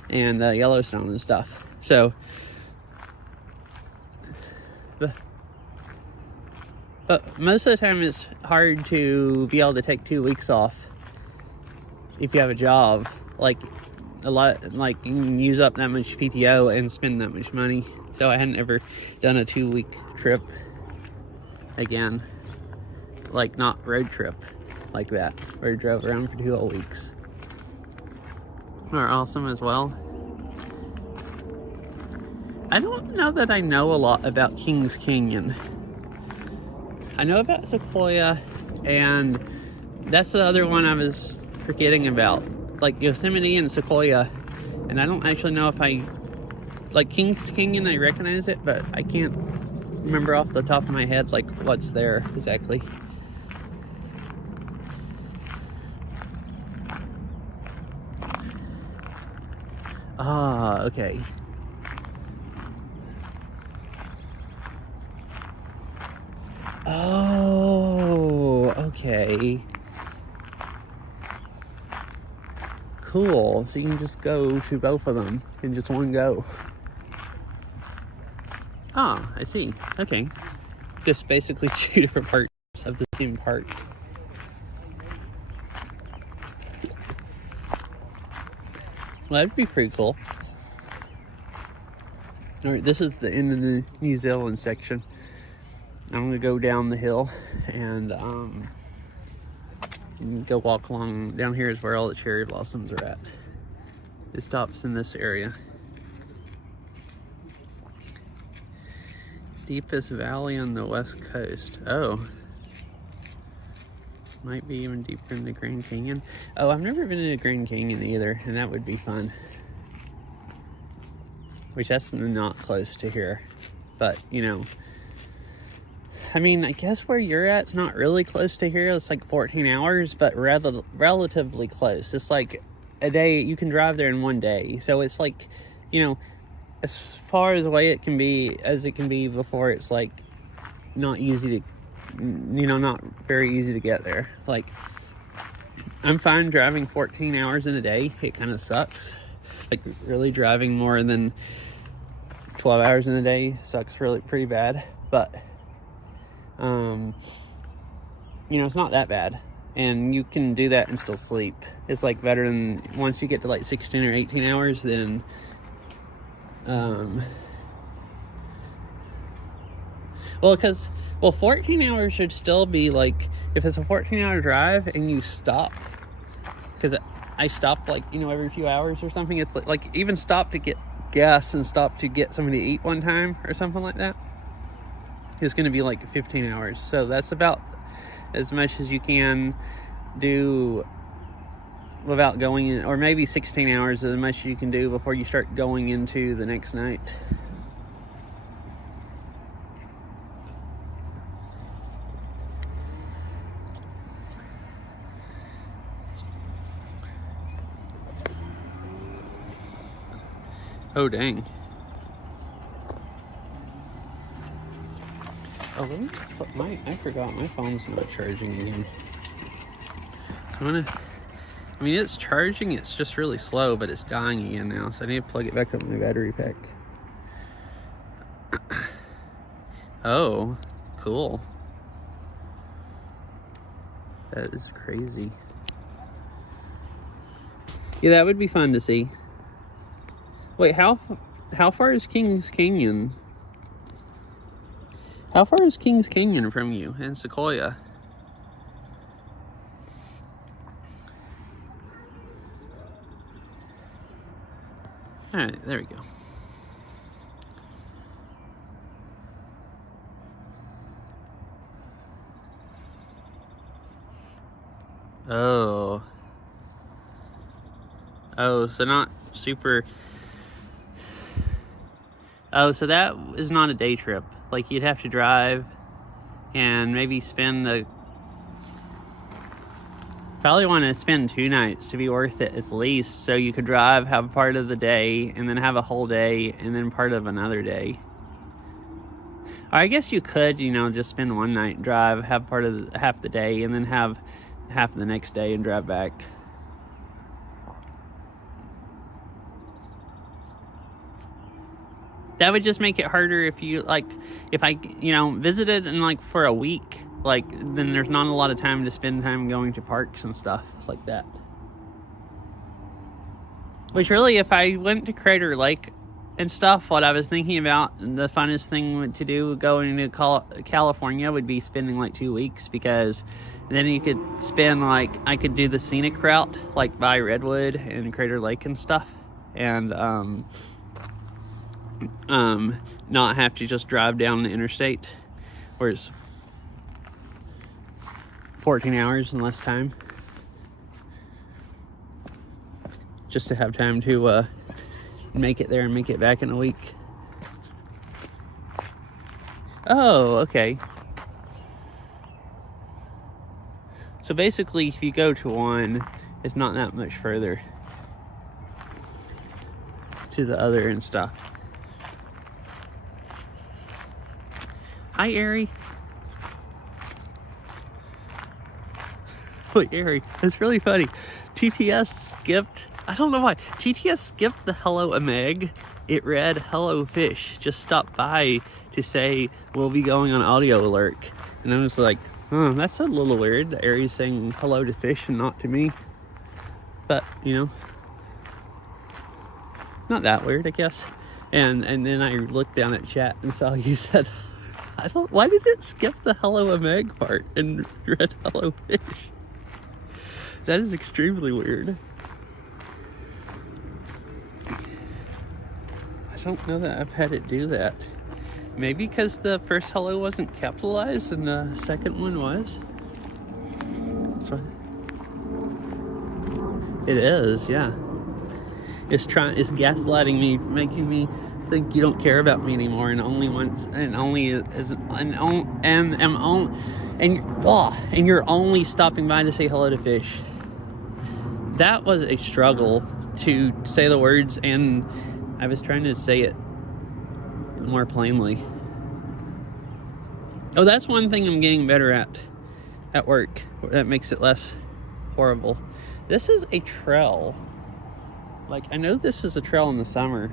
and Yellowstone and stuff. So... But most of the time it's hard to be able to take 2 weeks off if you have a job. Like a lot, like you can use up that much PTO and spend that much money. So I hadn't ever done a 2-week trip again. Like not road trip like that, where I drove around for 2 whole weeks. Are awesome as well. I don't know that I know a lot about Kings Canyon. I know about Sequoia, and that's the other one I was forgetting about. Like Yosemite and Sequoia, and I don't actually know if I like Kings Canyon. I recognize it, but I can't remember off the top of my head like what's there exactly. Ah, okay. Oh, okay. Cool. So you can just go to both of them in just one go. Ah, I see. Okay. Just basically 2 different parts of the same park. Well, that'd be pretty cool. Alright, this is the end of the New Zealand section. I'm gonna go down the hill and go walk along. Down here is where all the cherry blossoms are at. It stops in this area. Deepest valley on the west coast. Oh. Might be even deeper in the Grand Canyon. Oh, I've never been in the Grand Canyon either, and that would be fun. Which that's not close to here. But, you know, I mean, I guess where you're at, it's not really close to here. It's like 14 hours, but relatively close. It's like a day, you can drive there in one day. So it's like, you know, as far as away it can be, as it can be before, it's like not easy to, you know, not very easy to get there. Like, I'm fine driving 14 hours in a day. It kind of sucks. Like, really driving more than 12 hours in a day sucks really pretty bad. But you know, it's not that bad, and you can do that and still sleep. It's like better than once you get to like 16 or 18 hours, then well, 14 hours should still be like, if it's a 14-hour drive and you stop, because I stop like, you know, every few hours or something. It's like even stop to get gas and stop to get something to eat one time or something like that. It's going to be like 15 hours. So that's about as much as you can do without going in, or maybe 16 hours as much as you can do before you start going into the next night. Oh, dang. Oh, let me put I forgot my phone's not charging again. I mean, it's charging, it's just really slow, but it's dying again now, so I need to plug it back up in my battery pack. Oh, cool. That is crazy. Yeah, that would be fun to see. Wait, how far is Kings Canyon? How far is Kings Canyon from you in Sequoia? Alright, there we go. Oh. Oh, so not super... Oh, so that is not a day trip. Like, you'd have to drive and maybe probably want to spend 2 nights to be worth it at least, so you could drive, have part of the day, and then have a whole day, and then part of another day. Or I guess you could, you know, just spend 1 night, drive, have part of half the day, and then have half the next day and drive back. that would just make it harder if you, like, if I, visited and, like, for a week, like, then there's not a lot of time to spend time going to parks and stuff like that. Which really, if I went to Crater Lake and stuff, what I was thinking about, the funnest thing to do going to California would be spending like 2 weeks, because then you could spend, like, I could do the scenic route, like by Redwood and Crater Lake and stuff, and not have to just drive down the interstate, where it's 14 hours and less time. Just to have time to make it there and make it back in a week. Oh, okay. So basically, if you go to one, it's not that much further to the other and stuff. Hi, Ari. Wait, Ari, that's really funny. TTS skipped, I don't know why, TTS skipped the hello a Meg. It read hello fish. Just stopped by to say we'll be going on audio alert. And I was like, oh, that's a little weird. Ari's saying hello to fish and not to me. But, not that weird, I guess. And then I looked down at chat and saw you said, why did it skip the hello a Meg part and read hello fish? That is extremely weird. I don't know that I've had it do that. Maybe because the first hello wasn't capitalized and the second one was. That's what it is, yeah. It's gaslighting me, making me think you don't care about me anymore, and only once, and only is, and you're only stopping by to say hello to fish. That was a struggle to say the words, and I was trying to say it more plainly. Oh, that's one thing I'm getting better at work. That makes it less horrible. This is a trail. Like, I know this is a trail in the summer.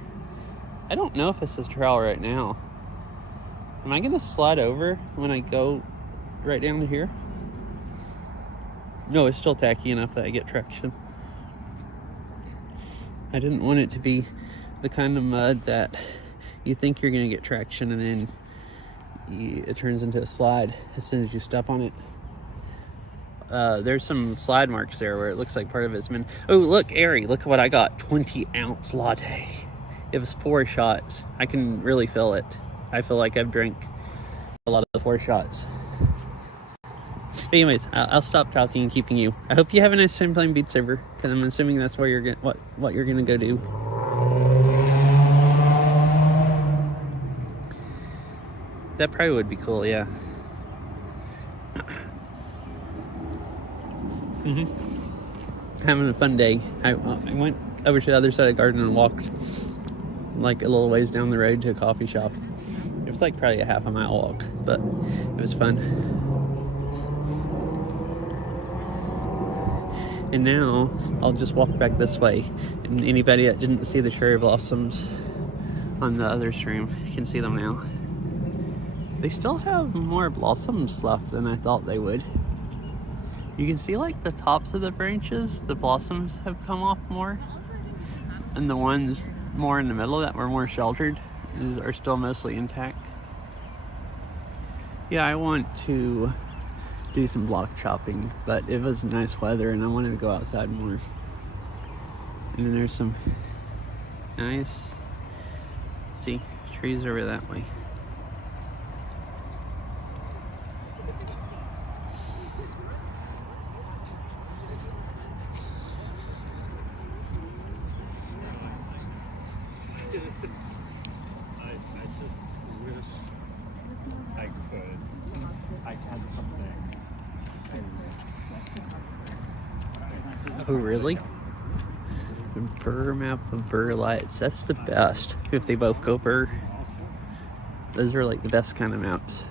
I don't know if this is a trail right now. Am I gonna slide over when I go right down to here? No, it's still tacky enough that I get traction. I didn't want it to be the kind of mud that you think you're gonna get traction and then it turns into a slide as soon as you step on it. There's some slide marks there where it looks like part of it's been... Oh, look, Ari, look at what I got. 20-ounce latte. It was 4 shots. I can really feel it. I feel like I've drank a lot of the 4 shots. But anyways, I'll stop talking and keeping you. I hope you have a nice time playing Beat Saber, because I'm assuming that's where you're what you're gonna go do. That probably would be cool, yeah. Having a fun day. I went over to the other side of the garden and walked like a little ways down the road to a coffee shop. It was like probably a half a mile walk, but it was fun. And now I'll just walk back this way, and anybody that didn't see the cherry blossoms on the other stream can see them now. They still have more blossoms left than I thought they would. You can see like the tops of the branches, the blossoms have come off more, and the ones more in the middle that were more sheltered are still mostly intact. Yeah, I want to do some block chopping, but it was nice weather and I wanted to go outside more. And then there's some nice, see, trees over that way. Oh, really? Burr map of burr lights. That's the best. If they both go burr. Those are like the best kind of maps.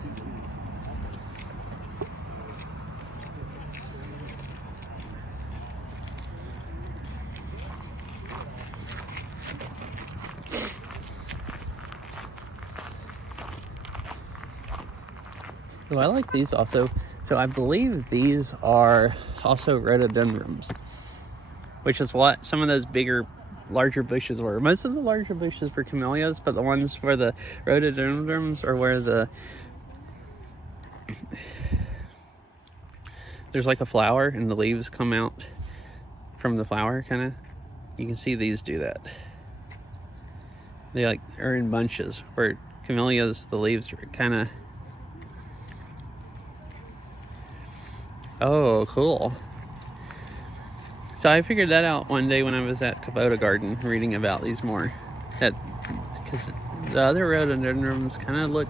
Oh, I like these also. So I believe these are also rhododendrons, which is what some of those larger bushes were. Most of the larger bushes were camellias, but the ones for the rhododendrons are where there's like a flower and the leaves come out from the flower, kind of. You can see these do that. They like are in bunches, where camellias, the leaves are kind of... Oh, cool. So I figured that out one day when I was at Kubota Garden reading about these more. Because the other rhododendrons kind of look,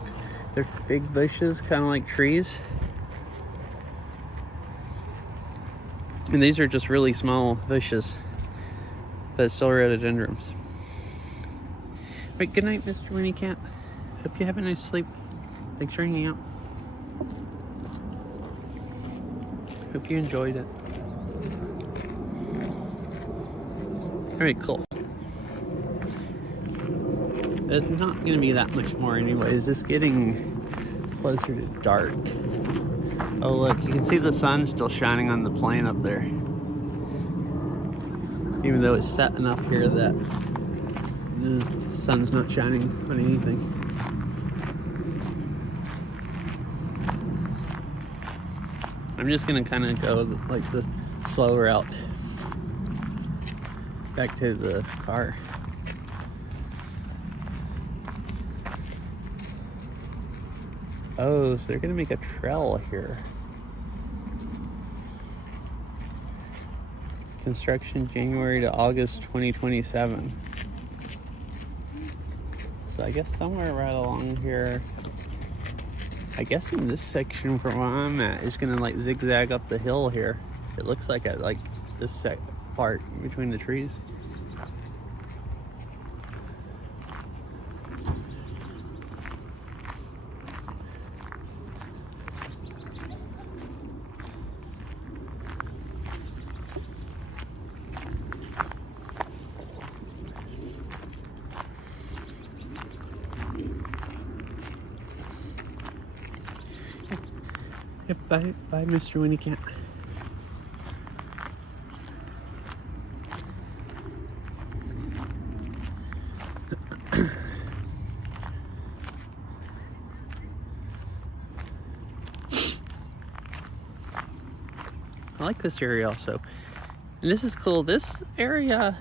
they're big bushes, kind of like trees. And these are just really small bushes, but still rhododendrons. Right, good night, Mr. Winnie Cat. Hope you have a nice sleep. Thanks for hanging out. Hope you enjoyed it. Alright, cool. It's not going to be that much more anyways. It's getting closer to dark. Oh look, you can see the sun still shining on the plane up there. Even though it's set enough here that the sun's not shining on anything. I'm just gonna kind of go like the slow route back to the car. Oh, so they're gonna make a trail here. Construction January to August 2027. So I guess somewhere right along here, I guess in this section from where I'm at, it's gonna like zigzag up the hill here. It looks like at like this part between the trees. Yep, bye, Mr. Winnie Cat. I like this area also. And this is cool. This area,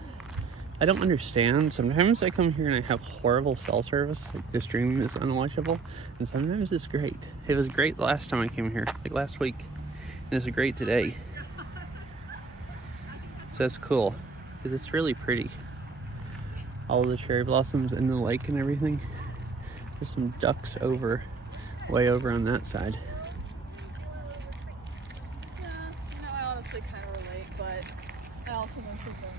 I don't understand. Sometimes I come here and I have horrible cell service. Like the stream is unwatchable. And sometimes it's great. It was great the last time I came here, like last week. And it's great today. So that's cool. Because it's really pretty. All of the cherry blossoms in the lake and everything. There's some ducks way over on that side. I honestly kind of relate, but I also mostly feel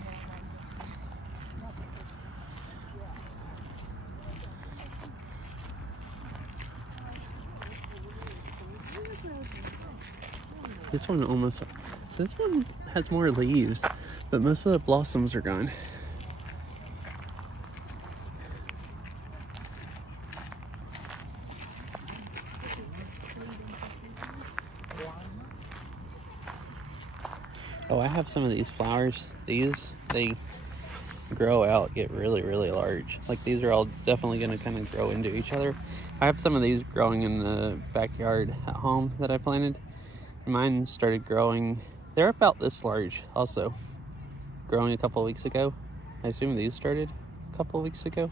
This one almost, so this one has more leaves, but most of the blossoms are gone. Oh, I have some of these flowers. They grow out, get really, really large. Like these are all definitely gonna kind of grow into each other. I have some of these growing in the backyard at home that I planted. Mine started growing, they're about this large also, growing a couple weeks ago. I assume these started a couple weeks ago.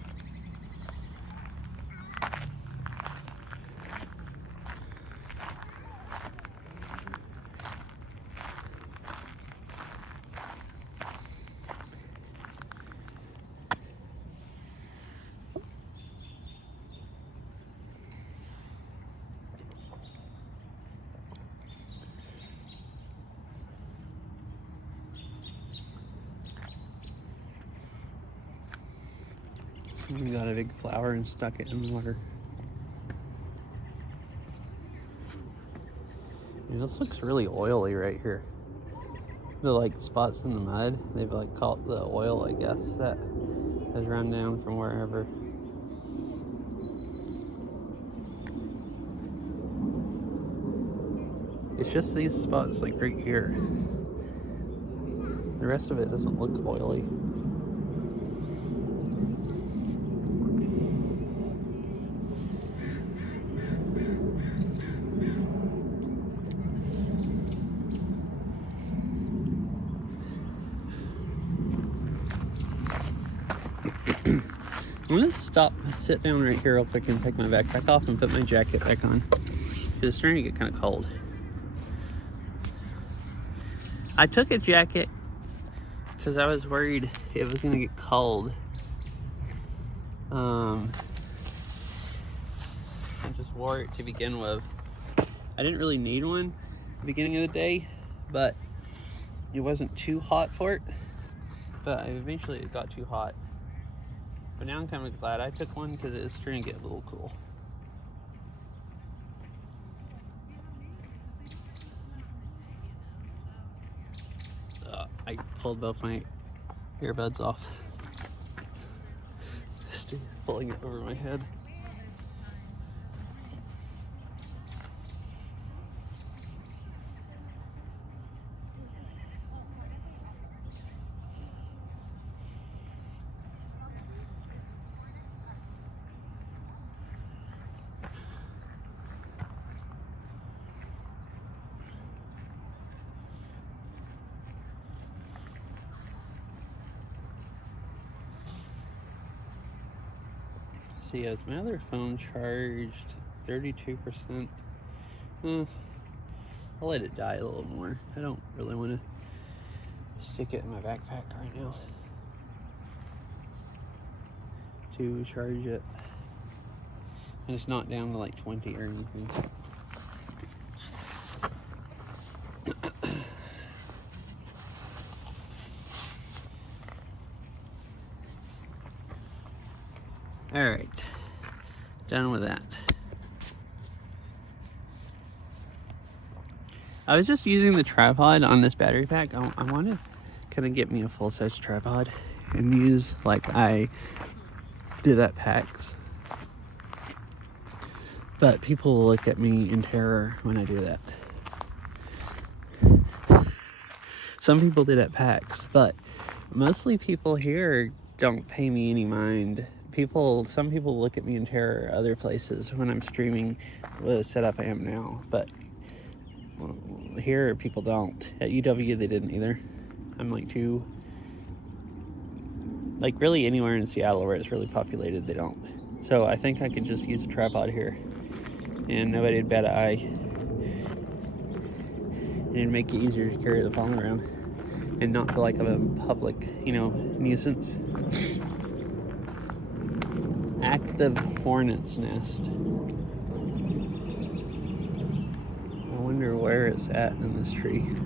We got a big flower and stuck it in the water. Yeah, this looks really oily right here. The like spots in the mud, they've like caught the oil, I guess, that has run down from wherever. It's just these spots like right here. The rest of it doesn't look oily. I'm gonna sit down right here real quick and take my backpack off and put my jacket back on. It's starting to get kind of cold. I took a jacket because I was worried it was gonna get cold. I just wore it to begin with. I didn't really need one at the beginning of the day, but it wasn't too hot for it. But eventually it got too hot. But now I'm kind of glad I took one because it's starting to get a little cool. I pulled both my earbuds off. Just pulling it over my head. See, has my other phone charged 32%? I'll let it die a little more. I don't really want to stick it in my backpack right now to charge it. And it's not down to like 20 or anything. Alright, done with that. I was just using the tripod on this battery pack. I want to kind of get me a full-size tripod and use like I did at PAX. But people will look at me in terror when I do that. Some people did at PAX, but mostly people here don't pay me any mind. Some people look at me in terror other places when I'm streaming with the setup I am now, but here people don't. At UW they didn't either. I'm really anywhere in Seattle where it's really populated, they don't. So I think I could just use a tripod here and nobody'd bat an eye. And it'd make it easier to carry the phone around and not feel like I'm a public, nuisance. Active hornet's nest. I wonder where it's at in this tree.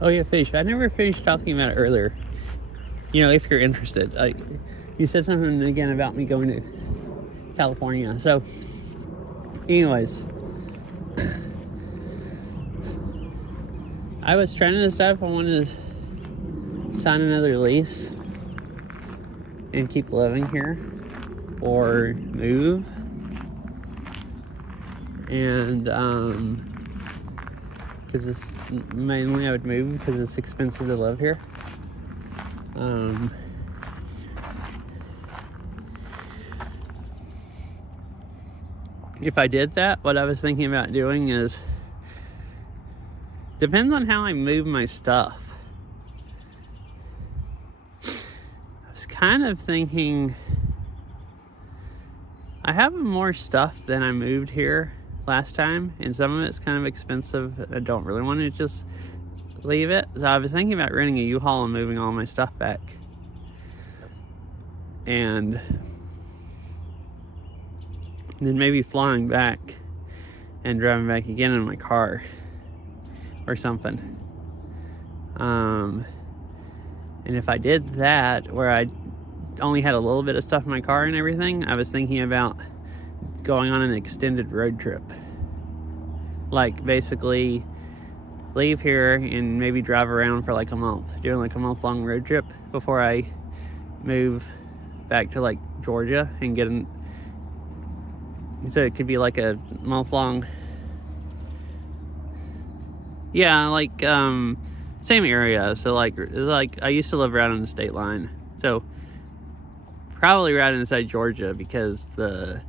Oh yeah, fish. I never finished talking about it earlier. If you're interested. You said something again about me going to California. So, anyways. I was trying to decide if I wanted to sign another lease and keep living here or move. And, because mainly I would move because it's expensive to live here. If I did that, what I was thinking about doing is, depends on how I move my stuff. I was kind of thinking, I have more stuff than I moved here last time, and some of it's kind of expensive. I don't really want to just leave it. So I was thinking about renting a U-Haul and moving all my stuff back. and then maybe flying back and driving back again in my car or something. And if I did that, where I only had a little bit of stuff in my car and everything, I was thinking about going on an extended road trip. Like, basically leave here and maybe drive around for like a month, doing like a month-long road trip before I move back to like Georgia and get in. So it could be like a month-long, yeah, like same area. So like I used to live right on the state line, so probably right inside Georgia, because the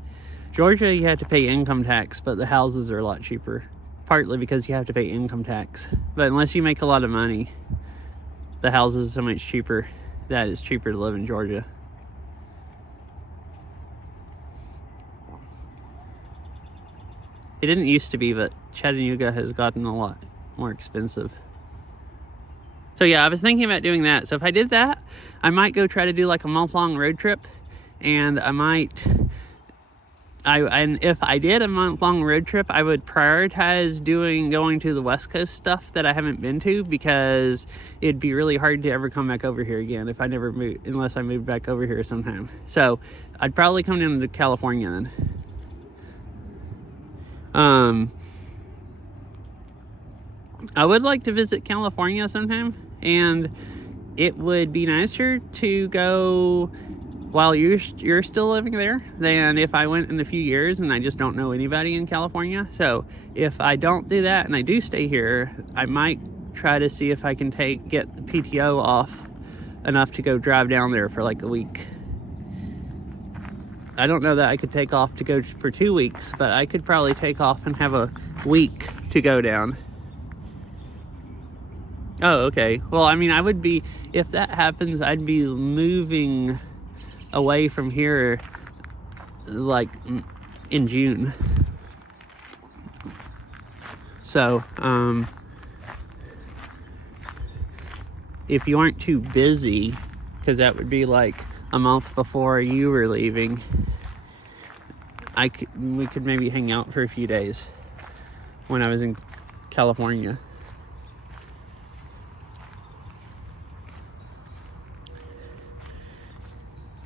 Georgia you have to pay income tax, but the houses are a lot cheaper, partly because you have to pay income tax. But unless you make a lot of money, the houses are so much cheaper that it's cheaper to live in Georgia. It didn't used to be, but Chattanooga has gotten a lot more expensive. So yeah, I was thinking about doing that. So if I did that, I might go try to do like a month-long road trip, and and if I did a month-long road trip, I would prioritize going to the West Coast stuff that I haven't been to, because it'd be really hard to ever come back over here again if I never moved, unless I moved back over here sometime. So I'd probably come down to California then. I would like to visit California sometime, and it would be nicer to go while you're still living there than if I went in a few years and I just don't know anybody in California. So if I don't do that and I do stay here, I might try to see if I can get the PTO off enough to go drive down there for like a week. I don't know that I could take off to go for 2 weeks, but I could probably take off and have a week to go down. Oh, okay. Well, I mean, if that happens, I'd be moving away from here like in June. So, if you aren't too busy, because that would be like a month before you were leaving, we could maybe hang out for a few days when I was in California.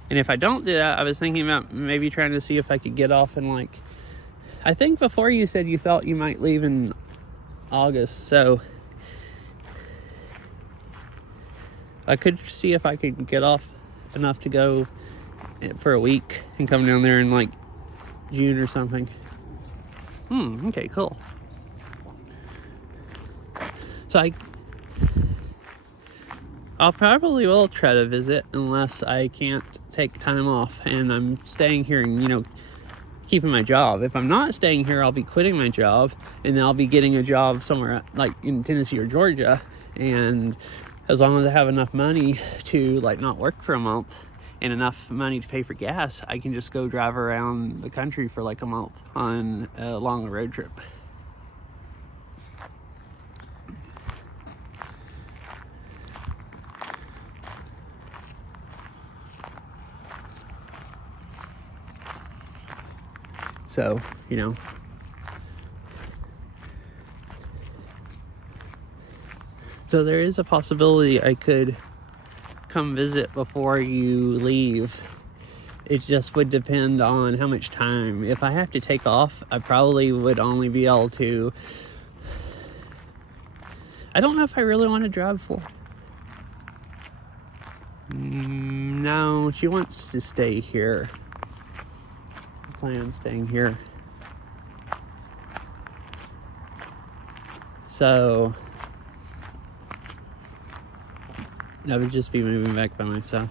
And if I don't do that, I was thinking about maybe trying to see if I could get off in like, I think before you said you thought you might leave in August, so I could see if I could get off enough to go for a week and come down there in like June or something. Okay, cool. So I'll probably will try to visit unless I can't take time off and I'm staying here and, keeping my job. If I'm not staying here, I'll be quitting my job, and then I'll be getting a job somewhere like in Tennessee or Georgia. And as long as I have enough money to like not work for a month and enough money to pay for gas, I can just go drive around the country for like a month on a long road trip. So, so there is a possibility I could come visit before you leave. It just would depend on how much time. If I have to take off, I probably would only be able to, I don't know if I really want to drive for. No, she wants to stay here. I plan on staying here. So I would just be moving back by myself.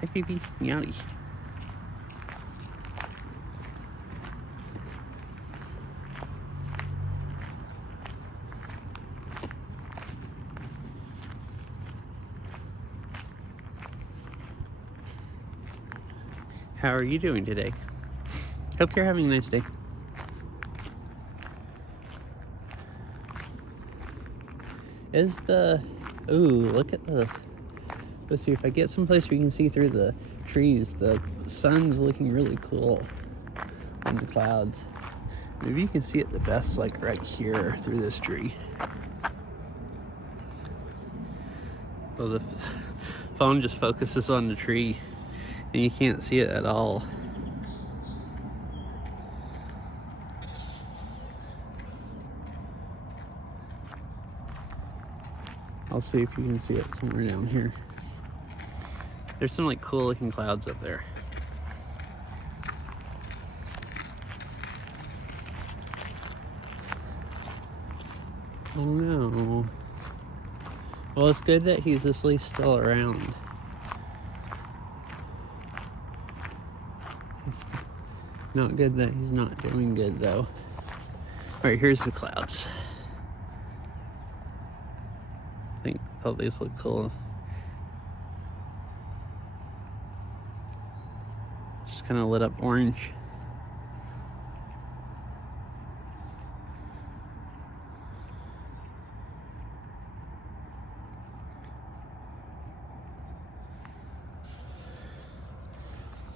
Hi, baby. Meowdy. How are you doing today? Hope you're having a nice day. Ooh, look at let's see if I get someplace where you can see through the trees. The sun's looking really cool on the clouds. Maybe you can see it the best like right here through this tree. Well, the phone just focuses on the tree and you can't see it at all. I'll see if you can see it somewhere down here. There's some like cool looking clouds up there. Oh no. Well, it's good that he's at least still around. It's not good that he's not doing good though. Alright, here's the clouds. I thought these look cool. Just kind of lit up orange.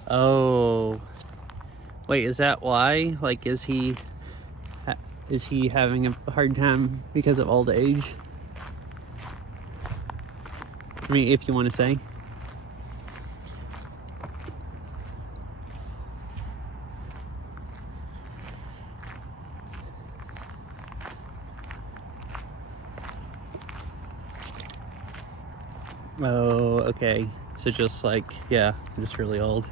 Oh, wait, is that why? Like, is he having a hard time because of old age? I mean, if you want to say. Oh, okay. So just like, yeah, just really old.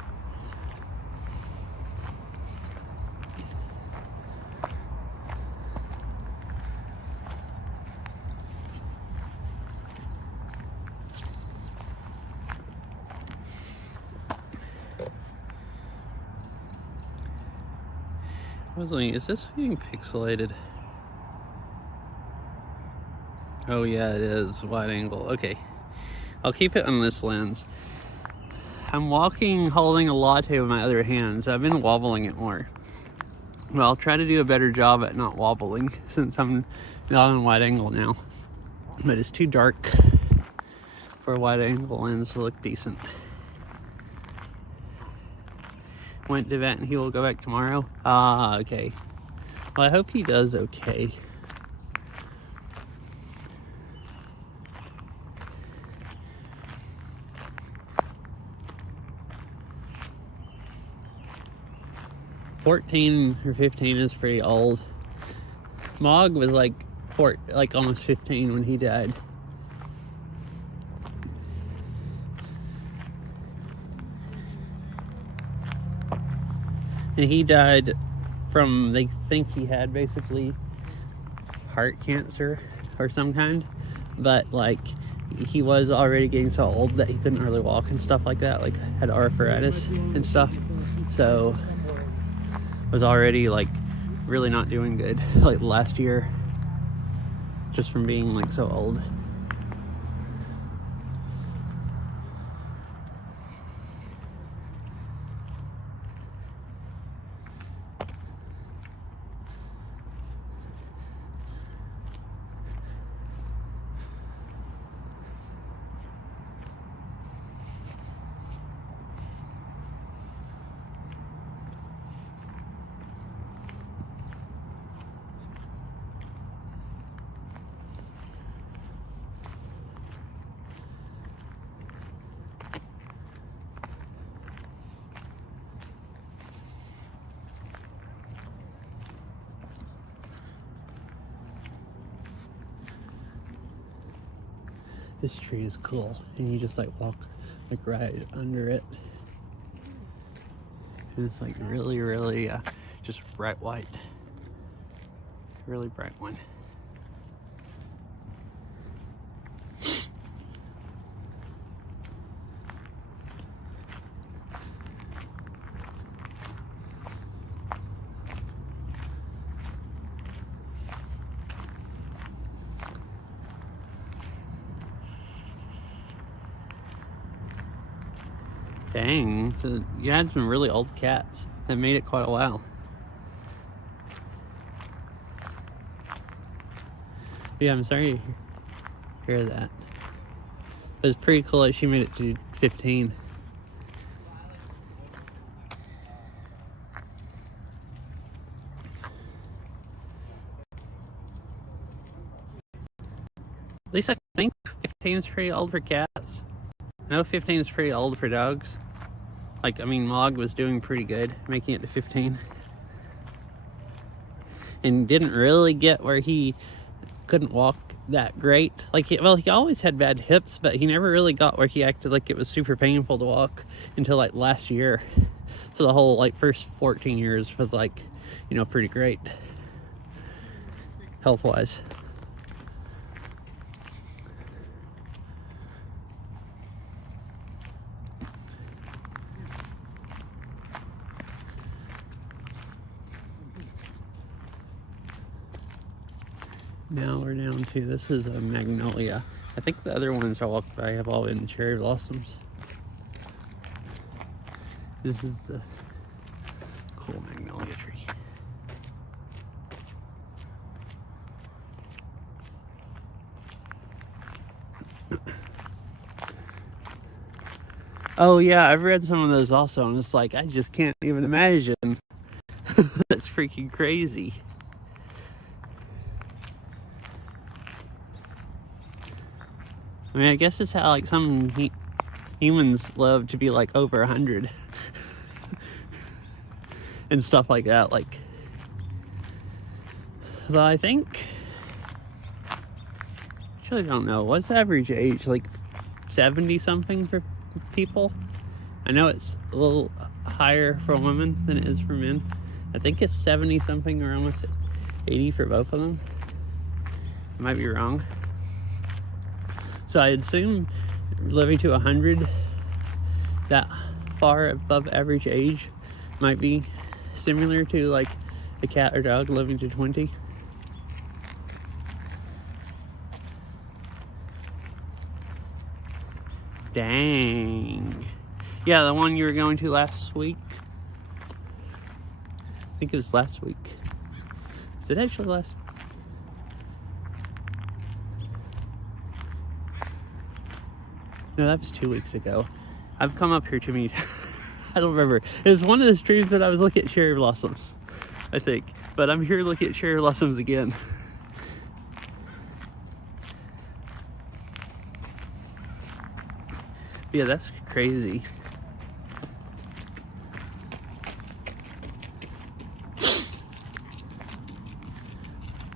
I was like, is this being pixelated? Oh yeah, it is. Wide angle. Okay. I'll keep it on this lens. I'm walking holding a latte with my other hand, so I've been wobbling it more. Well, I'll try to do a better job at not wobbling since I'm not on wide angle now. But it's too dark for a wide angle lens to look decent. Went to vet and he will go back tomorrow. Ah, okay. Well, I hope he does okay. $14 or $15 is pretty old. Mog was like almost 15 when he died. And he died from, they think he had basically heart cancer or some kind, but like he was already getting so old that he couldn't really walk and stuff like that, like had arthritis and stuff, so was already like really not doing good like last year just from being like so old. This tree is cool, and you just like walk like right under it, and it's like really just bright white, really bright one. Dang, so you had some really old cats that made it quite a while. Yeah, I'm sorry to hear that. It was pretty cool that she made it to 15. At least I think 15 is pretty old for cats. I know 15 is pretty old for dogs. Like, I mean, Mog was doing pretty good, making it to 15. And didn't really get where he couldn't walk that great. Like, he always had bad hips, but he never really got where he acted like it was super painful to walk until, like, last year. So the whole, like, first 14 years was, like, you know, pretty great. Health-wise. Now we're down to, this is a magnolia. I think the other ones I walked by have all been cherry blossoms. This is the cool magnolia tree. Oh yeah, I've read some of those also, and it's like, I just can't even imagine. That's freaking crazy. I mean, I guess it's how, like, some humans love to be, like, over 100. And stuff like that, like. So I think, actually don't know, what's the average age? Like 70 something for people? I know it's a little higher for women than it is for men. I think it's 70 something or almost 80 for both of them. I might be wrong. So I assume living to 100, that far above average age, might be similar to like a cat or dog living to 20. Dang. Yeah, the one you were going to last week. I think it was last week. Is it actually last? No, that was 2 weeks ago. I've come up here to meet. I don't remember. It was one of the streams that I was looking at cherry blossoms, I think. But I'm here looking at cherry blossoms again. Yeah, that's crazy.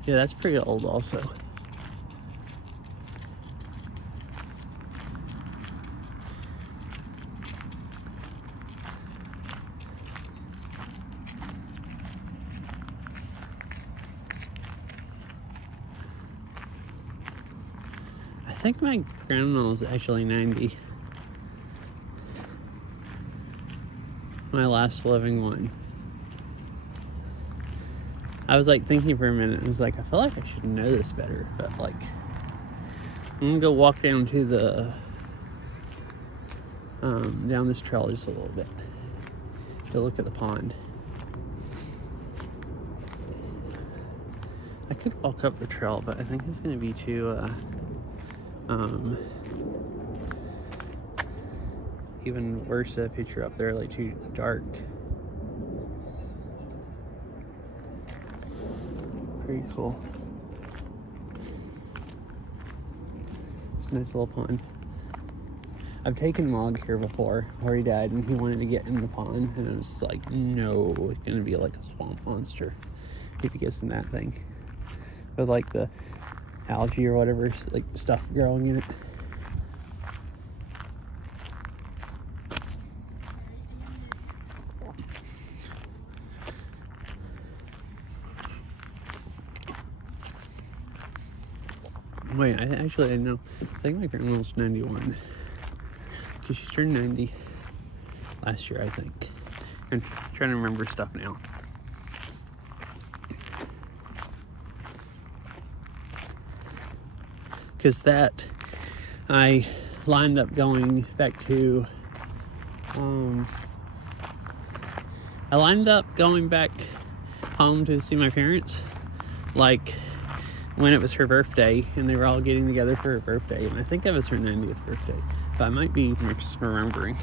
Yeah, that's pretty old also. I think my grandma was actually 90. My last living one. I was like thinking for a minute, I was like, I feel like I should know this better, but like, I'm gonna go walk down to the, down this trail just a little bit to look at the pond. I could walk up the trail, but I think it's gonna be too, even worse if you're up there, like too dark. Pretty cool. It's a nice little pond. I've taken Mog here before, where he died, and he wanted to get in the pond, and I was like, no, it's gonna be like a swamp monster if he gets in that thing. With like the algae or whatever, like stuff growing in it. Wait, I know. I think my grandma's 91. Because she turned 90 last year, I think. I'm trying to remember stuff now. Because that, I lined up going back to I lined up going back home to see my parents, like when it was her birthday, and they were all getting together for her birthday, and I think that was her 90th birthday, but I might be misremembering.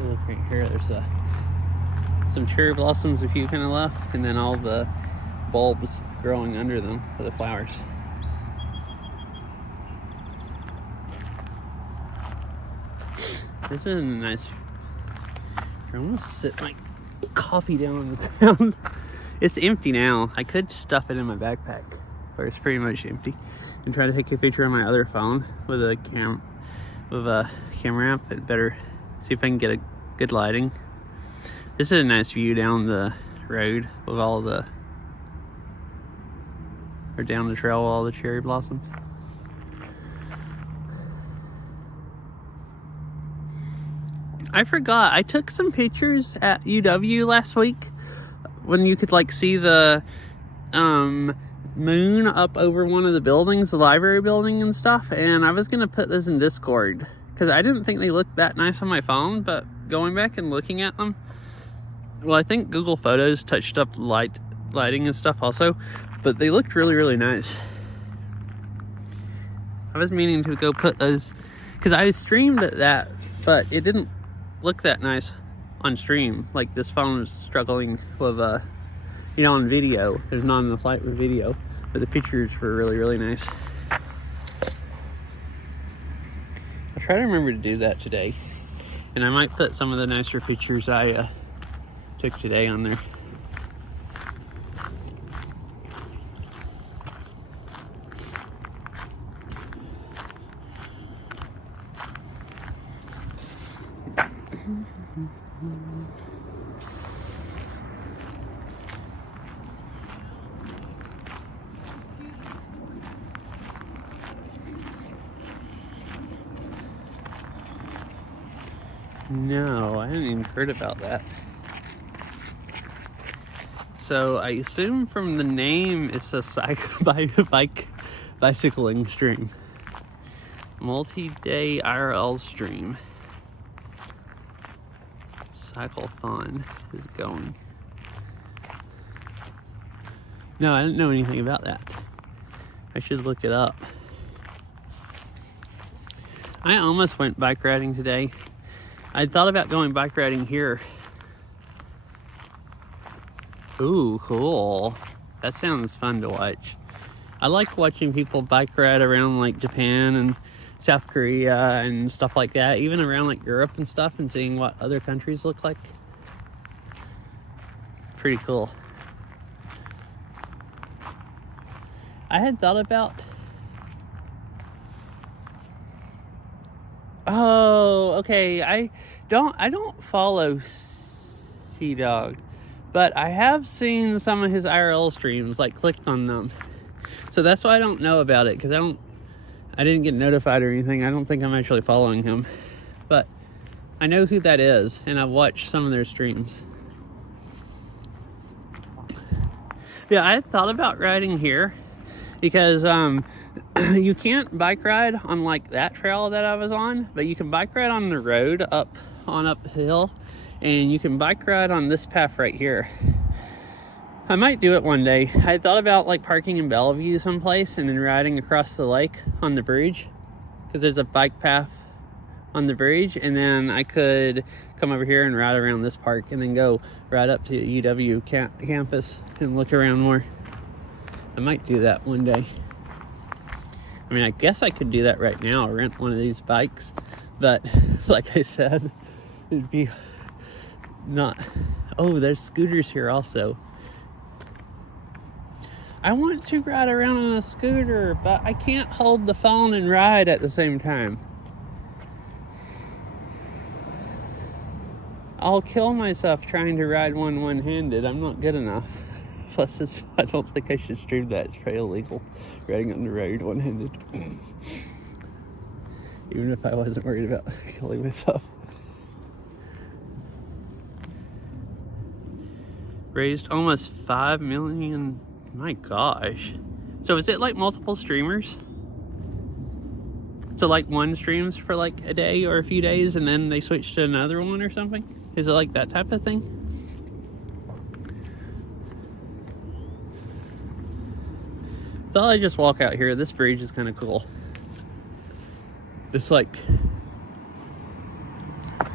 Look right here, there's some cherry blossoms, a few kind of left, and then all the bulbs growing under them for the flowers. This is a nice. I'm gonna sit my coffee down on the ground. It's empty now. I could stuff it in my backpack, but it's pretty much empty, and try to take a picture on my other phone with a camera app. But better see if I can get a good lighting. This is a nice view down the road with all the, or down the trail with all the cherry blossoms. I forgot, I took some pictures at UW last week when you could like see the moon up over one of the buildings, the library building and stuff, and I was gonna put this in Discord because I didn't think they looked that nice on my phone, but going back and looking at them, well, I think Google Photos touched up lighting and stuff also, but they looked really, really nice. I was meaning to go put those, because I streamed at that, but it didn't look that nice on stream. Like this phone was struggling with, on video. There's not enough light with video, but the pictures were really, really nice. I'll try to remember to do that today. And I might put some of the nicer pictures I took today on there. No, I hadn't even heard about that. So I assume from the name it's a bicycling stream. Multi-day IRL stream. Cycle-thon is going. No, I didn't know anything about that. I should look it up. I almost went bike riding today. I thought about going bike riding here. Ooh, cool. That sounds fun to watch. I like watching people bike ride around like Japan and South Korea and stuff like that, even around like Europe and stuff, and seeing what other countries look like. Pretty cool. I had thought about, oh, okay, I don't follow Sea-Dog, but I have seen some of his IRL streams, like clicked on them. So that's why I don't know about it, because I didn't get notified or anything. I don't think I'm actually following him, but I know who that is, and I've watched some of their streams. Yeah, I had thought about riding here, because you can't bike ride on like that trail that I was on, but you can bike ride on the road uphill, and you can bike ride on this path right here. I might do it one day. I thought about like parking in Bellevue someplace and then riding across the lake on the bridge, because there's a bike path on the bridge, and then I could come over here and ride around this park and then go right up to UW campus and look around more. I might do that one day. I mean, I guess I could do that right now, rent one of these bikes, but like I said, it'd be not. Oh, there's scooters here also. I want to ride around on a scooter, but I can't hold the phone and ride at the same time. I'll kill myself trying to ride one-handed. I'm not good enough. Plus, I don't think I should stream that. It's probably illegal, riding on the road one-handed. Even if I wasn't worried about killing myself. Raised almost 5 million. My gosh. So is it like multiple streamers? So like one streams for like a day or a few days and then they switch to another one or something? Is it like that type of thing? Thought I'd just walk out here. This bridge is kind of cool. It's like a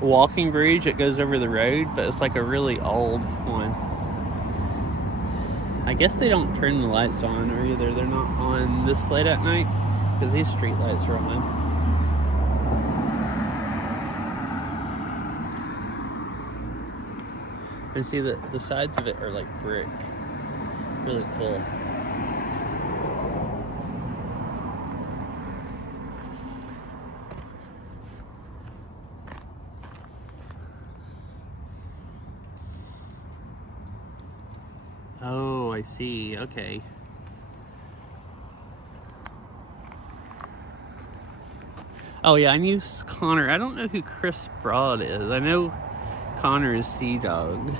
walking bridge that goes over the road, but it's like a really old one. I guess they don't turn the lights on, or either they're not on this late at night, because these street lights are on. And see that the sides of it are like brick. Really cool. Oh, I see. Okay. Oh yeah, I knew Connor. I don't know who Chris Broad is. I know Connor is Sea Dog.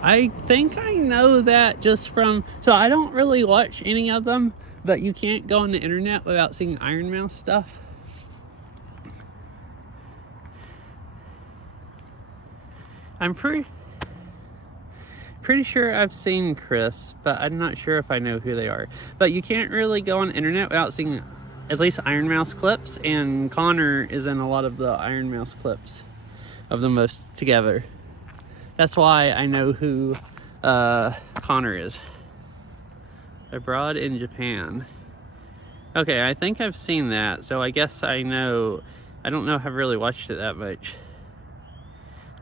I think I know that just from... So I don't really watch any of them, but you can't go on the internet without seeing Iron Mouse stuff. I'm pretty sure I've seen Chris, but I'm not sure if I know who they are. But you can't really go on the internet without seeing at least Iron Mouse clips, and Connor is in a lot of the Iron Mouse clips of the most together. That's why I know who Connor is. Abroad in Japan. Okay, I think I've seen that, so I guess I know. I don't know if I've really watched it that much.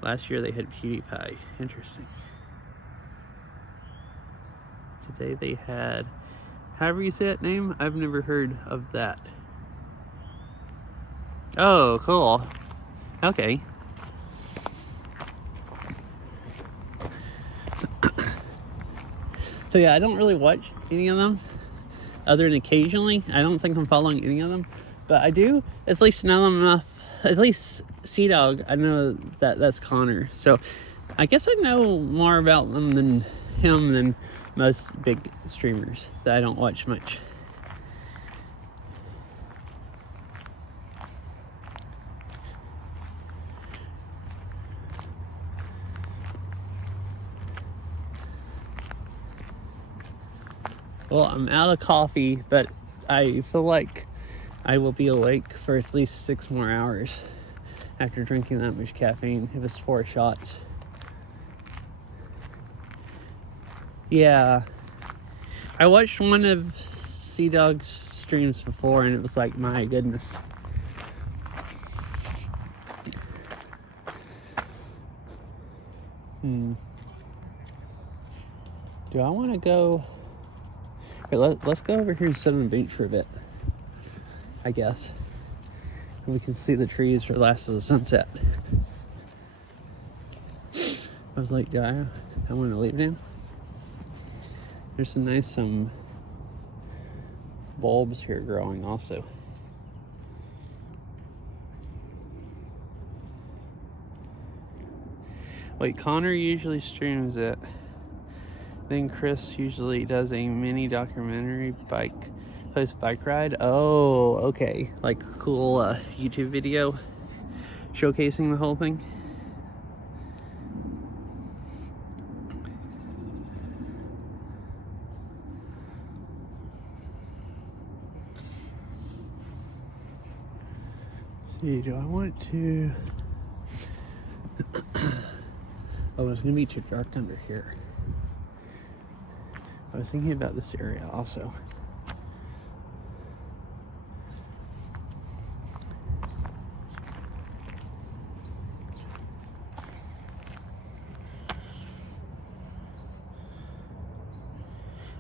Last year they had PewDiePie. Interesting. Today they had... However you say that name, I've never heard of that. Oh, cool. Okay. So yeah, I don't really watch any of them, other than occasionally. I don't think I'm following any of them, but I do at least know them enough. At least Sea Dog, I know that that's Connor. So I guess I know more about them than him than most big streamers that I don't watch much. Well, I'm out of coffee, but I feel like I will be awake for at least 6 more hours after drinking that much caffeine. It was 4 shots. Yeah. I watched one of Sea Dog's streams before and it was like, my goodness. Do I want to go... Let's go over here and sit on the beach for a bit, I guess. And we can see the trees for the last of the sunset. I was like, do I want to leave now? There's some nice bulbs here growing also. Wait, Connor usually streams it. Then Chris usually does a mini documentary post bike ride. Oh, okay. Like a cool YouTube video showcasing the whole thing. Let's see, do I want to... Oh, it's gonna be too dark under here. I was thinking about this area also.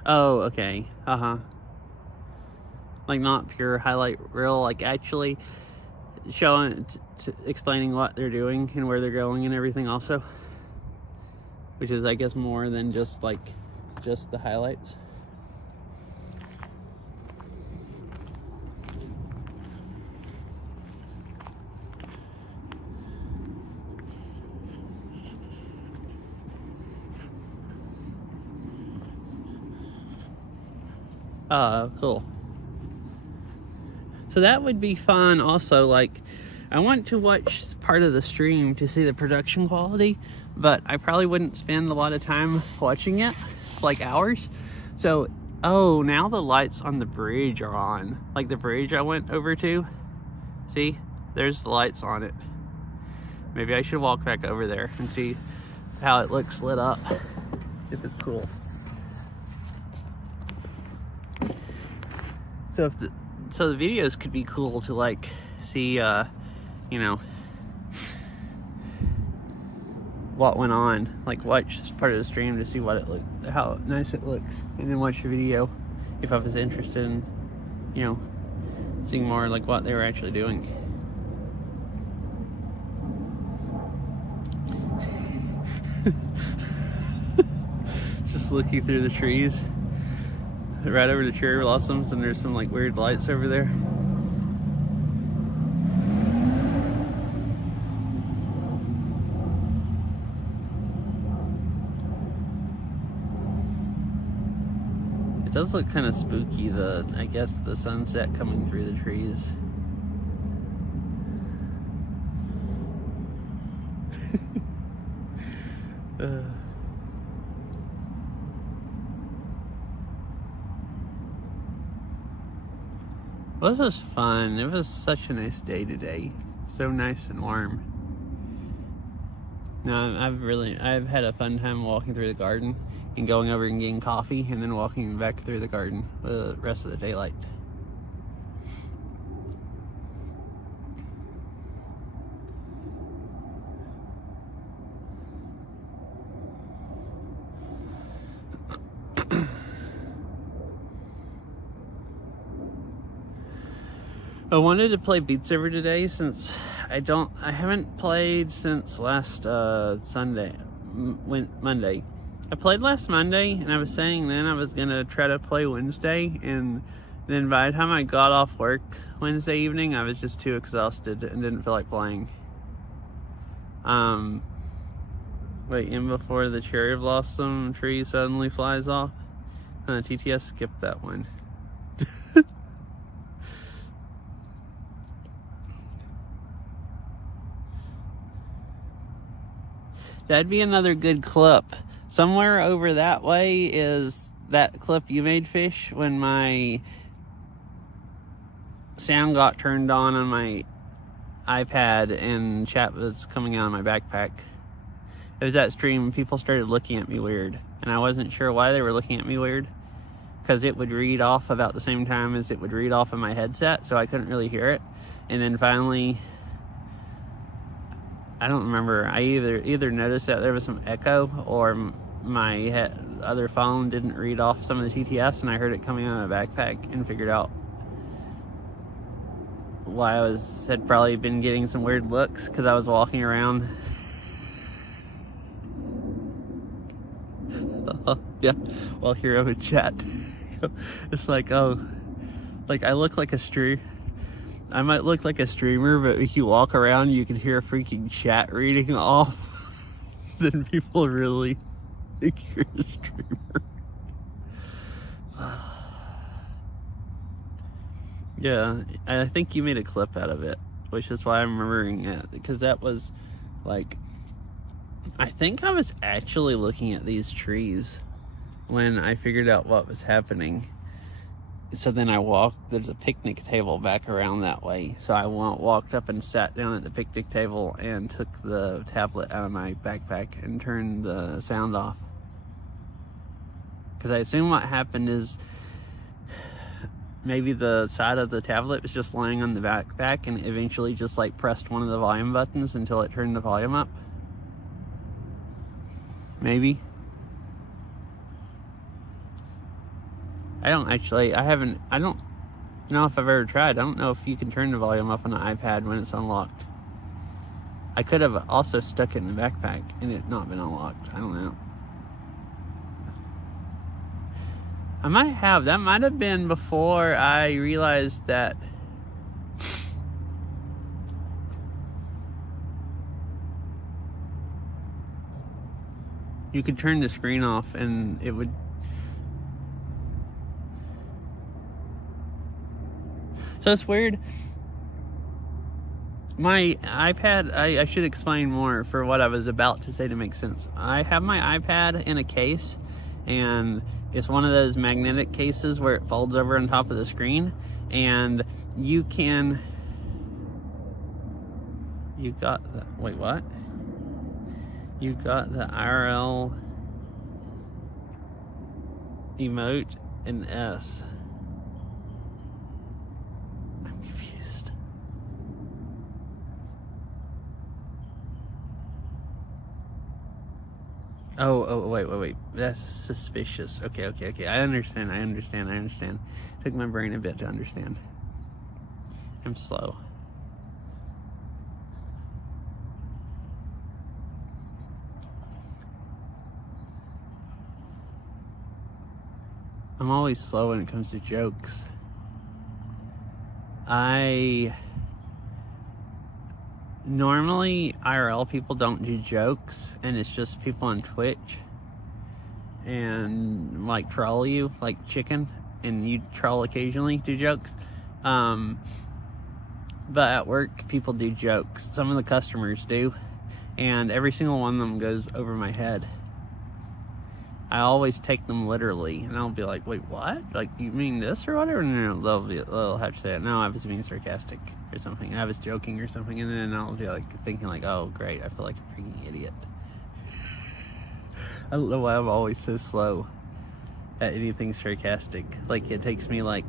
Oh, okay. Like not pure highlight reel, like actually showing, explaining what they're doing and where they're going and everything also. Which is, I guess, more than just the highlights. Cool. So that would be fun also. Like, I want to watch part of the stream to see the production quality, but I probably wouldn't spend a lot of time watching it, like hours. So, oh, now the lights on the bridge are on. Like the bridge I went over to. See, there's the lights on it. Maybe I should walk back over there and see how it looks lit up, if it's cool. So the videos could be cool to like see, you know, what went on. Like watch part of the stream to see what it looked, how nice it looks, and then watch the video if I was interested in, you know, seeing more like what they were actually doing. Just looking through the trees. Right over the cherry blossoms, and there's some like weird lights over there. It does look kind of spooky, I guess the sunset coming through the trees. Well, this was fun. It was such a nice day today. So nice and warm. No, I've had a fun time walking through the garden and going over and getting coffee and then walking back through the garden the rest of the daylight. I wanted to play Beat Saber today since I haven't played since last Monday. I played last Monday, and I was saying then I was gonna try to play Wednesday, and then by the time I got off work Wednesday evening, I was just too exhausted and didn't feel like playing. Wait, in before the cherry blossom tree suddenly flies off? TTS skipped that one. That'd be another good clip. Somewhere over that way is that clip you made, Fish, when my sound got turned on my iPad and chat was coming out of my backpack. It was that stream. People started looking at me weird, and I wasn't sure why they were looking at me weird, because it would read off about the same time as it would read off of my headset, so I couldn't really hear it. And then finally, I don't remember, I either noticed that there was some echo, or my other phone didn't read off some of the TTS, and I heard it coming out of my backpack and figured out why I had probably been getting some weird looks, because I was walking around. Yeah, while Hero would chat. It's like, oh, like I look like a I might look like a streamer, but if you walk around, you can hear a freaking chat reading off. Then people really think you're a streamer. Yeah, I think you made a clip out of it, which is why I'm remembering it, because that was like, I think I was actually looking at these trees when I figured out what was happening. So then I there's a picnic table back around that way. So I walked up and sat down at the picnic table and took the tablet out of my backpack and turned the sound off. Because I assume what happened is maybe the side of the tablet was just laying on the backpack and eventually just like pressed one of the volume buttons until it turned the volume up. Maybe. I don't know if I've ever tried. I don't know if you can turn the volume up on an iPad when it's unlocked. I could have also stuck it in the backpack and it not been unlocked. I don't know. I might have. That might have been before I realized that you could turn the screen off and it would. So it's weird. My iPad, I should explain more for what I was about to say to make sense. I have my iPad in a case, and it's one of those magnetic cases where it folds over on top of the screen, and you can... You got the... Wait, what? You got the IRL emote in S. I'm confused. Oh, wait. That's suspicious. Okay. I understand. Took my brain a bit to understand. I'm slow. I'm always slow when it comes to jokes. Normally, IRL people don't do jokes, and it's just people on Twitch and like troll you like chicken, and you troll occasionally, do jokes. But at work, people do jokes. Some of the customers do, and every single one of them goes over my head. I always take them literally, and I'll be like, wait, what? Like, you mean this or whatever? No, they'll have to say it. No, I was being sarcastic or something. I was joking or something, and then I'll be like thinking like, oh, great, I feel like a freaking idiot. I don't know why I'm always so slow at anything sarcastic. Like, it takes me like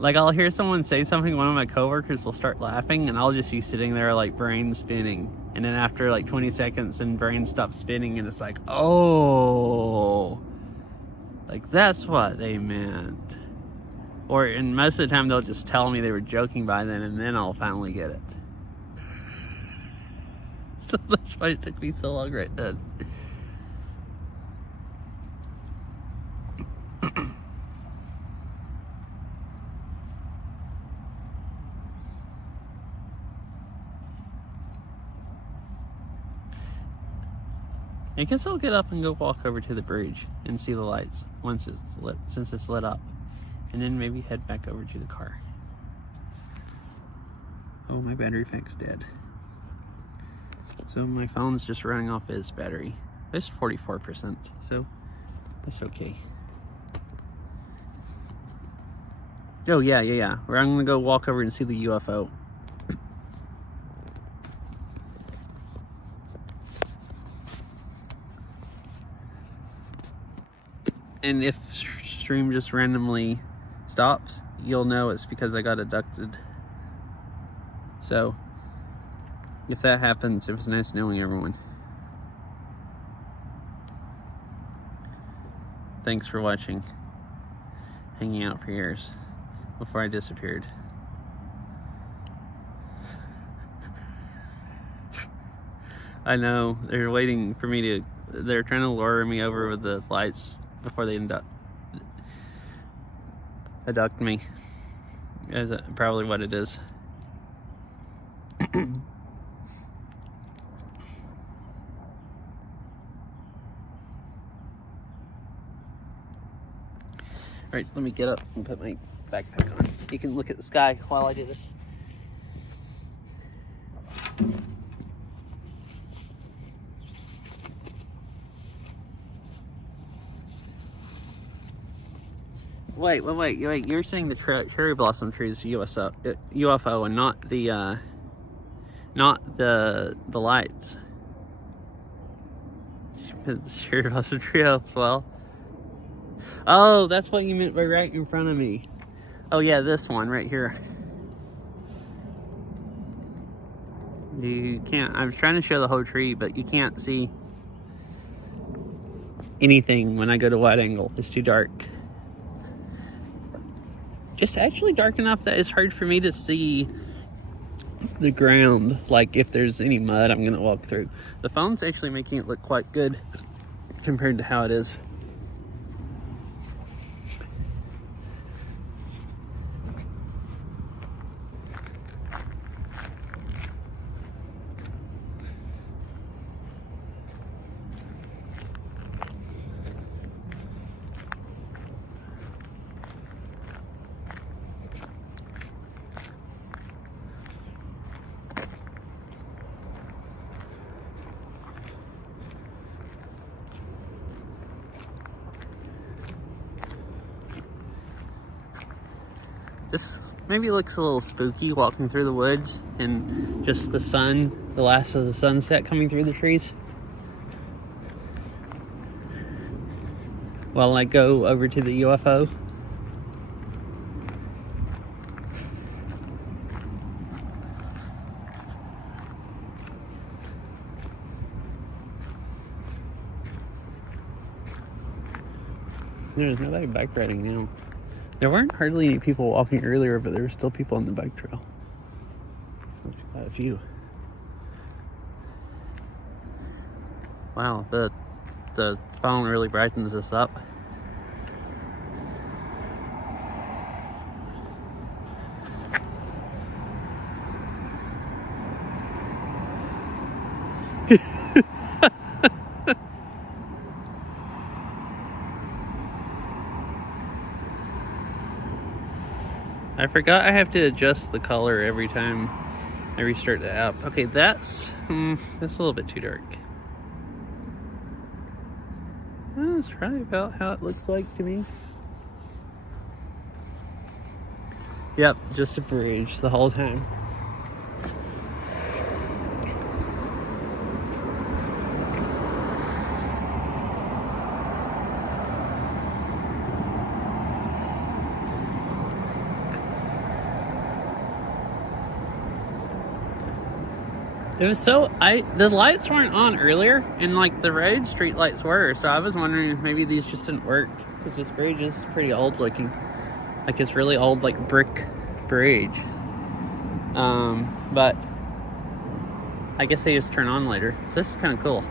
I'll hear someone say something, one of my coworkers will start laughing, and I'll just be sitting there like brain spinning. And then after like 20 seconds, and brain stops spinning, and it's like, oh, like that's what they meant. And most of the time they'll just tell me they were joking by then, and then I'll finally get it. So that's why it took me so long right then. I guess I'll get up and go walk over to the bridge and see the lights once it's lit, since it's lit up, and then maybe head back over to the car. Oh, my battery pack's dead. So my phone's just running off its battery. It's 44%, so that's okay. Oh, yeah. I'm gonna go walk over and see the UFO. And if stream just randomly stops, you'll know it's because I got abducted. So, if that happens, it was nice knowing everyone. Thanks for watching. Hanging out for years before I disappeared. I know, they're waiting for me to... They're trying to lure me over with the lights before they abduct me. Is probably what it is. Alright, let me get up and put my backpack on. You can look at the sky while I do this. Wait. You're saying the cherry blossom tree is UFO and not the lights. The cherry blossom tree as well. Oh, that's what you meant by right in front of me. Oh yeah, this one right here. You can't. I was trying to show the whole tree, but you can't see anything when I go to wide angle. It's too dark. it's actually dark enough that it's hard for me to see the ground. Like if there's any mud I'm gonna walk through. The phone's actually making it look quite good compared to how it is. This maybe looks a little spooky walking through the woods and just the sun, the last of the sunset coming through the trees. While I go over to the UFO. There's nobody bike riding now. There weren't hardly any people walking earlier, but there were still people on the bike trail. Quite a few. Wow, the phone really brightens this up. I forgot I have to adjust the color every time I restart the app. Okay, that's a little bit too dark. That's probably about how it looks like to me. Yep, just a bridge the whole time. It was the lights weren't on earlier, and like the road street lights were, so I was wondering if maybe these just didn't work, because this bridge is pretty old looking. Like it's really old, like brick bridge. But I guess they just turn on later, so this is kind of cool.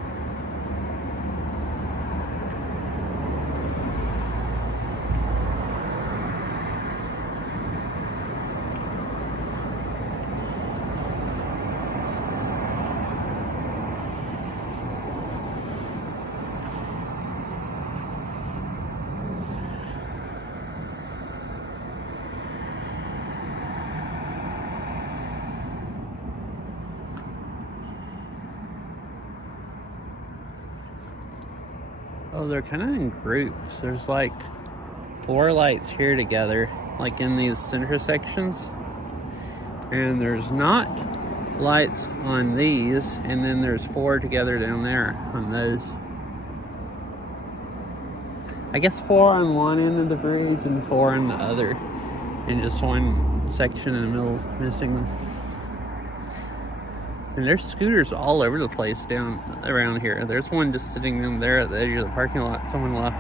Oh, they're kind of in groups. There's like 4 lights here together, like in these intersections. And there's not lights on these, and then there's 4 together down there on those. I guess 4 on one end of the bridge and 4 on the other. And just one section in the middle missing them. And there's scooters all over the place down around here. There's one just sitting in there at the edge of the parking lot. Someone left.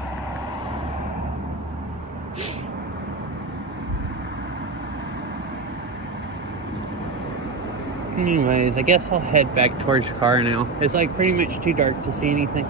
Anyways, I guess I'll head back towards the car now. It's like pretty much too dark to see anything.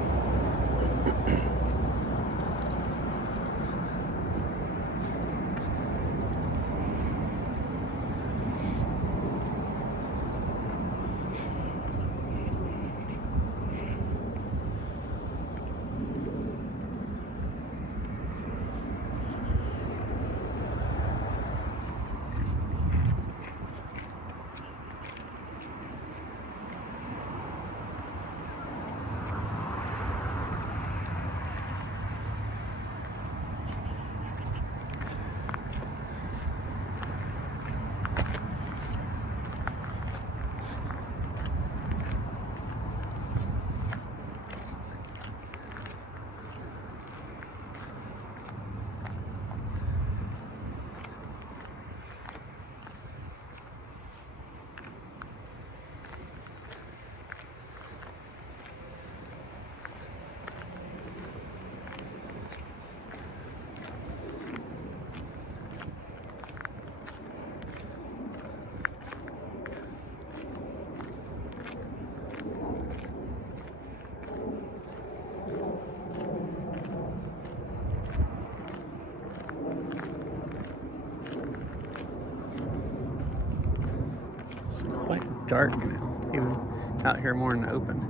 quite dark now, even out here more in the open.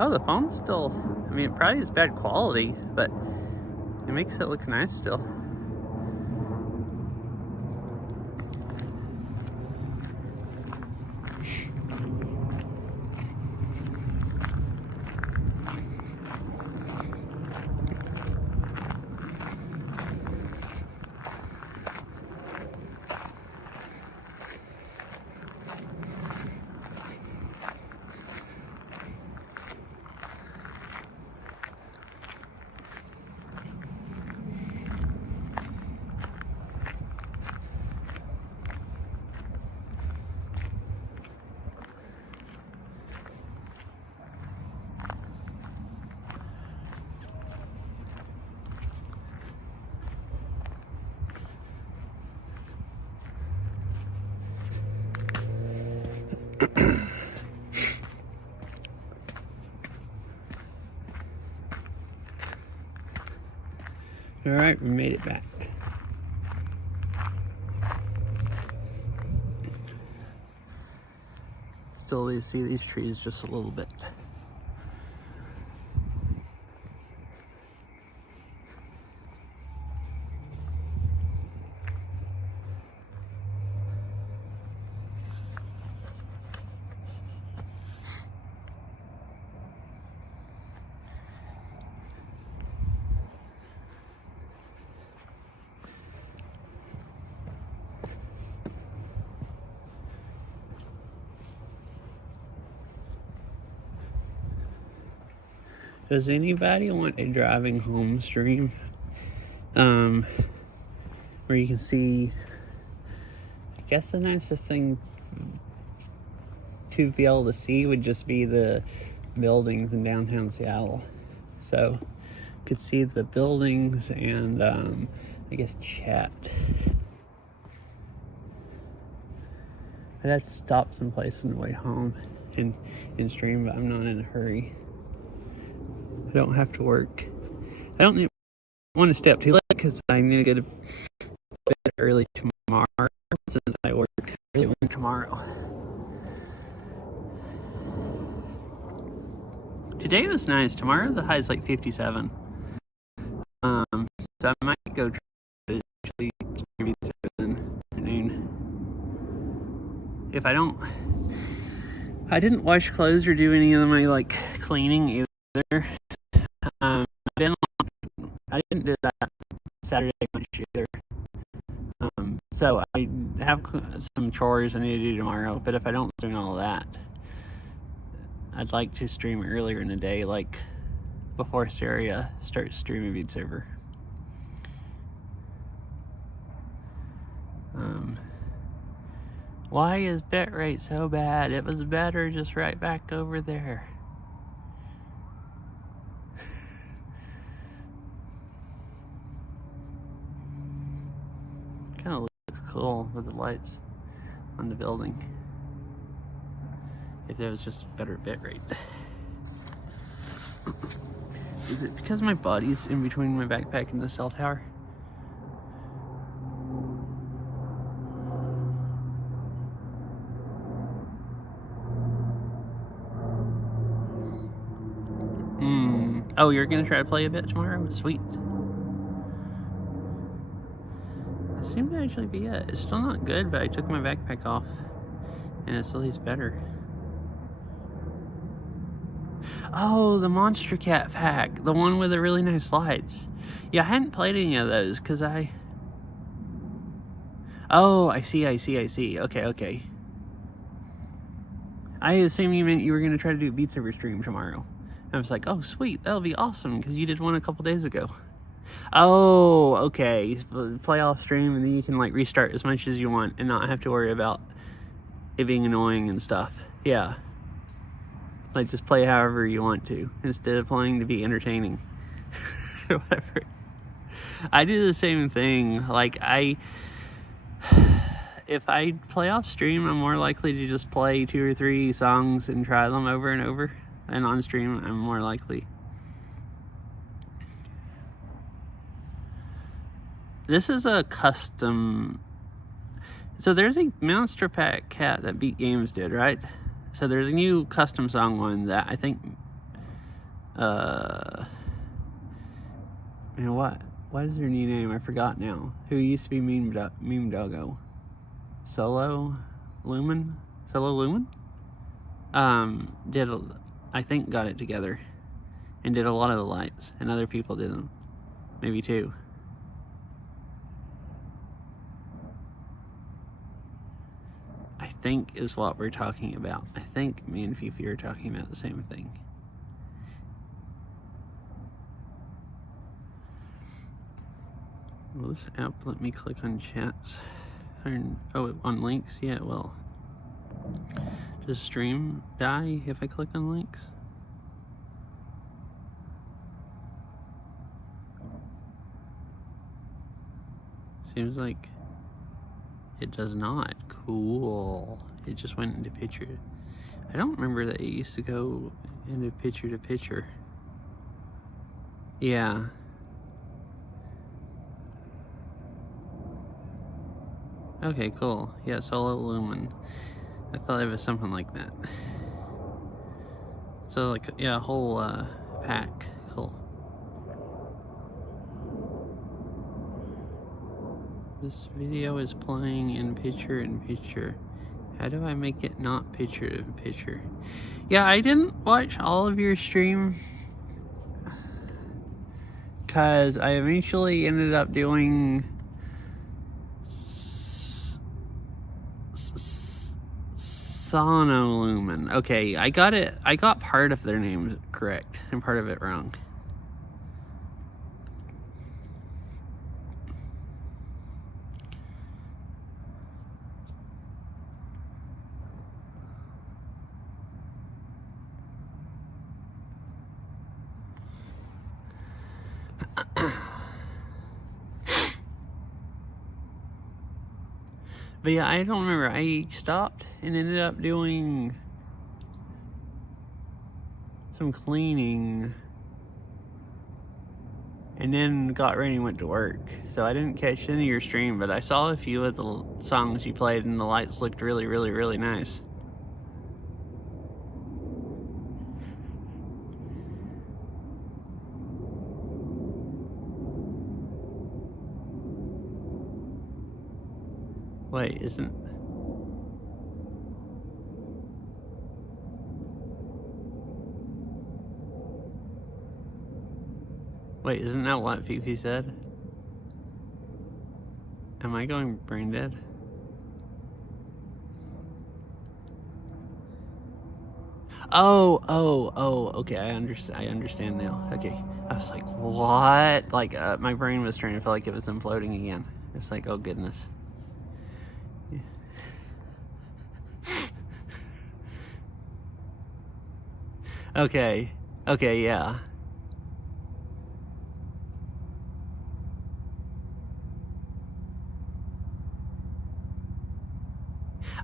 Oh, the phone's still, I mean, it probably is bad quality, but it makes it look nice still. All right, we made it back. Still, you see these trees just a little bit. Does anybody want a driving home stream? Where you can see, I guess the nicest thing to be able to see would just be the buildings in downtown Seattle. So you could see the buildings and I guess chat. I'd have to stop someplace on the way home and stream, but I'm not in a hurry. I don't have to work. I don't want to stay up too late because I need to go to bed early tomorrow since I work early tomorrow. Today was nice. Tomorrow the high is like 57. So I might go try to actually stream in the afternoon. If I I didn't wash clothes or do any of my like cleaning either. I didn't do that Saturday much either. So I have some chores I need to do tomorrow, but if I don't do all that, I'd like to stream earlier in the day, like before Sarah starts streaming Beat Saber. Why is bitrate so bad? It was better just right back over there. Kind of looks cool with the lights on the building. If there was just better bitrate. Is it because my body's in between my backpack and the cell tower? Oh, you're gonna try to play a bit tomorrow? Sweet. It seemed to actually be it. It's still not good, but I took my backpack off and it's at least better. Oh, the Monster Cat pack. The one with the really nice slides. Yeah, I hadn't played any of those because Oh, I see. Okay. I assumed you meant you were going to try to do a Beat Saber stream tomorrow. I was like, oh, sweet. That'll be awesome because you did one a couple days ago. Oh, okay. Play off stream and then you can like restart as much as you want and not have to worry about it being annoying and stuff. Yeah. Like just play however you want to instead of playing to be entertaining. Whatever. I do the same thing. Like if I play off stream, I'm more likely to just play 2 or 3 songs and try them over and over. And on stream, I'm more likely. This is a custom. So there's a Monster Pack cat that Beat Games did, right? So there's a new custom song one that I think, man, what is her new name? I forgot now. Who used to be Meme Doggo? Solo Lumen? I think got it together and did a lot of the lights, and other people did them. Maybe two. I think is what we're talking about. I think me and Fifi are talking about the same thing. Will this app let me click on chats? On links? Yeah, it will. Does stream die if I click on links? Seems like it does not. Cool. It just went into picture. I don't remember that it used to go into picture to picture. Yeah. Okay, cool. Yeah, Solo Lumen. I thought it was something like that. So, like, yeah, a whole pack. Cool. This video is playing in picture in picture. How do I make it not picture in picture? Yeah, I didn't watch all of your stream because I eventually ended up doing Sonolumen. Okay, I got it. I got part of their names correct and part of it wrong. But yeah, I don't remember. I stopped and ended up doing some cleaning and then got ready and went to work. So I didn't catch any of your stream, but I saw a few of the songs you played and the lights looked really, really, really nice. Wait, isn't... Wait, isn't that what Fifi said? Am I going brain dead? Oh, okay, I understand now. Okay, I was like, what? Like, my brain was trying to feel like it was imploding again. It's like, oh goodness. Yeah. Okay, yeah.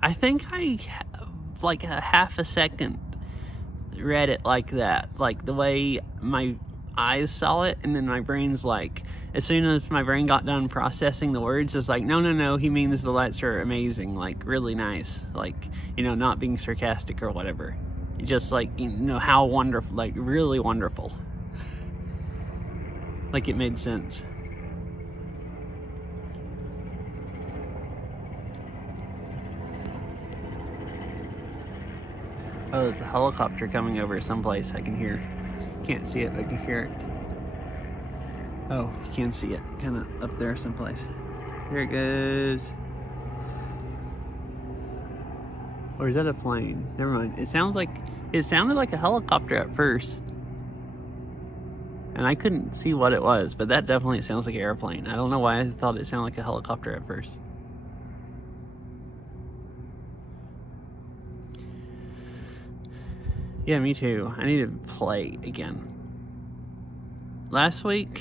I think I, like a half a second, read it like that. Like the way my eyes saw it, and then my brain's like, as soon as my brain got done processing the words, it's like, no, he means the lights are amazing, like really nice. Like, you know, not being sarcastic or whatever. Just like, you know, how wonderful, like really wonderful. Like it made sense. Oh, there's a helicopter coming over someplace I can hear. Can't see it, but I can hear it. Oh, you can see it. Kind of up there someplace. Here it goes. Or is that a plane? Never mind. It sounded like a helicopter at first. And I couldn't see what it was, but that definitely sounds like an airplane. I don't know why I thought it sounded like a helicopter at first. Yeah, me too. I need to play again. Last week,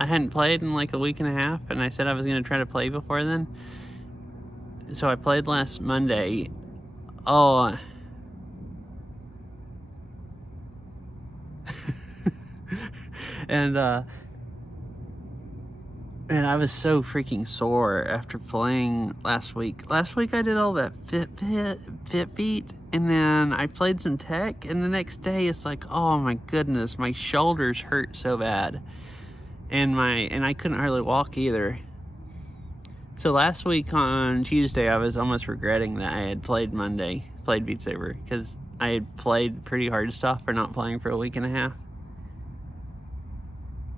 I hadn't played in like a week and a half, and I said I was going to try to play before then. So I played last Monday. Oh. And I was so freaking sore after playing last week. Last week I did all that Fitbeat, and then I played some tech, and the next day it's like, oh my goodness, my shoulders hurt so bad. And I couldn't hardly walk either. So last week on Tuesday I was almost regretting that I had played Beat Saber, because I had played pretty hard stuff for not playing for a week and a half.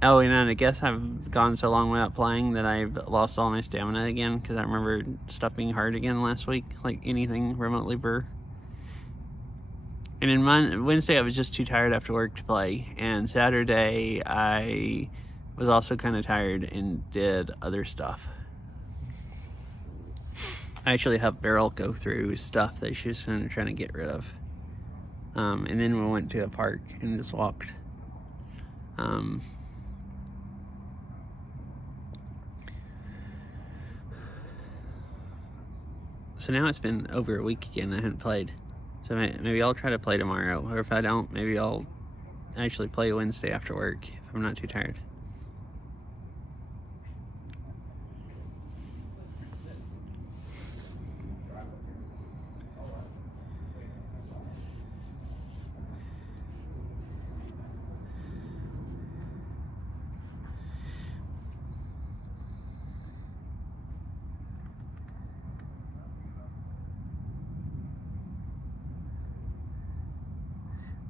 Oh, and then I guess I've gone so long without playing that I've lost all my stamina again, because I remember stuff being hard again last week, like anything remotely burr. And then Wednesday I was just too tired after work to play, and Saturday I was also kind of tired and did other stuff. I actually helped Beryl go through stuff that she was trying to get rid of. And then we went to a park and just walked. So now it's been over a week again I haven't played. So maybe I'll try to play tomorrow. Or if I don't, maybe I'll actually play Wednesday after work if I'm not too tired.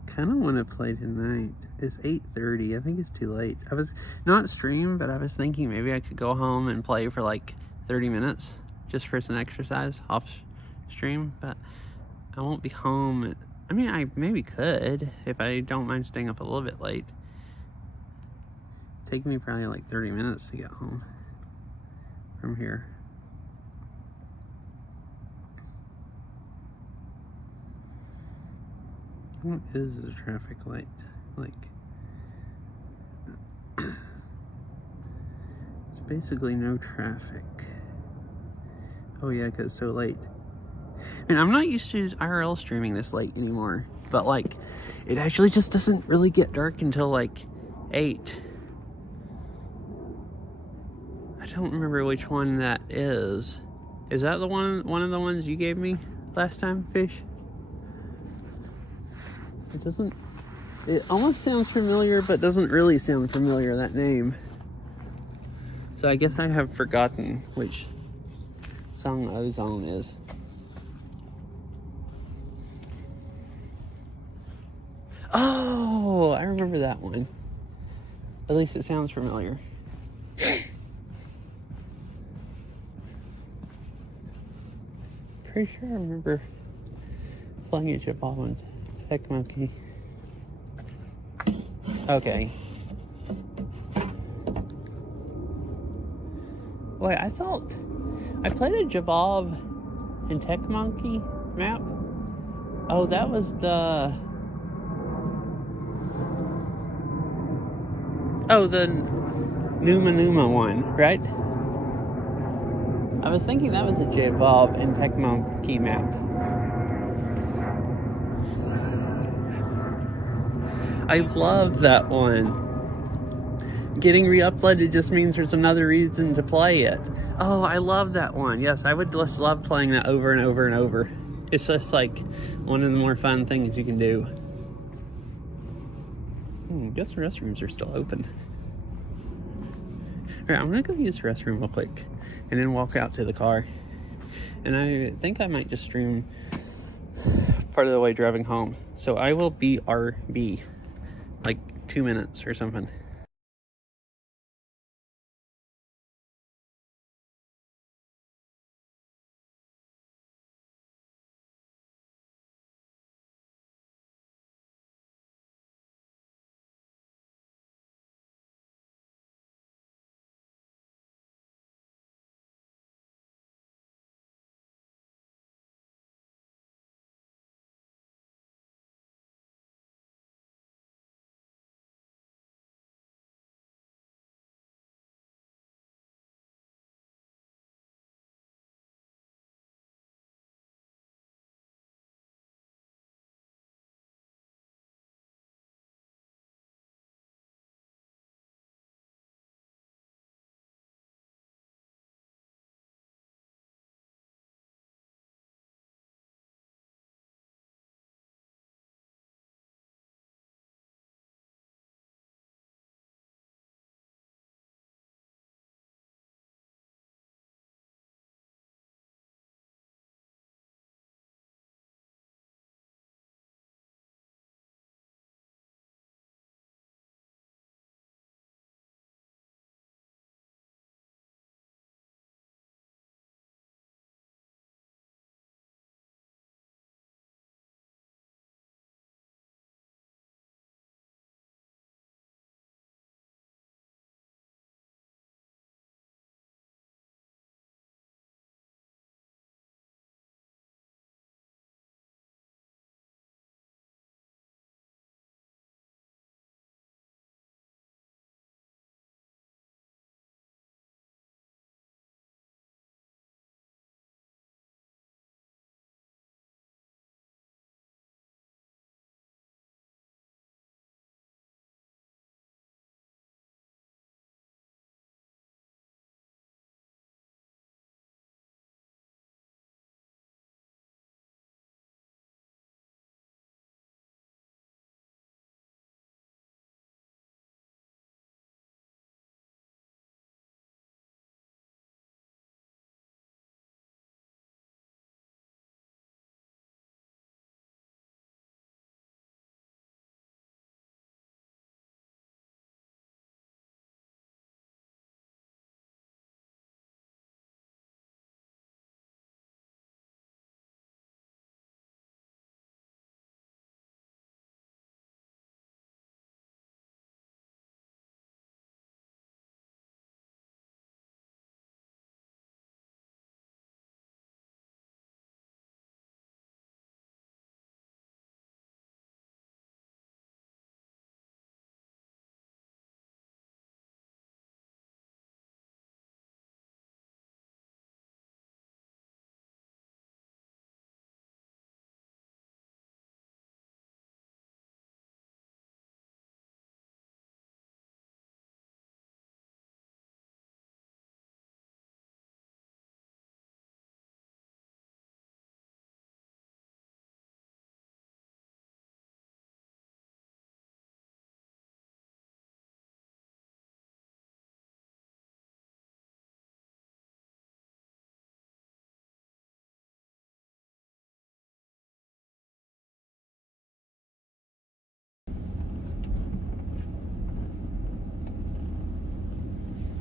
Kind of want to play tonight. It's 8:30. I think it's too late. I was not stream, but I was thinking maybe I could go home and play for like 30 minutes just for some exercise off stream, but I won't be home. I mean, I maybe could if I don't mind staying up a little bit late. Take me probably like 30 minutes to get home from here. What is the traffic light like? It's basically no traffic. Oh yeah, because it's so late. And I'm not used to IRL streaming this late anymore, but like, it actually just doesn't really get dark until like 8. I don't remember which one that is. Is that the one of the ones you gave me last time, Fish? It almost sounds familiar, but doesn't really sound familiar, that name. So I guess I have forgotten which song Ozone is. Oh, I remember that one. At least it sounds familiar. Pretty sure I remember playing a chip on Tech Monkey. Okay. Wait, I thought I played a Jabov and Tech Monkey map. Oh, that was the Numa one, right? I was thinking that was a Jabov and Tech Monkey map. I love that one. Getting re-uploaded just means there's another reason to play it. Oh, I love that one. Yes, I would just love playing that over and over and over. It's just like one of the more fun things you can do. I guess the restrooms are still open. Alright, I'm gonna go use the restroom real quick and then walk out to the car. And I think I might just stream part of the way driving home. So I will be RB. Like 2 minutes or something.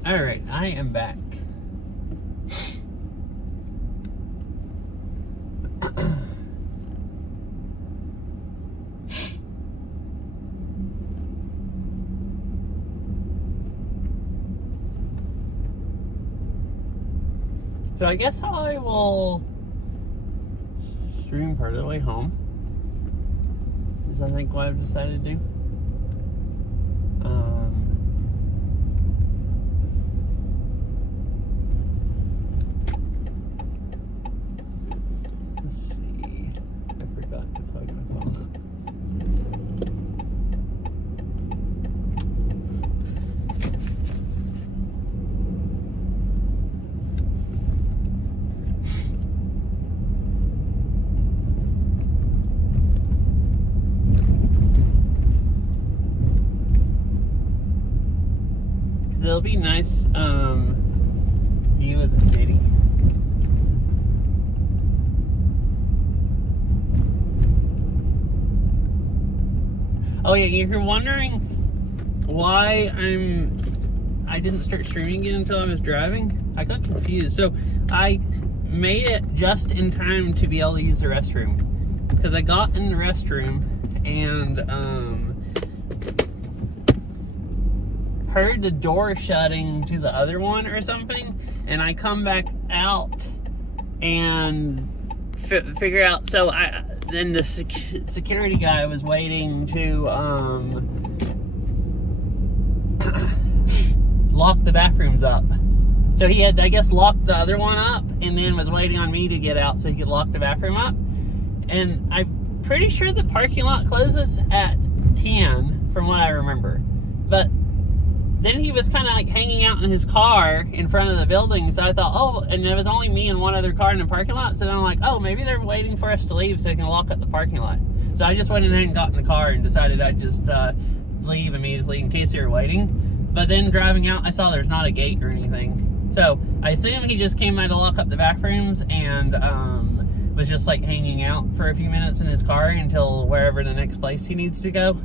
Alright, I am back. So I guess I will stream part of the way home. Is I think what I've decided to do. Let's see. I forgot to plug my phone up. It'll be nice view of the city. Oh yeah, you're wondering why I didn't start streaming again until I was driving. I got confused. So I made it just in time to be able to use the restroom. Because I got in the restroom and heard the door shutting to the other one or something, and I come back out and figure out. So then the security guy was waiting to lock the bathrooms up. So he had, I guess, locked the other one up and then was waiting on me to get out so he could lock the bathroom up. And I'm pretty sure the parking lot closes at 10 from what I remember. But then he was kind of like hanging out in his car in front of the building, so I thought, oh, and there was only me and one other car in the parking lot, so then I'm like, oh, maybe they're waiting for us to leave so they can lock up the parking lot. So I just went in and got in the car and decided I'd just leave immediately in case they were waiting. But then driving out, I saw there's not a gate or anything. So I assume he just came by to lock up the bathrooms and was just like hanging out for a few minutes in his car until wherever the next place he needs to go.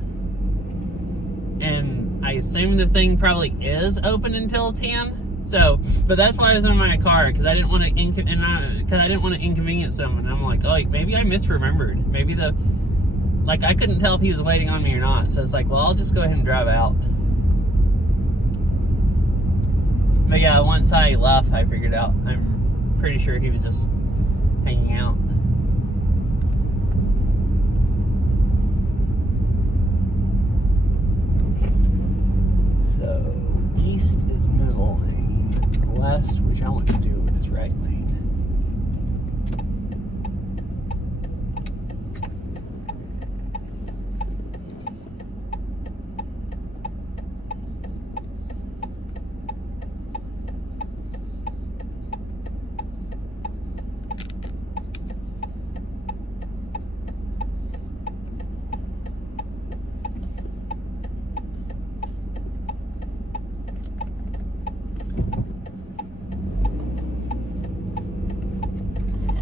And I assume the thing probably is open until 10. So, but that's why I was in my car, because I didn't want to inconvenience someone. I'm like, oh, maybe I misremembered. Maybe I couldn't tell if he was waiting on me or not. So it's like, well, I'll just go ahead and drive out. But yeah, once I left, I figured out. I'm pretty sure he was just hanging out. So, east is middle lane, west, which I want to do, is right lane.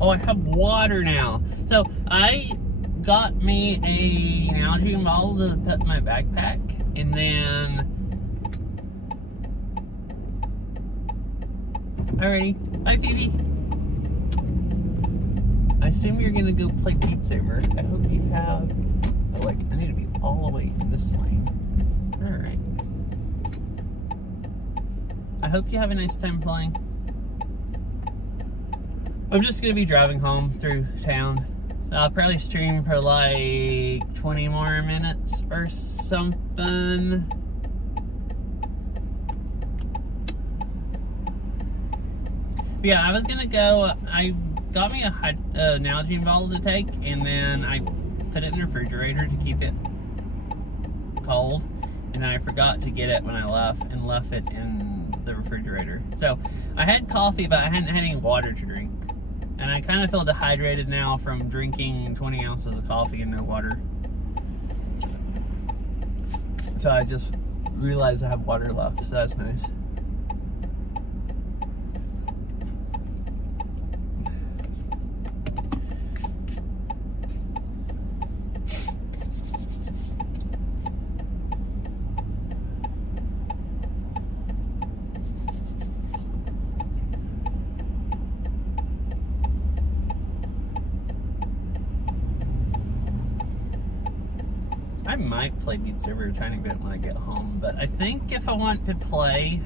Oh, I have water now. So I got me an Nalgene bottle to put in my backpack, and then alrighty, bye Phoebe. I assume you're gonna go play Beat Saber. I hope you have. Oh wait, I need to be all the way in this lane. Alright. I hope you have a nice time playing. I'm just gonna be driving home through town. I'll probably stream for like 20 more minutes or something. But yeah, I was gonna go. I got me a Nalgene bottle to take, and then I put it in the refrigerator to keep it cold. And I forgot to get it when I left, and left it in the refrigerator. So I had coffee, but I hadn't had any water to drink. And I kind of feel dehydrated now from drinking 20 ounces of coffee and no water. So I just realized I have water left, so that's nice. I might play Beat Saber a tiny bit when I get home, but I think if I want to play,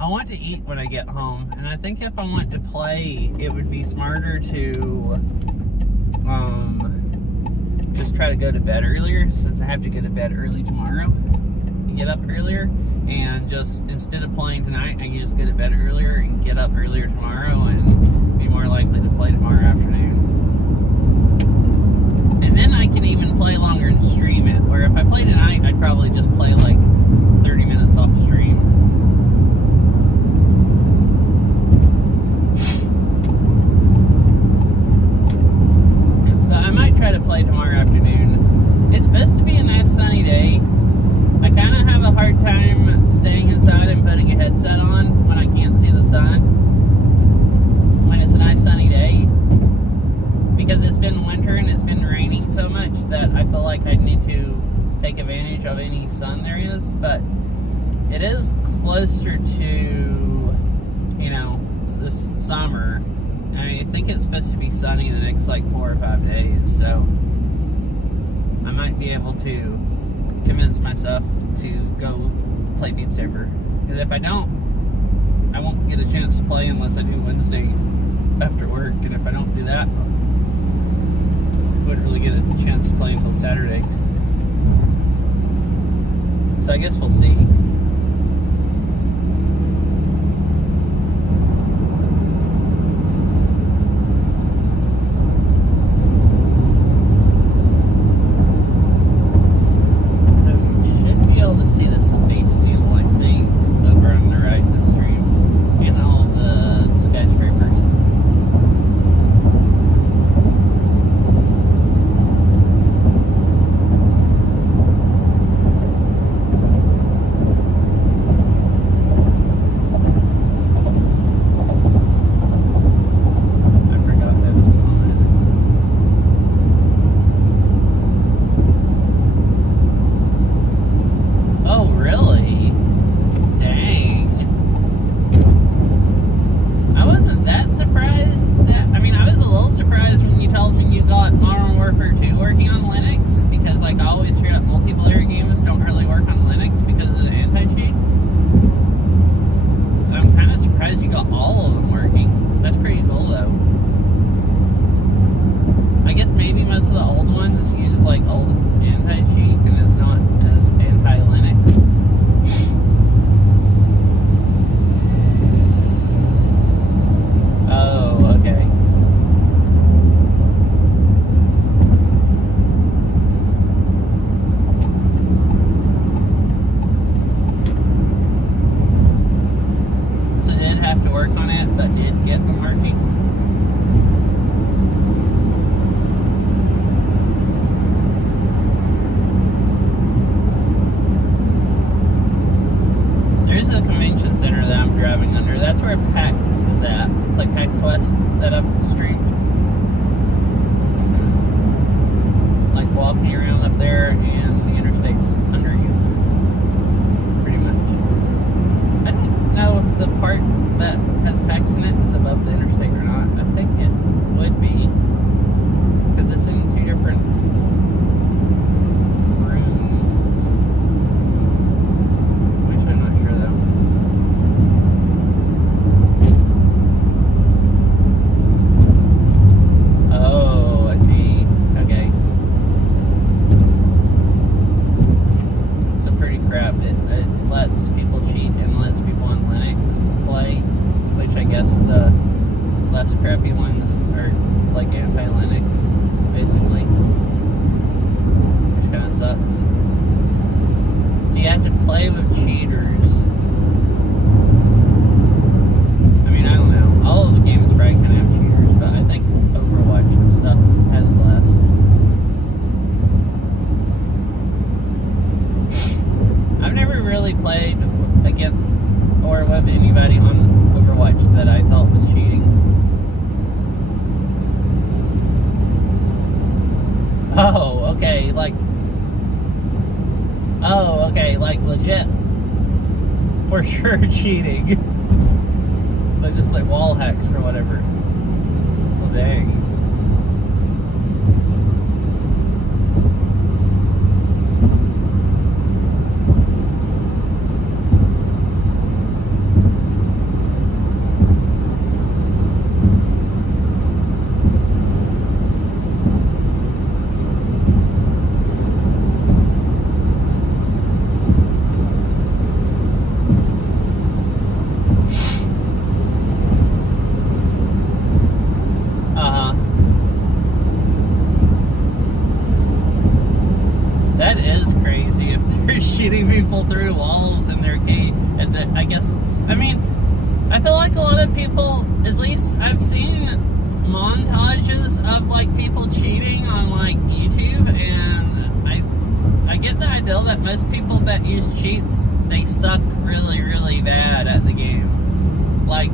I want to eat when I get home, and I think if I want to play, it would be smarter to just try to go to bed earlier, since I have to go to bed early tomorrow and get up earlier. And just instead of playing tonight, I can just go to bed earlier and get up earlier tomorrow and be more likely to play tomorrow afternoon. And then I can even play longer and stream it. Where if I play tonight, I'd probably just play like 30 minutes off stream. But I might try to play tomorrow afternoon. It's supposed to be a nice sunny day. I kind of have a hard time staying inside and putting a headset on when I can't see the sun when it's a nice sunny day, because it's been winter and it's been raining so much that I feel like I need to take advantage of any sun there is. But it is closer to, this summer. I think it's supposed to be sunny the next like 4 or 5 days, so I might be able to convince myself to go play Beat Saber. Because if I don't, I won't get a chance to play unless I do Wednesday after work. And if I don't do that, I wouldn't really get a chance to play until Saturday. So I guess we'll see. Like legit for sure cheating. Like just like wall hacks or whatever. Well, dang. people through walls in their cage. And I guess, I mean, I feel like a lot of people, at least I've seen montages of like people cheating on like YouTube, and I get the idea that most people that use cheats, they suck really, really bad at the game. Like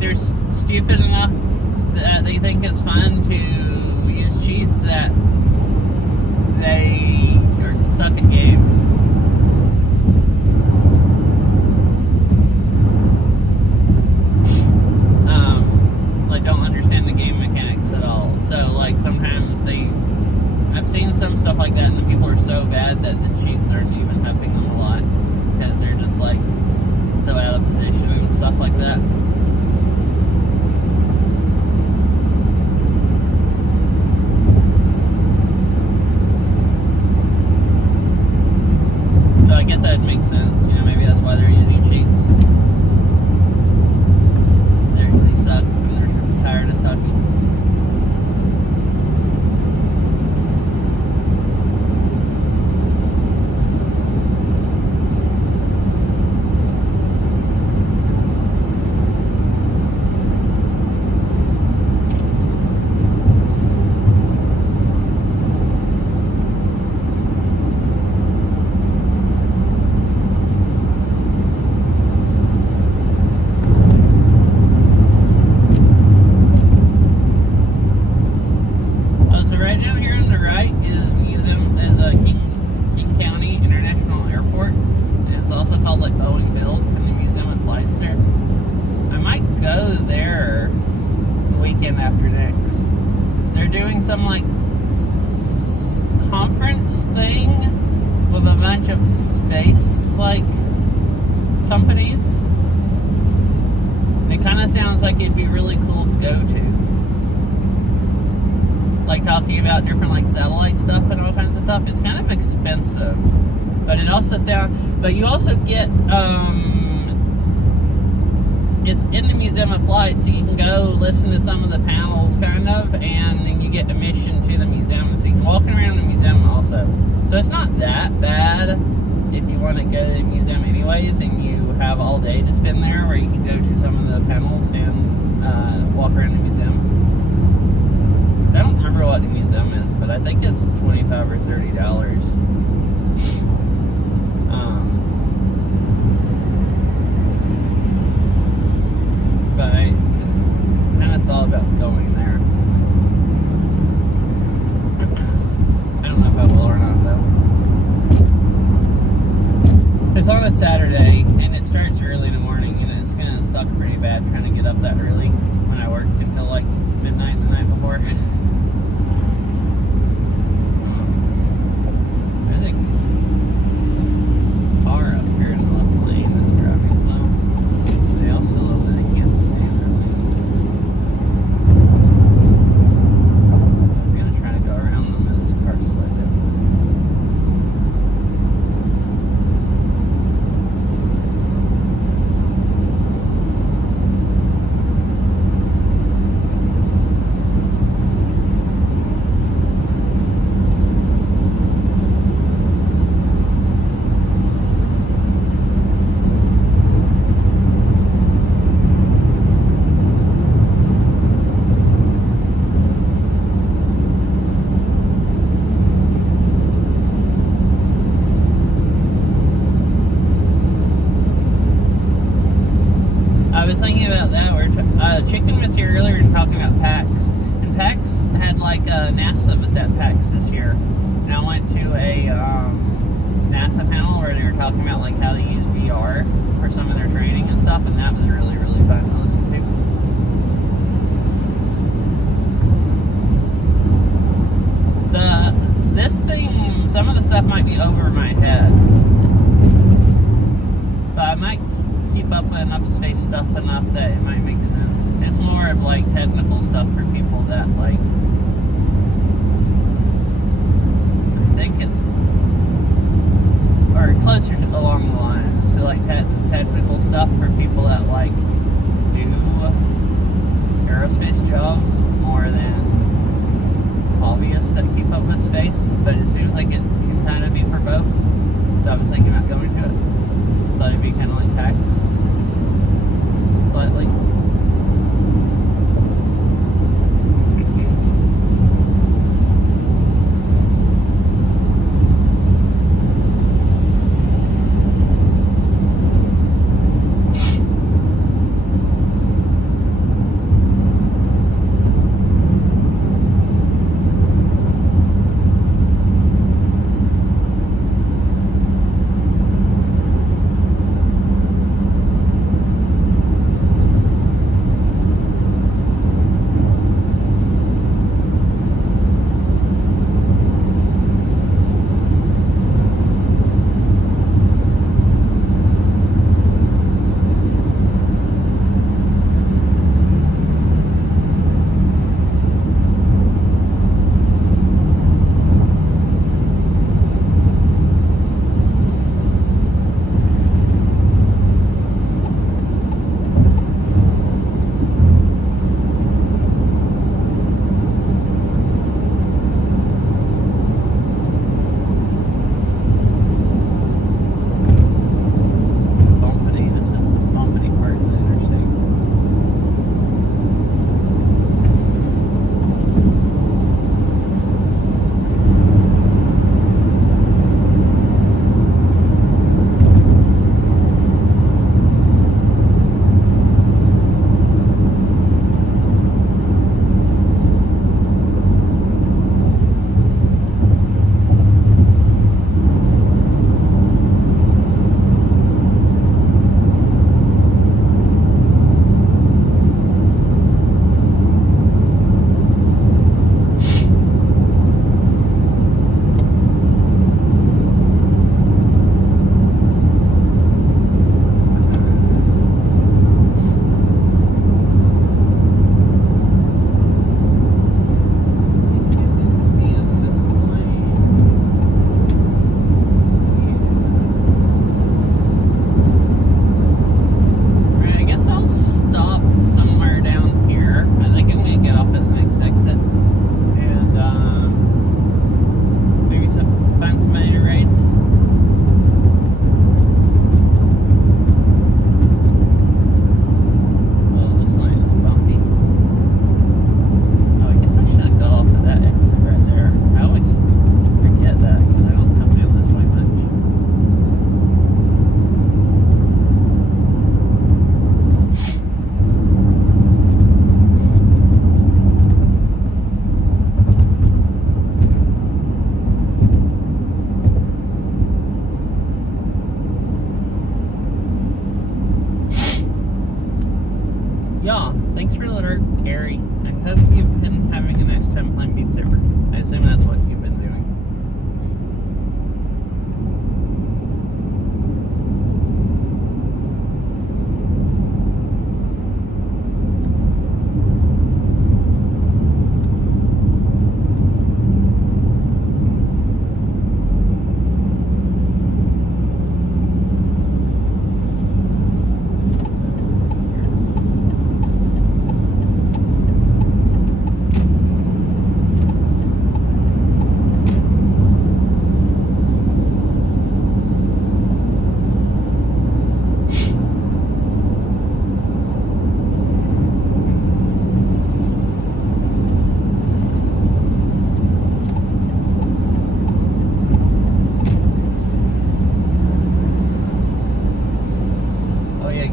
they're stupid enough that they think it's fun to use cheats that they suck at games. Like don't understand the game mechanics at all. So like sometimes I've seen some stuff like that, and the people are so bad that the cheats aren't even helping them a lot because they're just like so out of position and stuff like that. So I guess that makes sense. You know, maybe that's why they're using cheats. They suck and they're tired of sucking. Right down here on the right is King County International Airport. And it's also called like Boeingville, and the museum and flights there. I might go there the weekend after next. They're doing some like conference thing with a bunch of space like companies. And it kind of sounds like it'd be really cool to go to. Like talking about different like satellite stuff and all kinds of stuff. It's kind of expensive, but it also but you also get it's in the Museum of Flight, so you can go listen to some of the panels kind of, and then you get admission to the museum, so you can walk around the museum also. So it's not that bad if you want to go to the museum anyways, and you have all day to spend there, where you can go to some of the panels and walk around the museum. I don't remember what the museum is, but I think it's $25 or $30. But I kind of thought about going there. I don't know if I will or not, though. It's on a Saturday, and it starts early in the morning, and it's going to suck pretty bad trying to get up that early when I work until like midnight the night before. I think the car up here in the left lane is driving slow. They also look that they can't stand their lane. I was gonna try to go around them, and this car slid down. I was thinking about that. Chicken was here earlier and talking about PAX. And PAX had like NASA was at PAX this year. And I went to a NASA panel where they were talking about like how to use VR for some of their training and stuff, and that was really, really fun to listen to. This thing, some of the stuff might be over my head, but I might keep up with enough space stuff enough that it might make sense. It's more of like technical stuff for people that like, I think it's, or closer to along the lines to like technical stuff for people that like do aerospace jobs more than hobbyists that keep up with space. But as soon like it can kind of be for both. So I was thinking about going to it. But it'd be kind of like PAX. Slightly. Yeah, thanks for the alert, Gary. I hope you've been having a nice time playing Beat Saber. I assume that's what you've been doing.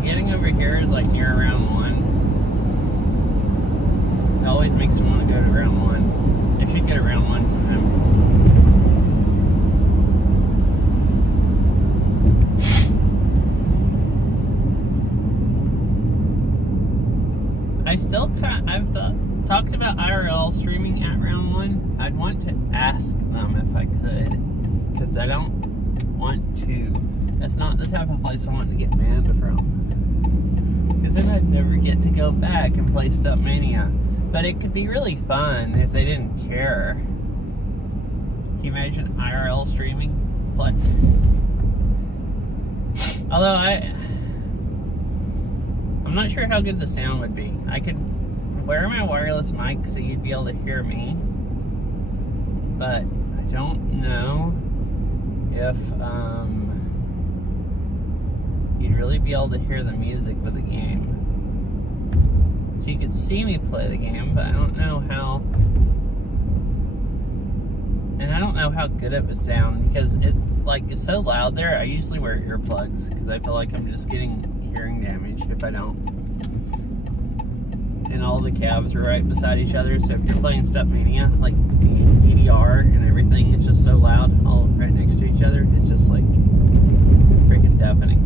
Getting over here is like near round one. It always makes me want to go to round one. I should get a round one sometime. I've talked about IRL streaming at round one. I'd want to ask them if I could, because I don't want to. That's not the type of place I want to get banned from. Because then I'd never get to go back and play Stunt Mania. But it could be really fun if they didn't care. Can you imagine IRL streaming? Play. Although I'm not sure how good the sound would be. I could wear my wireless mic so you'd be able to hear me. But I don't know if you'd really be able to hear the music with the game. So you could see me play the game, but I don't know how. And I don't know how good it would sound because it's so loud there. I usually wear earplugs because I feel like I'm just getting hearing damage if I don't. And all the cabs are right beside each other, so if you're playing Stepmania, like the EDR and everything is just so loud, all right next to each other, it's just like freaking deafening.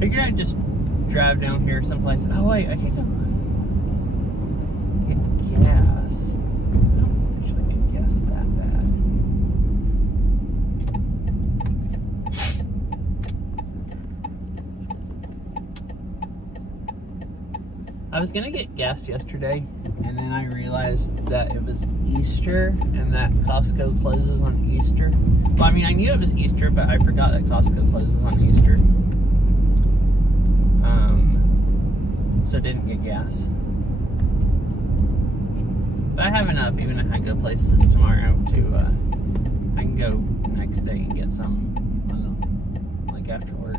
Figured I'd just drive down here someplace. Oh wait, I could go get gas. I don't actually need gas that bad. I was gonna get gas yesterday, and then I realized that it was Easter and that Costco closes on Easter. Well, I mean, I knew it was Easter, but I forgot that Costco closes on Easter. So didn't get gas. But I have enough, even if I go places tomorrow, to, I can go next day and get some, I don't know, like after work.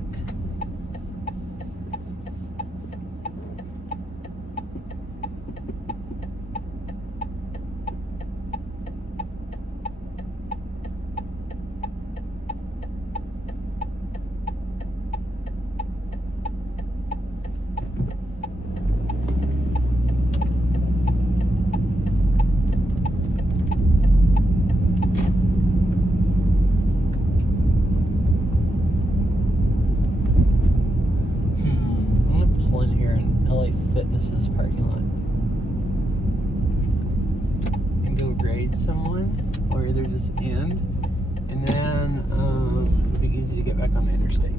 Fitness's parking lot and go raid someone, or either just end, and then it'll be easy to get back on the interstate.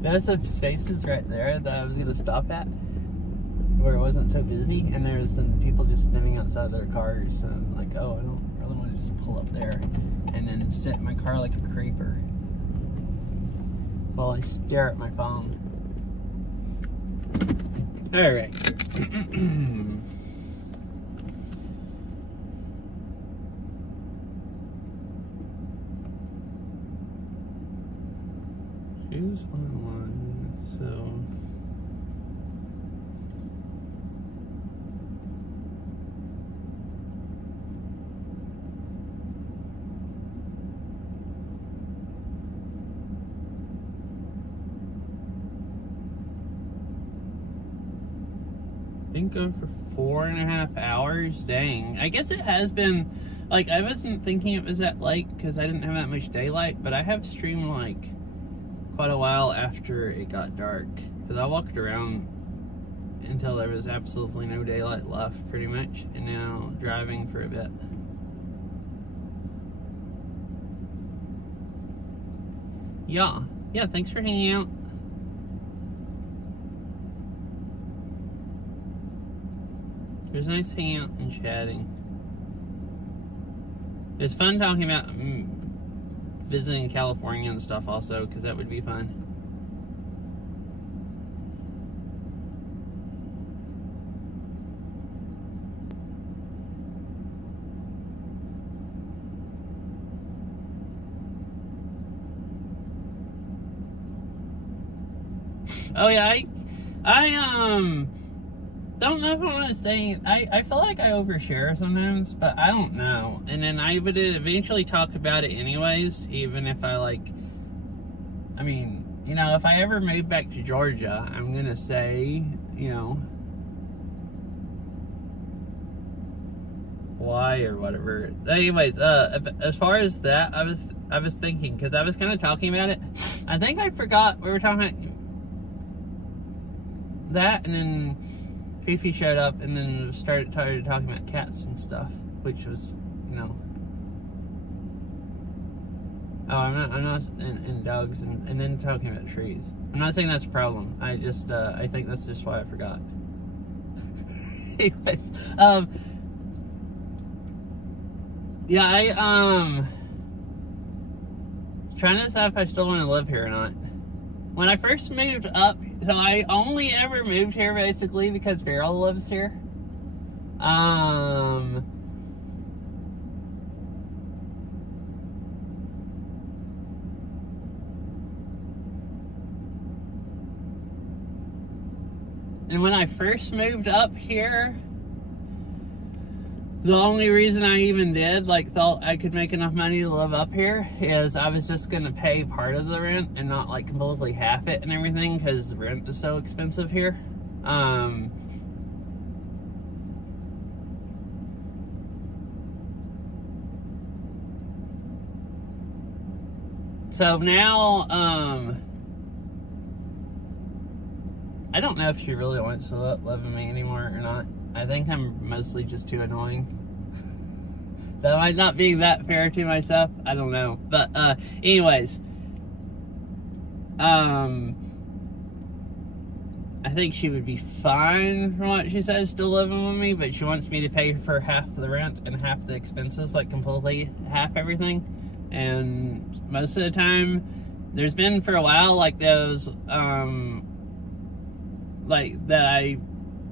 There's some spaces right there that I was going to stop at where it wasn't so busy, and there was some people just standing outside their cars, and I'm like, oh, I don't really want to just pull up there and then sit in my car like a creeper while I stare at my phone. Alright. She's online, so been going for 4.5 hours. Dang. I guess it has been, like, I wasn't thinking it was that late because I didn't have that much daylight, but I have streamed like quite a while after it got dark, because I walked around until there was absolutely no daylight left, pretty much, and now driving for a bit. Yeah, thanks for hanging out. It was nice hanging out and chatting. It was fun talking about visiting California and stuff also, because that would be fun. Oh yeah, I don't know if I want to say. I feel like I overshare sometimes, but I don't know. And then I would eventually talk about it anyways, even if I like. I mean, you know, if I ever move back to Georgia, I'm gonna say, you know, why or whatever. Anyways, as far as that, I was thinking, because I was kind of talking about it. I think I forgot we were talking about that, and then Fifi showed up, and then started talking about cats and stuff, which was, you know. Oh, I'm not, and dogs, and then talking about trees. I'm not saying that's a problem. I just, I think that's just why I forgot. Anyways, yeah, trying to decide if I still want to live here or not. When I first moved up, so I only ever moved here basically because Farrell lives here. And when I first moved up here, the only reason I even did, like, thought I could make enough money to live up here is I was just going to pay part of the rent and not, like, completely half it and everything, because rent is so expensive here. So now, I don't know if she really wants to live with me anymore or not. I think I'm mostly just too annoying. That might not be that fair to myself. I don't know. But, anyways. I think she would be fine from what she says still living with me, but she wants me to pay for half the rent and half the expenses, like completely half everything. And most of the time, there's been for a while, like those,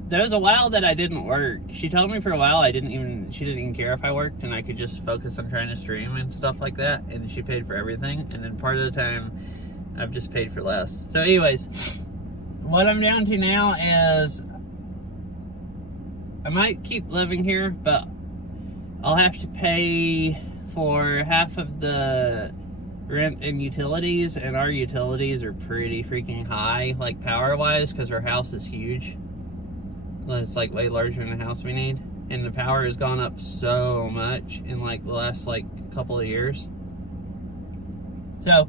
there was a while that I didn't work. She told me for a while she didn't even care if I worked, and I could just focus on trying to stream and stuff like that, and she paid for everything. And then part of the time I've just paid for less. So anyways, what I'm down to now is I might keep living here, but I'll have to pay for half of the rent and utilities, and our utilities are pretty freaking high, like power wise, because our house is huge. It's like way larger than the house we need, and the power has gone up so much in like the last like couple of years. So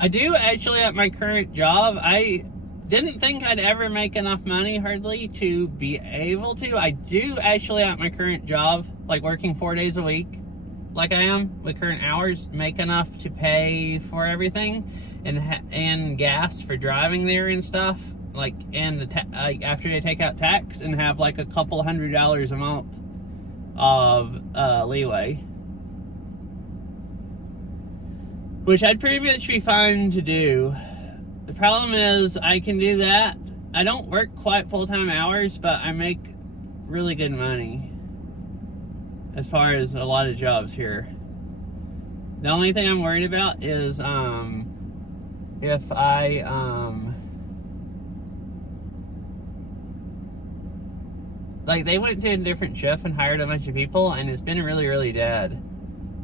I do actually at my current job, I didn't think I'd ever make enough money hardly to be able to. I do actually at my current job, like working 4 days a week like I am with current hours, make enough to pay for everything and gas for driving there and stuff. Like, and after they take out tax, and have like a couple $100 a month of leeway, which I'd pretty much be fine to do. The problem is I can do that. I don't work quite full-time hours, but I make really good money as far as a lot of jobs here. The only thing I'm worried about is if I like, they went to a different shift and hired a bunch of people, and it's been really, really dead.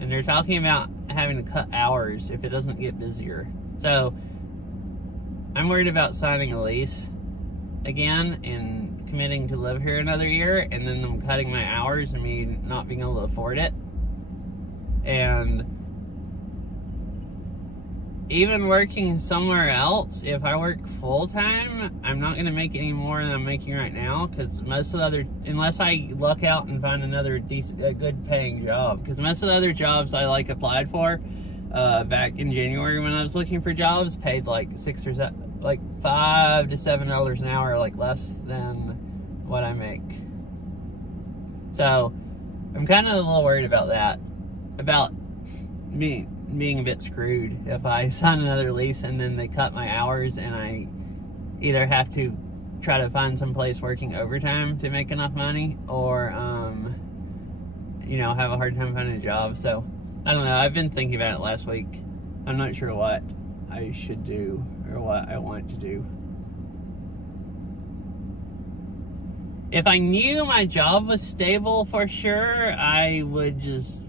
And they're talking about having to cut hours if it doesn't get busier. So I'm worried about signing a lease again and committing to live here another year, and then them cutting my hours and me not being able to afford it. And even working somewhere else, if I work full-time, I'm not going to make any more than I'm making right now, because most of the other, unless I luck out and find another good paying job, because most of the other jobs I like applied for back in January when I was looking for jobs paid like $5 to $7 an hour, like less than what I make. So I'm kind of a little worried about that, about me being a bit screwed if I sign another lease and then they cut my hours, and I either have to try to find some place working overtime to make enough money, or have a hard time finding a job. So I don't know. I've been thinking about it last week. I'm not sure what I should do or what I want to do. if I knew my job was stable for sure, I would just,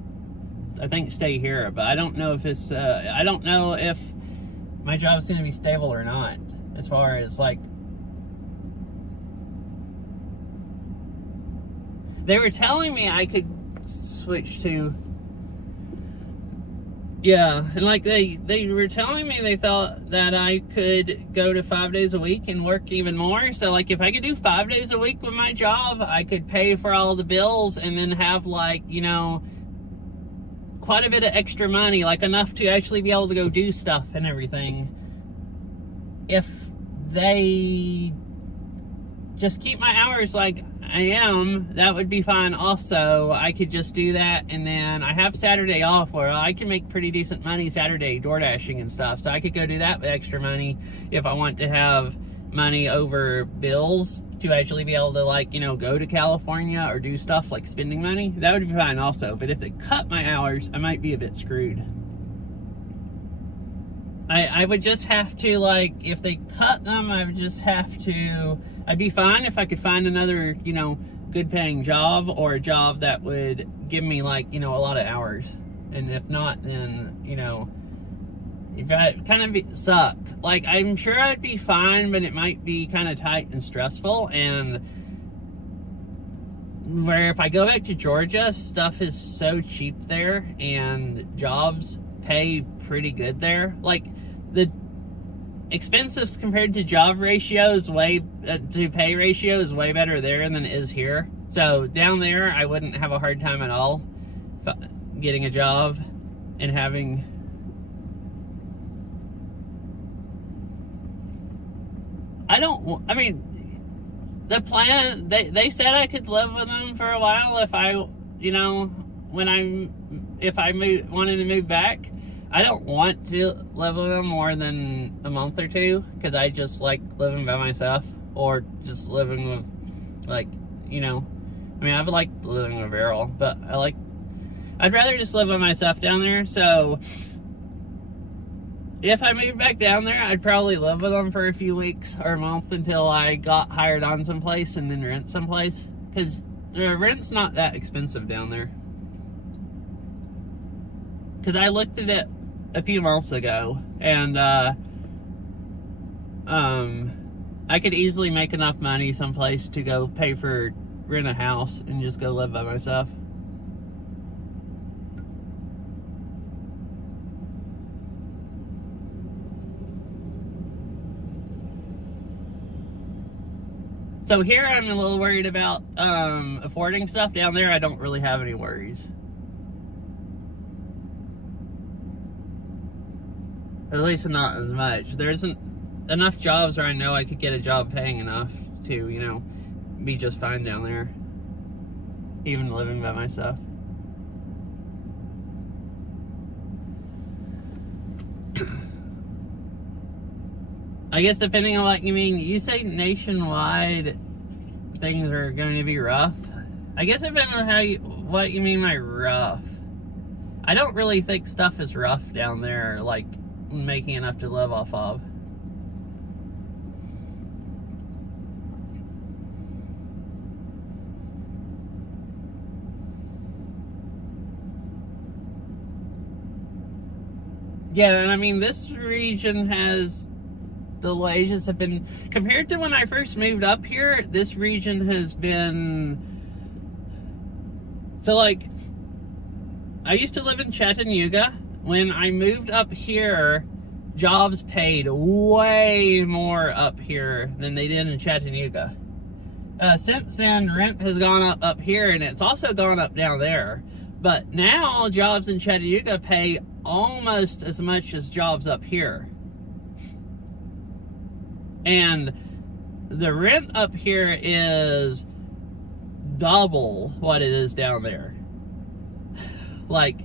I think, stay here. But I don't know if it's, I don't know if my job's going to be stable or not. As far as like, they were telling me I could switch to, yeah, and like they were telling me they thought that I could go to 5 days a week and work even more. So like if I could do 5 days a week with my job, I could pay for all the bills and then have like, you know, quite a bit of extra money, like enough to actually be able to go do stuff and everything. If they just keep my hours like I am, that would be fine also. I could just do that, and then I have Saturday off where I can make pretty decent money Saturday door dashing and stuff, so I could go do that with extra money if I want to have money over bills to actually be able to, like, you know, go to California or do stuff like spending money. That would be fine also, but if they cut my hours, I might be a bit screwed. I would just have to, like, if they cut them, I would just have to, I'd be fine if I could find another, you know, good paying job or a job that would give me, like, you know, a lot of hours. And if not, then, you know, if I kind of suck. Like, I'm sure I'd be fine, but it might be kind of tight and stressful. And where if I go back to Georgia, stuff is so cheap there and jobs pay pretty good there. Like, the expenses compared to job ratio is to pay ratio is way better there than it is here. So down there, I wouldn't have a hard time at all getting a job and having. I mean, the plan, they said I could live with them for a while if I, you know, if I wanted to move back. I don't want to live with them more than a month or two, because I just like living by myself, or just living with, like, you know, I mean, I've liked living with Errol, but I'd rather just live by myself down there. So if I moved back down there, I'd probably live with them for a few weeks or a month until I got hired on someplace and then rent someplace, because the rent's not that expensive down there. Because I looked at it a few months ago, and I could easily make enough money someplace to go pay for rent a house and just go live by myself. So here I'm a little worried about affording stuff. Down there I don't really have any worries. At least not as much. There isn't enough jobs where I know I could get a job paying enough to, you know, be just fine down there. Even living by myself. I guess depending on what you mean, you say nationwide things are going to be rough. I guess depending on what you mean by rough. I don't really think stuff is rough down there, like making enough to live off of. Yeah, and I mean, this region has, the wages have been, compared to when I first moved up here, this region has been, so like, I used to live in Chattanooga. When I moved up here, jobs paid way more up here than they did in Chattanooga. Since then, rent has gone up here, and it's also gone up down there. But now, jobs in Chattanooga pay almost as much as jobs up here. And the rent up here is double what it is down there. Like,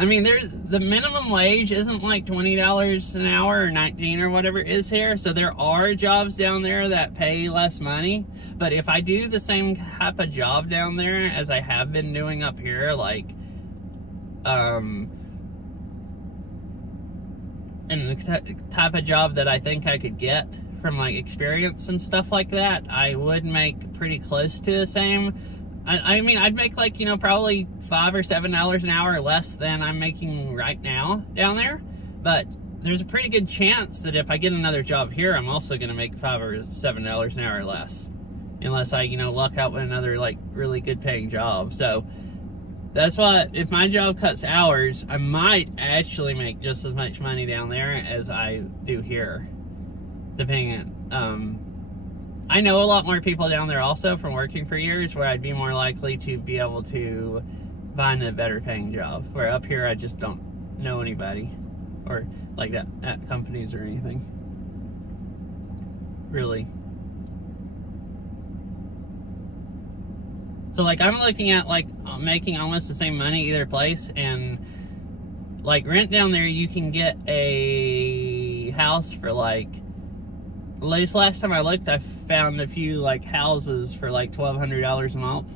I mean, the minimum wage isn't like $20 an hour or $19 or whatever it is here. So there are jobs down there that pay less money. But if I do the same type of job down there as I have been doing up here, like, and the type of job that I think I could get from like experience and stuff like that, I would make pretty close to the same. I mean, I'd make like, probably $5 or $7 an hour less than I'm making right now down there. But there's a pretty good chance that if I get another job here, I'm also going to make $5 or $7 an hour less. Unless I, luck out with another like really good paying job. So that's why if my job cuts hours, I might actually make just as much money down there as I do here. Depending on, I know a lot more people down there also from working for years, where I'd be more likely to be able to find a better paying job. Where up here, I just don't know anybody, or like that at companies or anything. Really. So like I'm looking at like making almost the same money either place, and like rent down there, you can get a house for like, at least last time I looked, I found a few like houses for like $1,200 a month.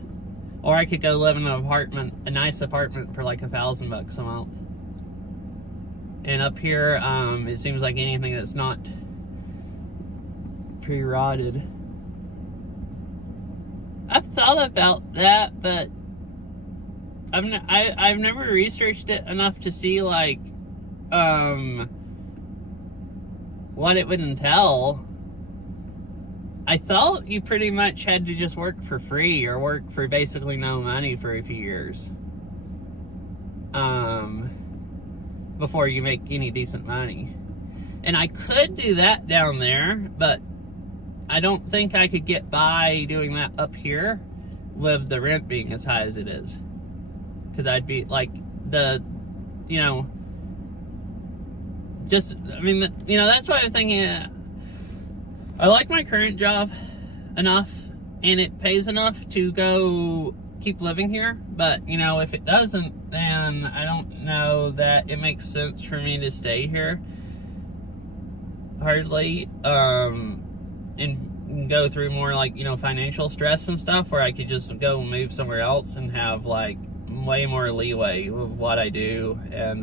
Or I could go live in an apartment, a nice apartment for like $1,000 a month. And up here, it seems like anything that's not pre-rotted. I've thought about that, but I've never researched it enough to see like what it would entail. I thought you pretty much had to just work for free or work for basically no money for a few years before you make any decent money. And I could do that down there, but I don't think I could get by doing that up here with the rent being as high as it is. Because I'd be like that's why I'm thinking, I like my current job enough, and it pays enough to go keep living here. But, if it doesn't, then I don't know that it makes sense for me to stay here. Hardly. And go through more like, financial stress and stuff, where I could just go move somewhere else and have like way more leeway with what I do, and,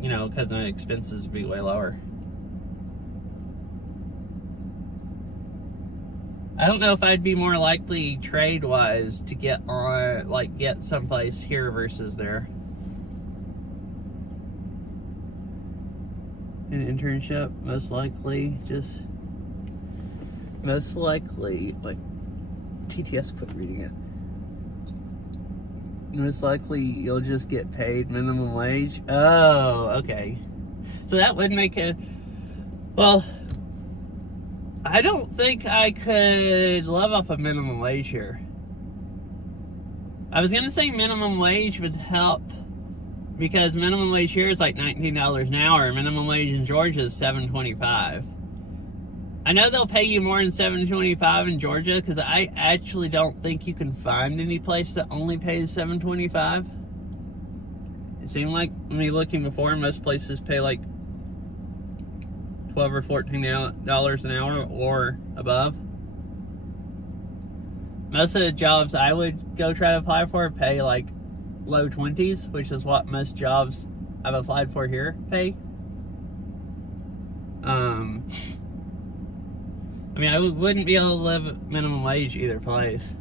because my expenses would be way lower. I don't know if I'd be more likely trade-wise to get someplace here versus there. An internship, most likely, like, TTS quit reading it. Most likely you'll just get paid minimum wage. Oh, okay. So that would make it, well, I don't think I could live off of minimum wage here. I was gonna say minimum wage would help, because minimum wage here is like $19 an hour. Minimum wage in Georgia is $7.25. I know they'll pay you more than $7.25 in Georgia, because I actually don't think you can find any place that only pays $7.25. It seemed like, me looking before, most places pay like $12 or $14 an hour or above. Most of the jobs I would go try to apply for pay like low 20s, which is what most jobs I've applied for here pay. I wouldn't be able to live minimum wage either place.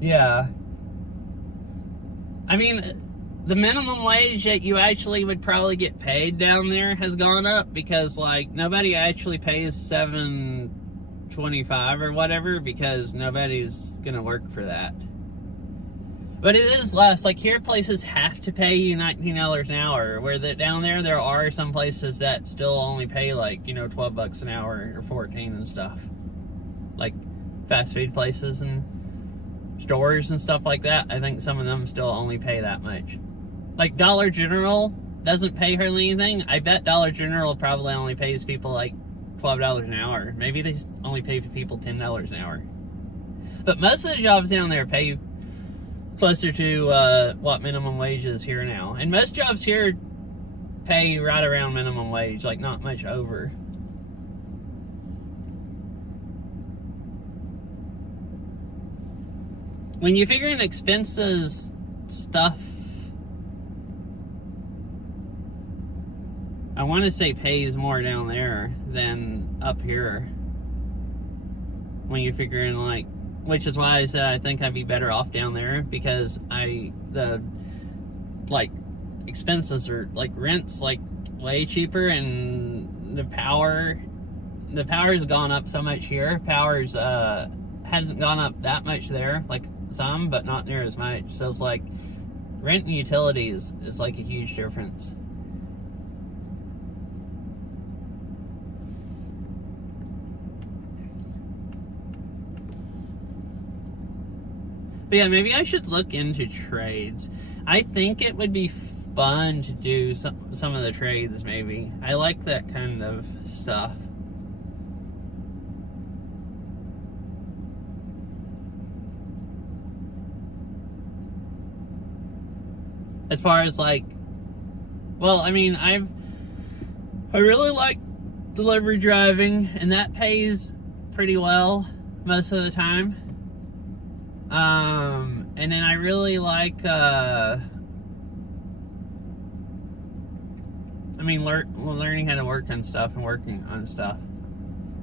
Yeah. The minimum wage that you actually would probably get paid down there has gone up, because like nobody actually pays $7.25 or whatever, because nobody's gonna work for that. But it is less. Like here, places have to pay you $19 an hour, where down there are some places that still only pay like, $12 an hour or 14 and stuff. Like fast food places and stores and stuff like that. I think some of them still only pay that much. Like Dollar General doesn't pay hardly anything. I bet Dollar General probably only pays people like $12 an hour. Maybe they only pay people $10 an hour. But most of the jobs down there pay closer to what minimum wage is here now. And most jobs here pay right around minimum wage, like not much over. When you figure in expenses, stuff, I want to say pays more down there than up here. When you figure in like, which is why I said I think I'd be better off down there, because the like expenses are like rent's like way cheaper, and the power's gone up so much here. Power's hasn't gone up that much there, like some, but not near as much. So it's like rent and utilities is like a huge difference. But yeah, maybe I should look into trades. I think it would be fun to do some of the trades, maybe. I like that kind of stuff. As far as like, well, I mean, I really like delivery driving, and that pays pretty well most of the time. And then I really like, learning how to work on stuff and working on stuff.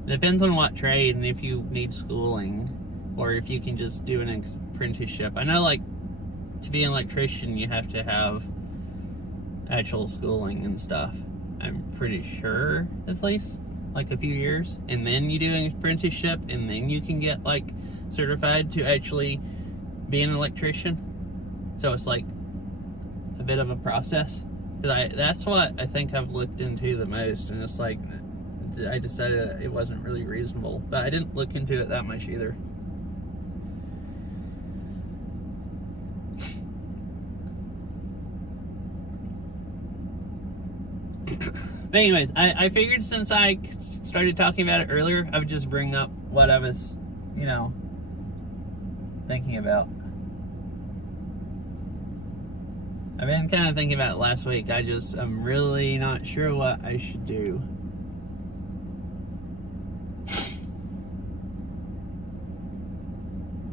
It depends on what trade and if you need schooling or if you can just do an apprenticeship. I know, like, to be an electrician, you have to have actual schooling and stuff. I'm pretty sure, at least, like a few years. And then you do an apprenticeship, and then you can get, like, certified to actually be an electrician. So it's like a bit of a process. Because that's what I think I've looked into the most, and it's like I decided it wasn't really reasonable. But I didn't look into it that much either. But anyways, I figured since I started talking about it earlier, I would just bring up what I was, thinking about. I've been kind of thinking about it last week. I'm really not sure what I should do.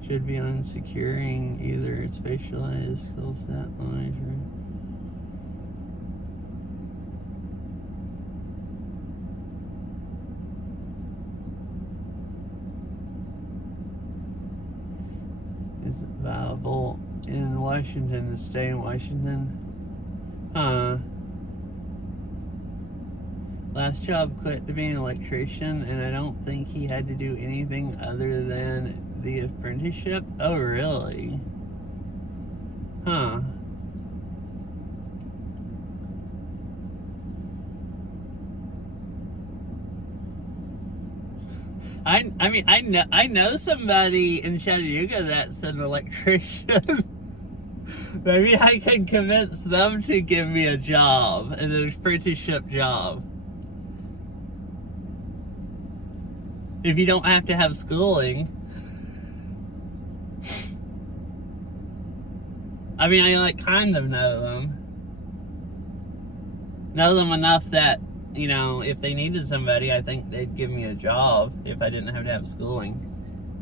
Should be on securing either specialized skill set lines or... Is it viable in Washington to stay in Washington? Last job quit to be an electrician, and I don't think he had to do anything other than the apprenticeship. Oh, really? Huh. I know somebody in Chattanooga that's an electrician. Maybe I can convince them to give me a job, an apprenticeship job. If you don't have to have schooling. I mean, I kind of know them. Know them enough that, if they needed somebody, I think they'd give me a job if I didn't have to have schooling.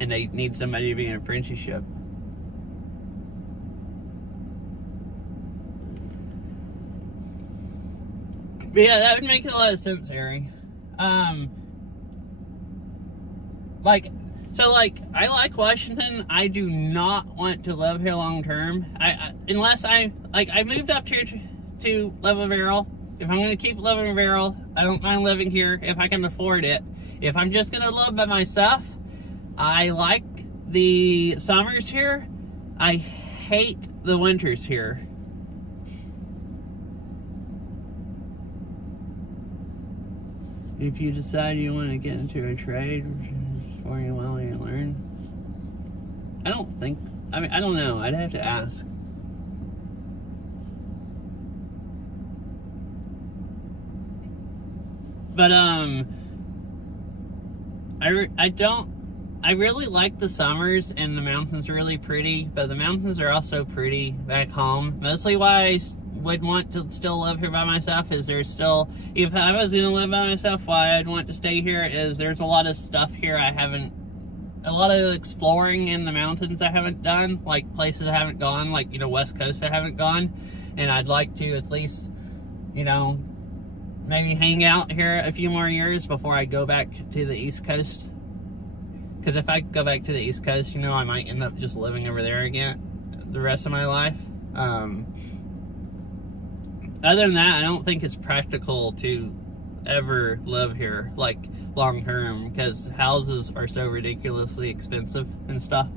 And they need somebody to be an apprenticeship. But yeah, that would make a lot of sense, Harry. I like Washington. I do not want to live here long term. Unless I moved up here to Levelville. If I'm going to keep living in Barrel, I don't mind living here if I can afford it. If I'm just going to live by myself, I like the summers here. I hate the winters here. If you decide you want to get into a trade, or you want to learn, I don't know. I'd have to ask. But, I really like the summers, and the mountains are really pretty, but the mountains are also pretty back home. Mostly why I would want to still live here by myself is there's still, if I was going to live by myself, why I'd want to stay here is there's a lot of stuff here a lot of exploring in the mountains I haven't done, like places I haven't gone, like, West Coast I haven't gone, and I'd like to at least, maybe hang out here a few more years before I go back to the East Coast. Because if I go back to the East Coast, you know, I might end up just living over there again the rest of my life. Other than that, I don't think it's practical to ever live here, like, long term, because houses are so ridiculously expensive and stuff.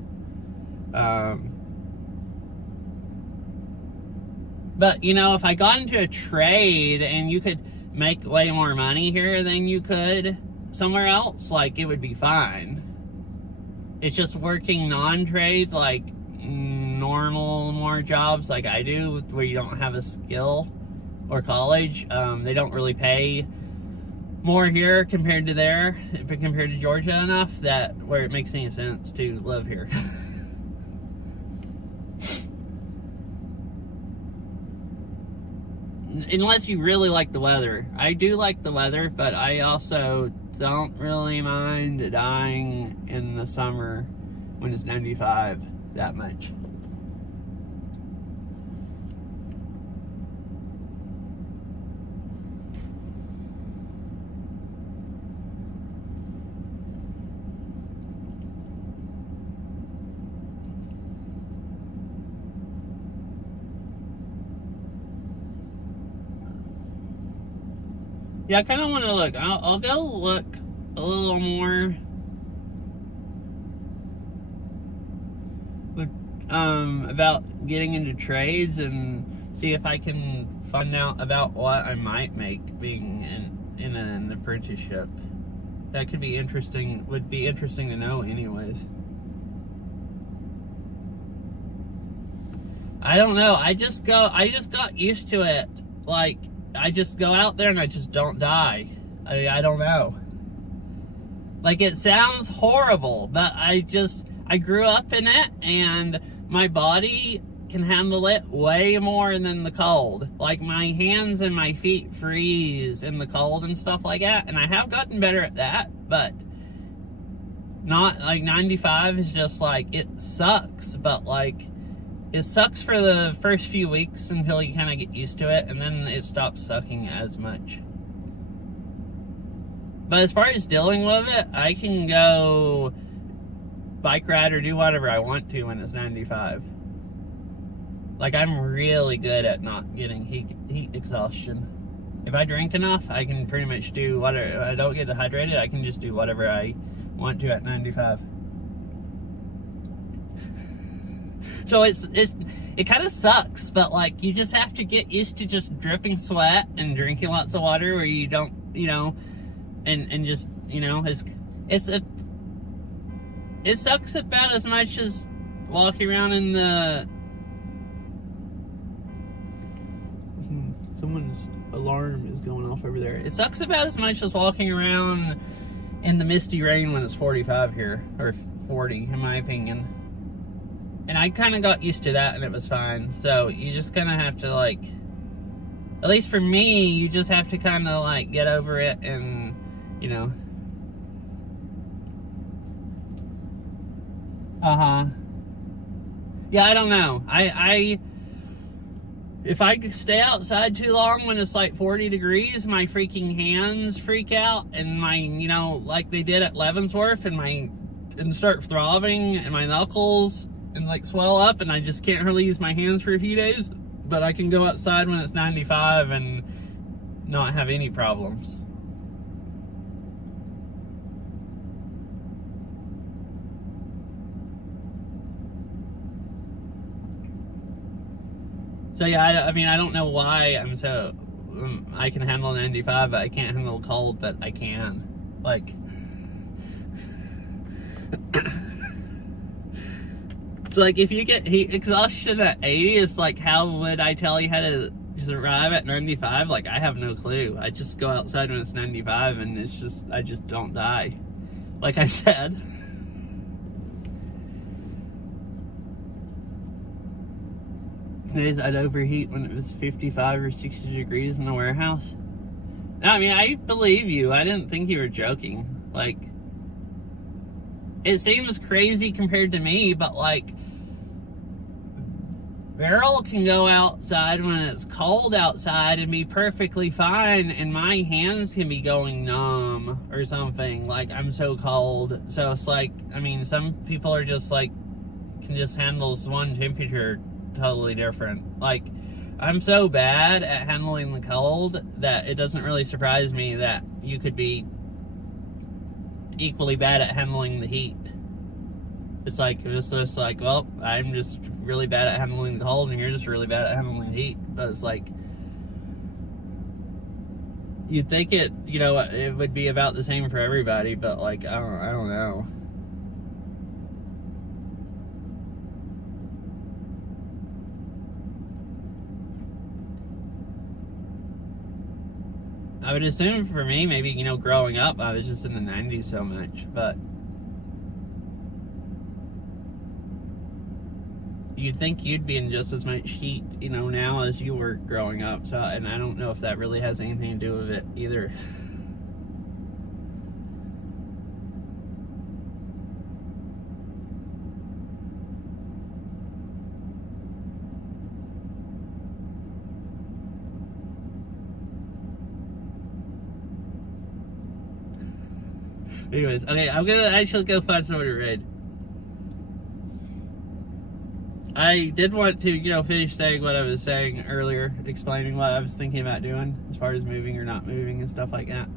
But, you know, if I got into a trade and you could make way more money here than you could somewhere else, like, it would be fine. It's just working non-trade, like normal more jobs like I do, where you don't have a skill or college. They don't really pay more here compared to there, compared to Georgia enough that where it makes any sense to live here. Unless you really like the weather. I do like the weather, but I also don't really mind dying in the summer when it's 95 that much. Yeah, I kind of want to look. I'll go look a little more with, about getting into trades and see if I can find out about what I might make being in an apprenticeship. That could be interesting. Would be interesting to know, anyways. I don't know. I just got used to it. Like, I just go out there and I just don't die. I don't know. Like, it sounds horrible, but I grew up in it, and my body can handle it way more than the cold. Like, my hands and my feet freeze in the cold and stuff like that, and I have gotten better at that, but not, like, 95 is just, like, it sucks, but, like, it sucks for the first few weeks until you kind of get used to it, and then it stops sucking as much. But as far as dealing with it, I can go bike ride or do whatever I want to when it's 95. Like, I'm really good at not getting heat exhaustion. If I drink enough, I can pretty much do whatever. If I don't get dehydrated, I can just do whatever I want to at 95. So it kind of sucks, but, like, you just have to get used to just dripping sweat and drinking lots of water where you don't, you know, and just, you know, it sucks about as much as walking around in the... Someone's alarm is going off over there. It sucks about as much as walking around in the misty rain when it's 45 here, or 40 in my opinion. And I kind of got used to that, and it was fine. So you just kind of have to, like, at least for me, you just have to kind of, like, get over it and, you know. Yeah, I don't know. If I stay outside too long when it's like 40 degrees, my freaking hands freak out, and my, you know, like they did at Leavenworth, and start throbbing, and my knuckles and like swell up, and I just can't really use my hands for a few days. But I can go outside when it's 95 and not have any problems. So yeah, I mean, I don't know why I'm so... I can handle 95, but I can't handle cold, but I can. Like... It's like, if you get heat exhaustion at 80, it's like, how would I tell you how to survive at 95? Like, I have no clue. I just go outside when it's 95, and it's just, I just don't die. Like I said. I'd overheat when it was 55 or 60 degrees in the warehouse. No, I mean, I believe you. I didn't think you were joking. Like, it seems crazy compared to me, but, like, Beryl can go outside when it's cold outside and be perfectly fine, and my hands can be going numb or something. Like, I'm so cold. So it's like, I mean, some people are just like, can just handle one temperature totally different. Like, I'm so bad at handling the cold that it doesn't really surprise me that you could be equally bad at handling the heat. It's just like, well, I'm just really bad at handling the cold and you're just really bad at handling the heat. But it's like, you'd think it would be about the same for everybody, but like, I don't know. I would assume for me, maybe, growing up, I was just in the 90s so much, but you'd think you'd be in just as much heat, now as you were growing up. So, and I don't know if that really has anything to do with it either. Anyways, okay, I'm gonna actually go find somewhere to read. I did want to, finish saying what I was saying earlier, explaining what I was thinking about doing as far as moving or not moving and stuff like that.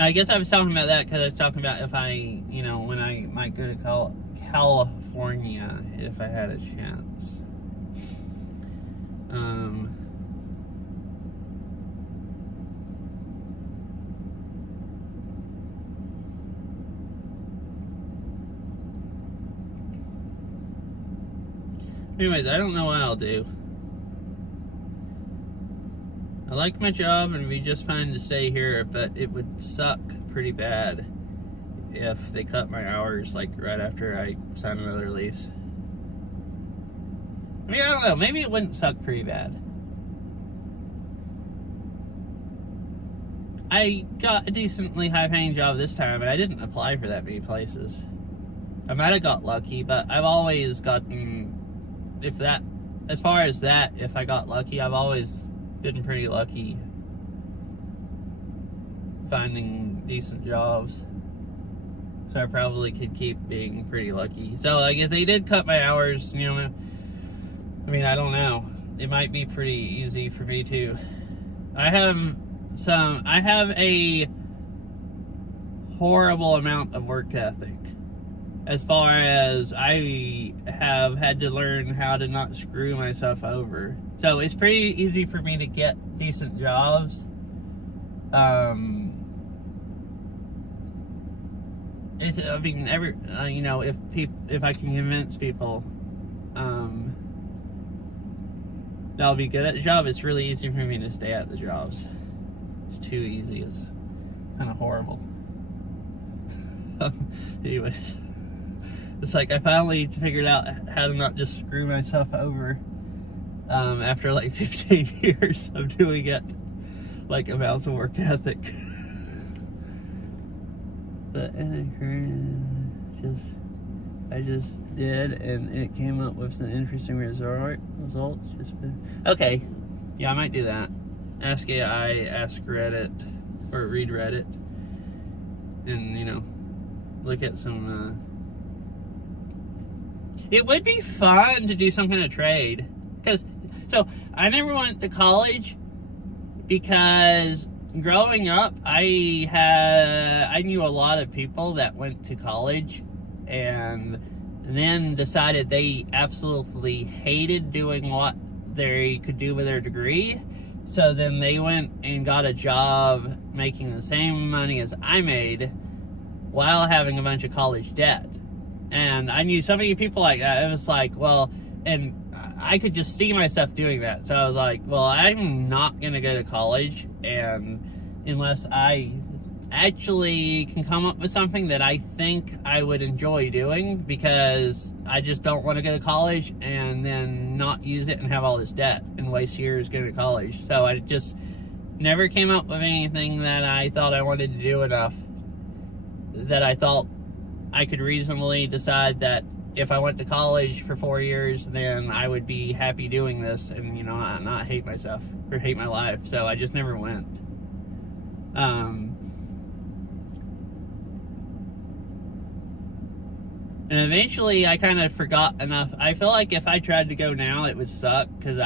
I guess I was talking about that because I was talking about if I, when I might go to California if I had a chance. Anyways, I don't know what I'll do. I like my job and it'd be just fine to stay here, but it would suck pretty bad if they cut my hours like right after I sign another lease. I mean, I don't know, maybe it wouldn't suck pretty bad. I got a decently high paying job this time, and I didn't apply for that many places. I might have got lucky, but I've always gotten, as far as that, if I got lucky, I've always been pretty lucky finding decent jobs. So I probably could keep being pretty lucky. So like if they did cut my hours, I mean, I don't know. It might be pretty easy for me to. I have a horrible amount of work ethic. As far as I have had to learn how to not screw myself over. So it's pretty easy for me to get decent jobs. If I can convince people, that'll be good at the job. It's really easy for me to stay at the jobs. It's too easy. It's kind of horrible. Anyways. It's like I finally figured out how to not just screw myself over after like 15 years of doing it, like amounts of work ethic. But I just did, and it came up with some interesting results. Okay, yeah, I might do that. Ask AI, ask Reddit, or read Reddit, and look at some. It would be fun to do some kind of trade. So I never went to college because growing up, I knew a lot of people that went to college and then decided they absolutely hated doing what they could do with their degree. So then they went and got a job making the same money as I made while having a bunch of college debt. And I knew so many people like that. It was like, well, and I could just see myself doing that. So I was like, well, I'm not going to go to college, and unless I actually can come up with something that I think I would enjoy doing, because I just don't want to go to college and then not use it and have all this debt and waste years going to college. So I just never came up with anything that I thought I wanted to do enough, that I thought I could reasonably decide that if I went to college for 4 years, then I would be happy doing this and, you know, not hate myself or hate my life. So I just never went. And eventually I kind of forgot enough. I feel like if I tried to go now, it would suck, because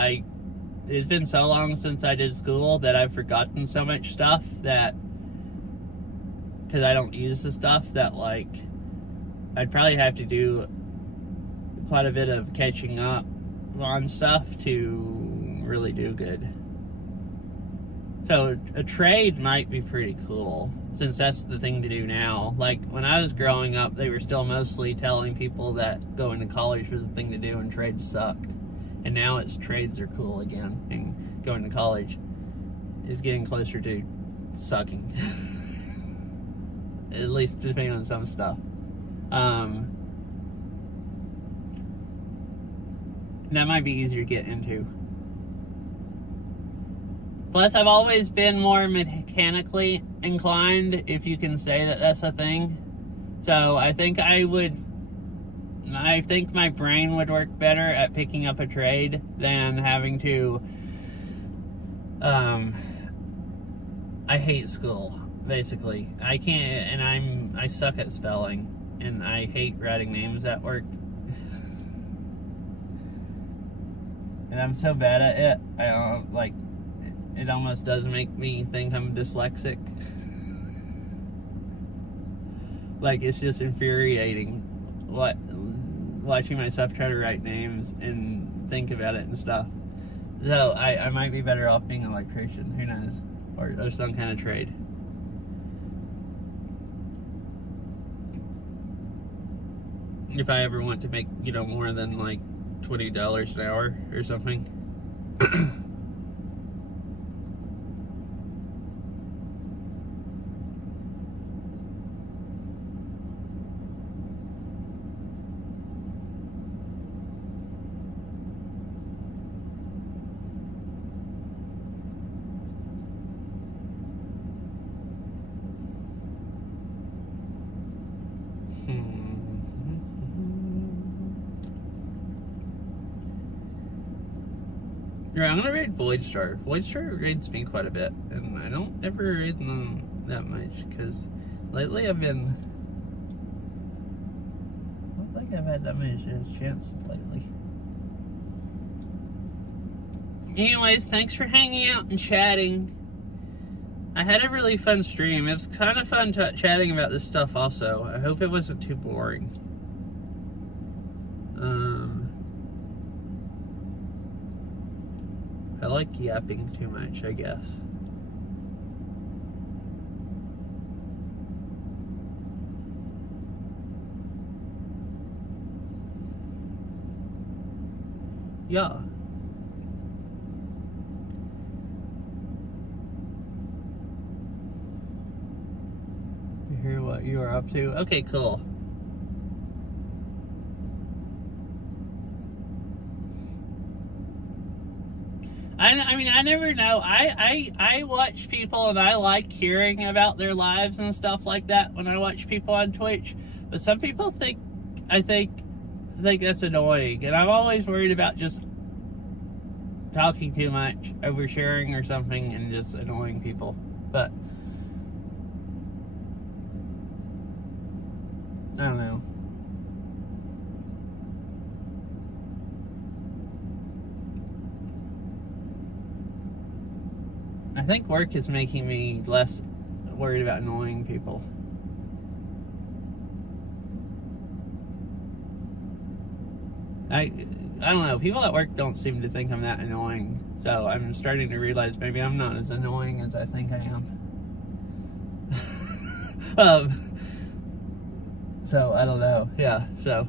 it's been so long since I did school that I've forgotten so much stuff, that, because I don't use the stuff, that, like, I'd probably have to do quite a bit of catching up on stuff to really do good. So a trade might be pretty cool, since that's the thing to do now. Like, when I was growing up, they were still mostly telling people that going to college was the thing to do and trades sucked. And now it's trades are cool again, and going to college is getting closer to sucking. At least depending on some stuff. That might be easier to get into. Plus, I've always been more mechanically inclined, if you can say that that's a thing. So I think my brain would work better at picking up a trade than having to, I hate school, basically. I can't, and I suck at spelling, and I hate writing names at work. And I'm so bad at it, it almost does make me think I'm dyslexic. Like, it's just infuriating watching myself try to write names and think about it and stuff. So I might be better off being an electrician, who knows, or some kind of trade. If I ever want to make, you know, more than like $20 an hour or something. Yeah, I'm gonna read Void Star. Void Star reads me quite a bit, and I don't ever read them that much, because lately I don't think I've had that many chances lately. Anyways, thanks for hanging out and chatting. I had a really fun stream. It was kind of fun chatting about this stuff also. I hope it wasn't too boring. I like yapping too much, I guess. Yeah. You hear what you are up to? Okay, cool. I mean, I never know. I watch people, and I like hearing about their lives and stuff like that when I watch people on Twitch. But some people think that's annoying, and I'm always worried about just talking too much, oversharing or something, and just annoying people. But I don't know. I think work is making me less worried about annoying people. I don't know. People at work don't seem to think I'm that annoying. So I'm starting to realize maybe I'm not as annoying as I think I am. So I don't know. Yeah, so.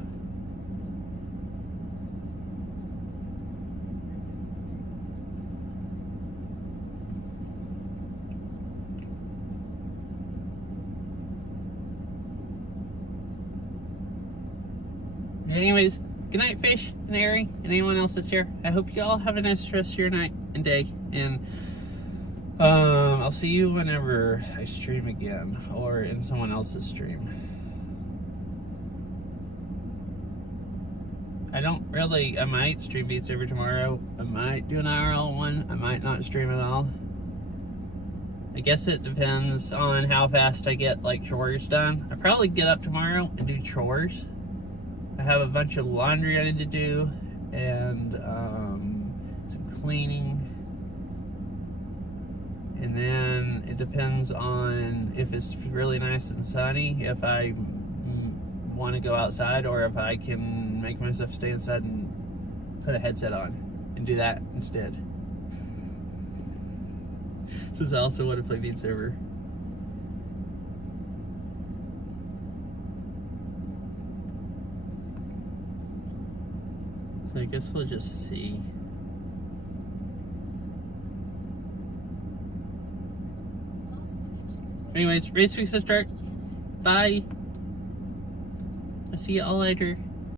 Anyways, good night, Fish and Airy, and anyone else that's here. I hope you all have a nice rest of your night and day, and I'll see you whenever I stream again, or in someone else's stream. I might stream Beat Saber tomorrow. I might do an IRL one. I might not stream at all. I guess it depends on how fast I get like chores done. I probably get up tomorrow and do chores. I have a bunch of laundry I need to do, and some cleaning. And then it depends on if it's really nice and sunny, if I want to go outside, or if I can make myself stay inside and put a headset on and do that instead. Since I also want to play Beat Saber. So I guess we'll just see. Anyways, race week's to start. Bye. I'll see you all later.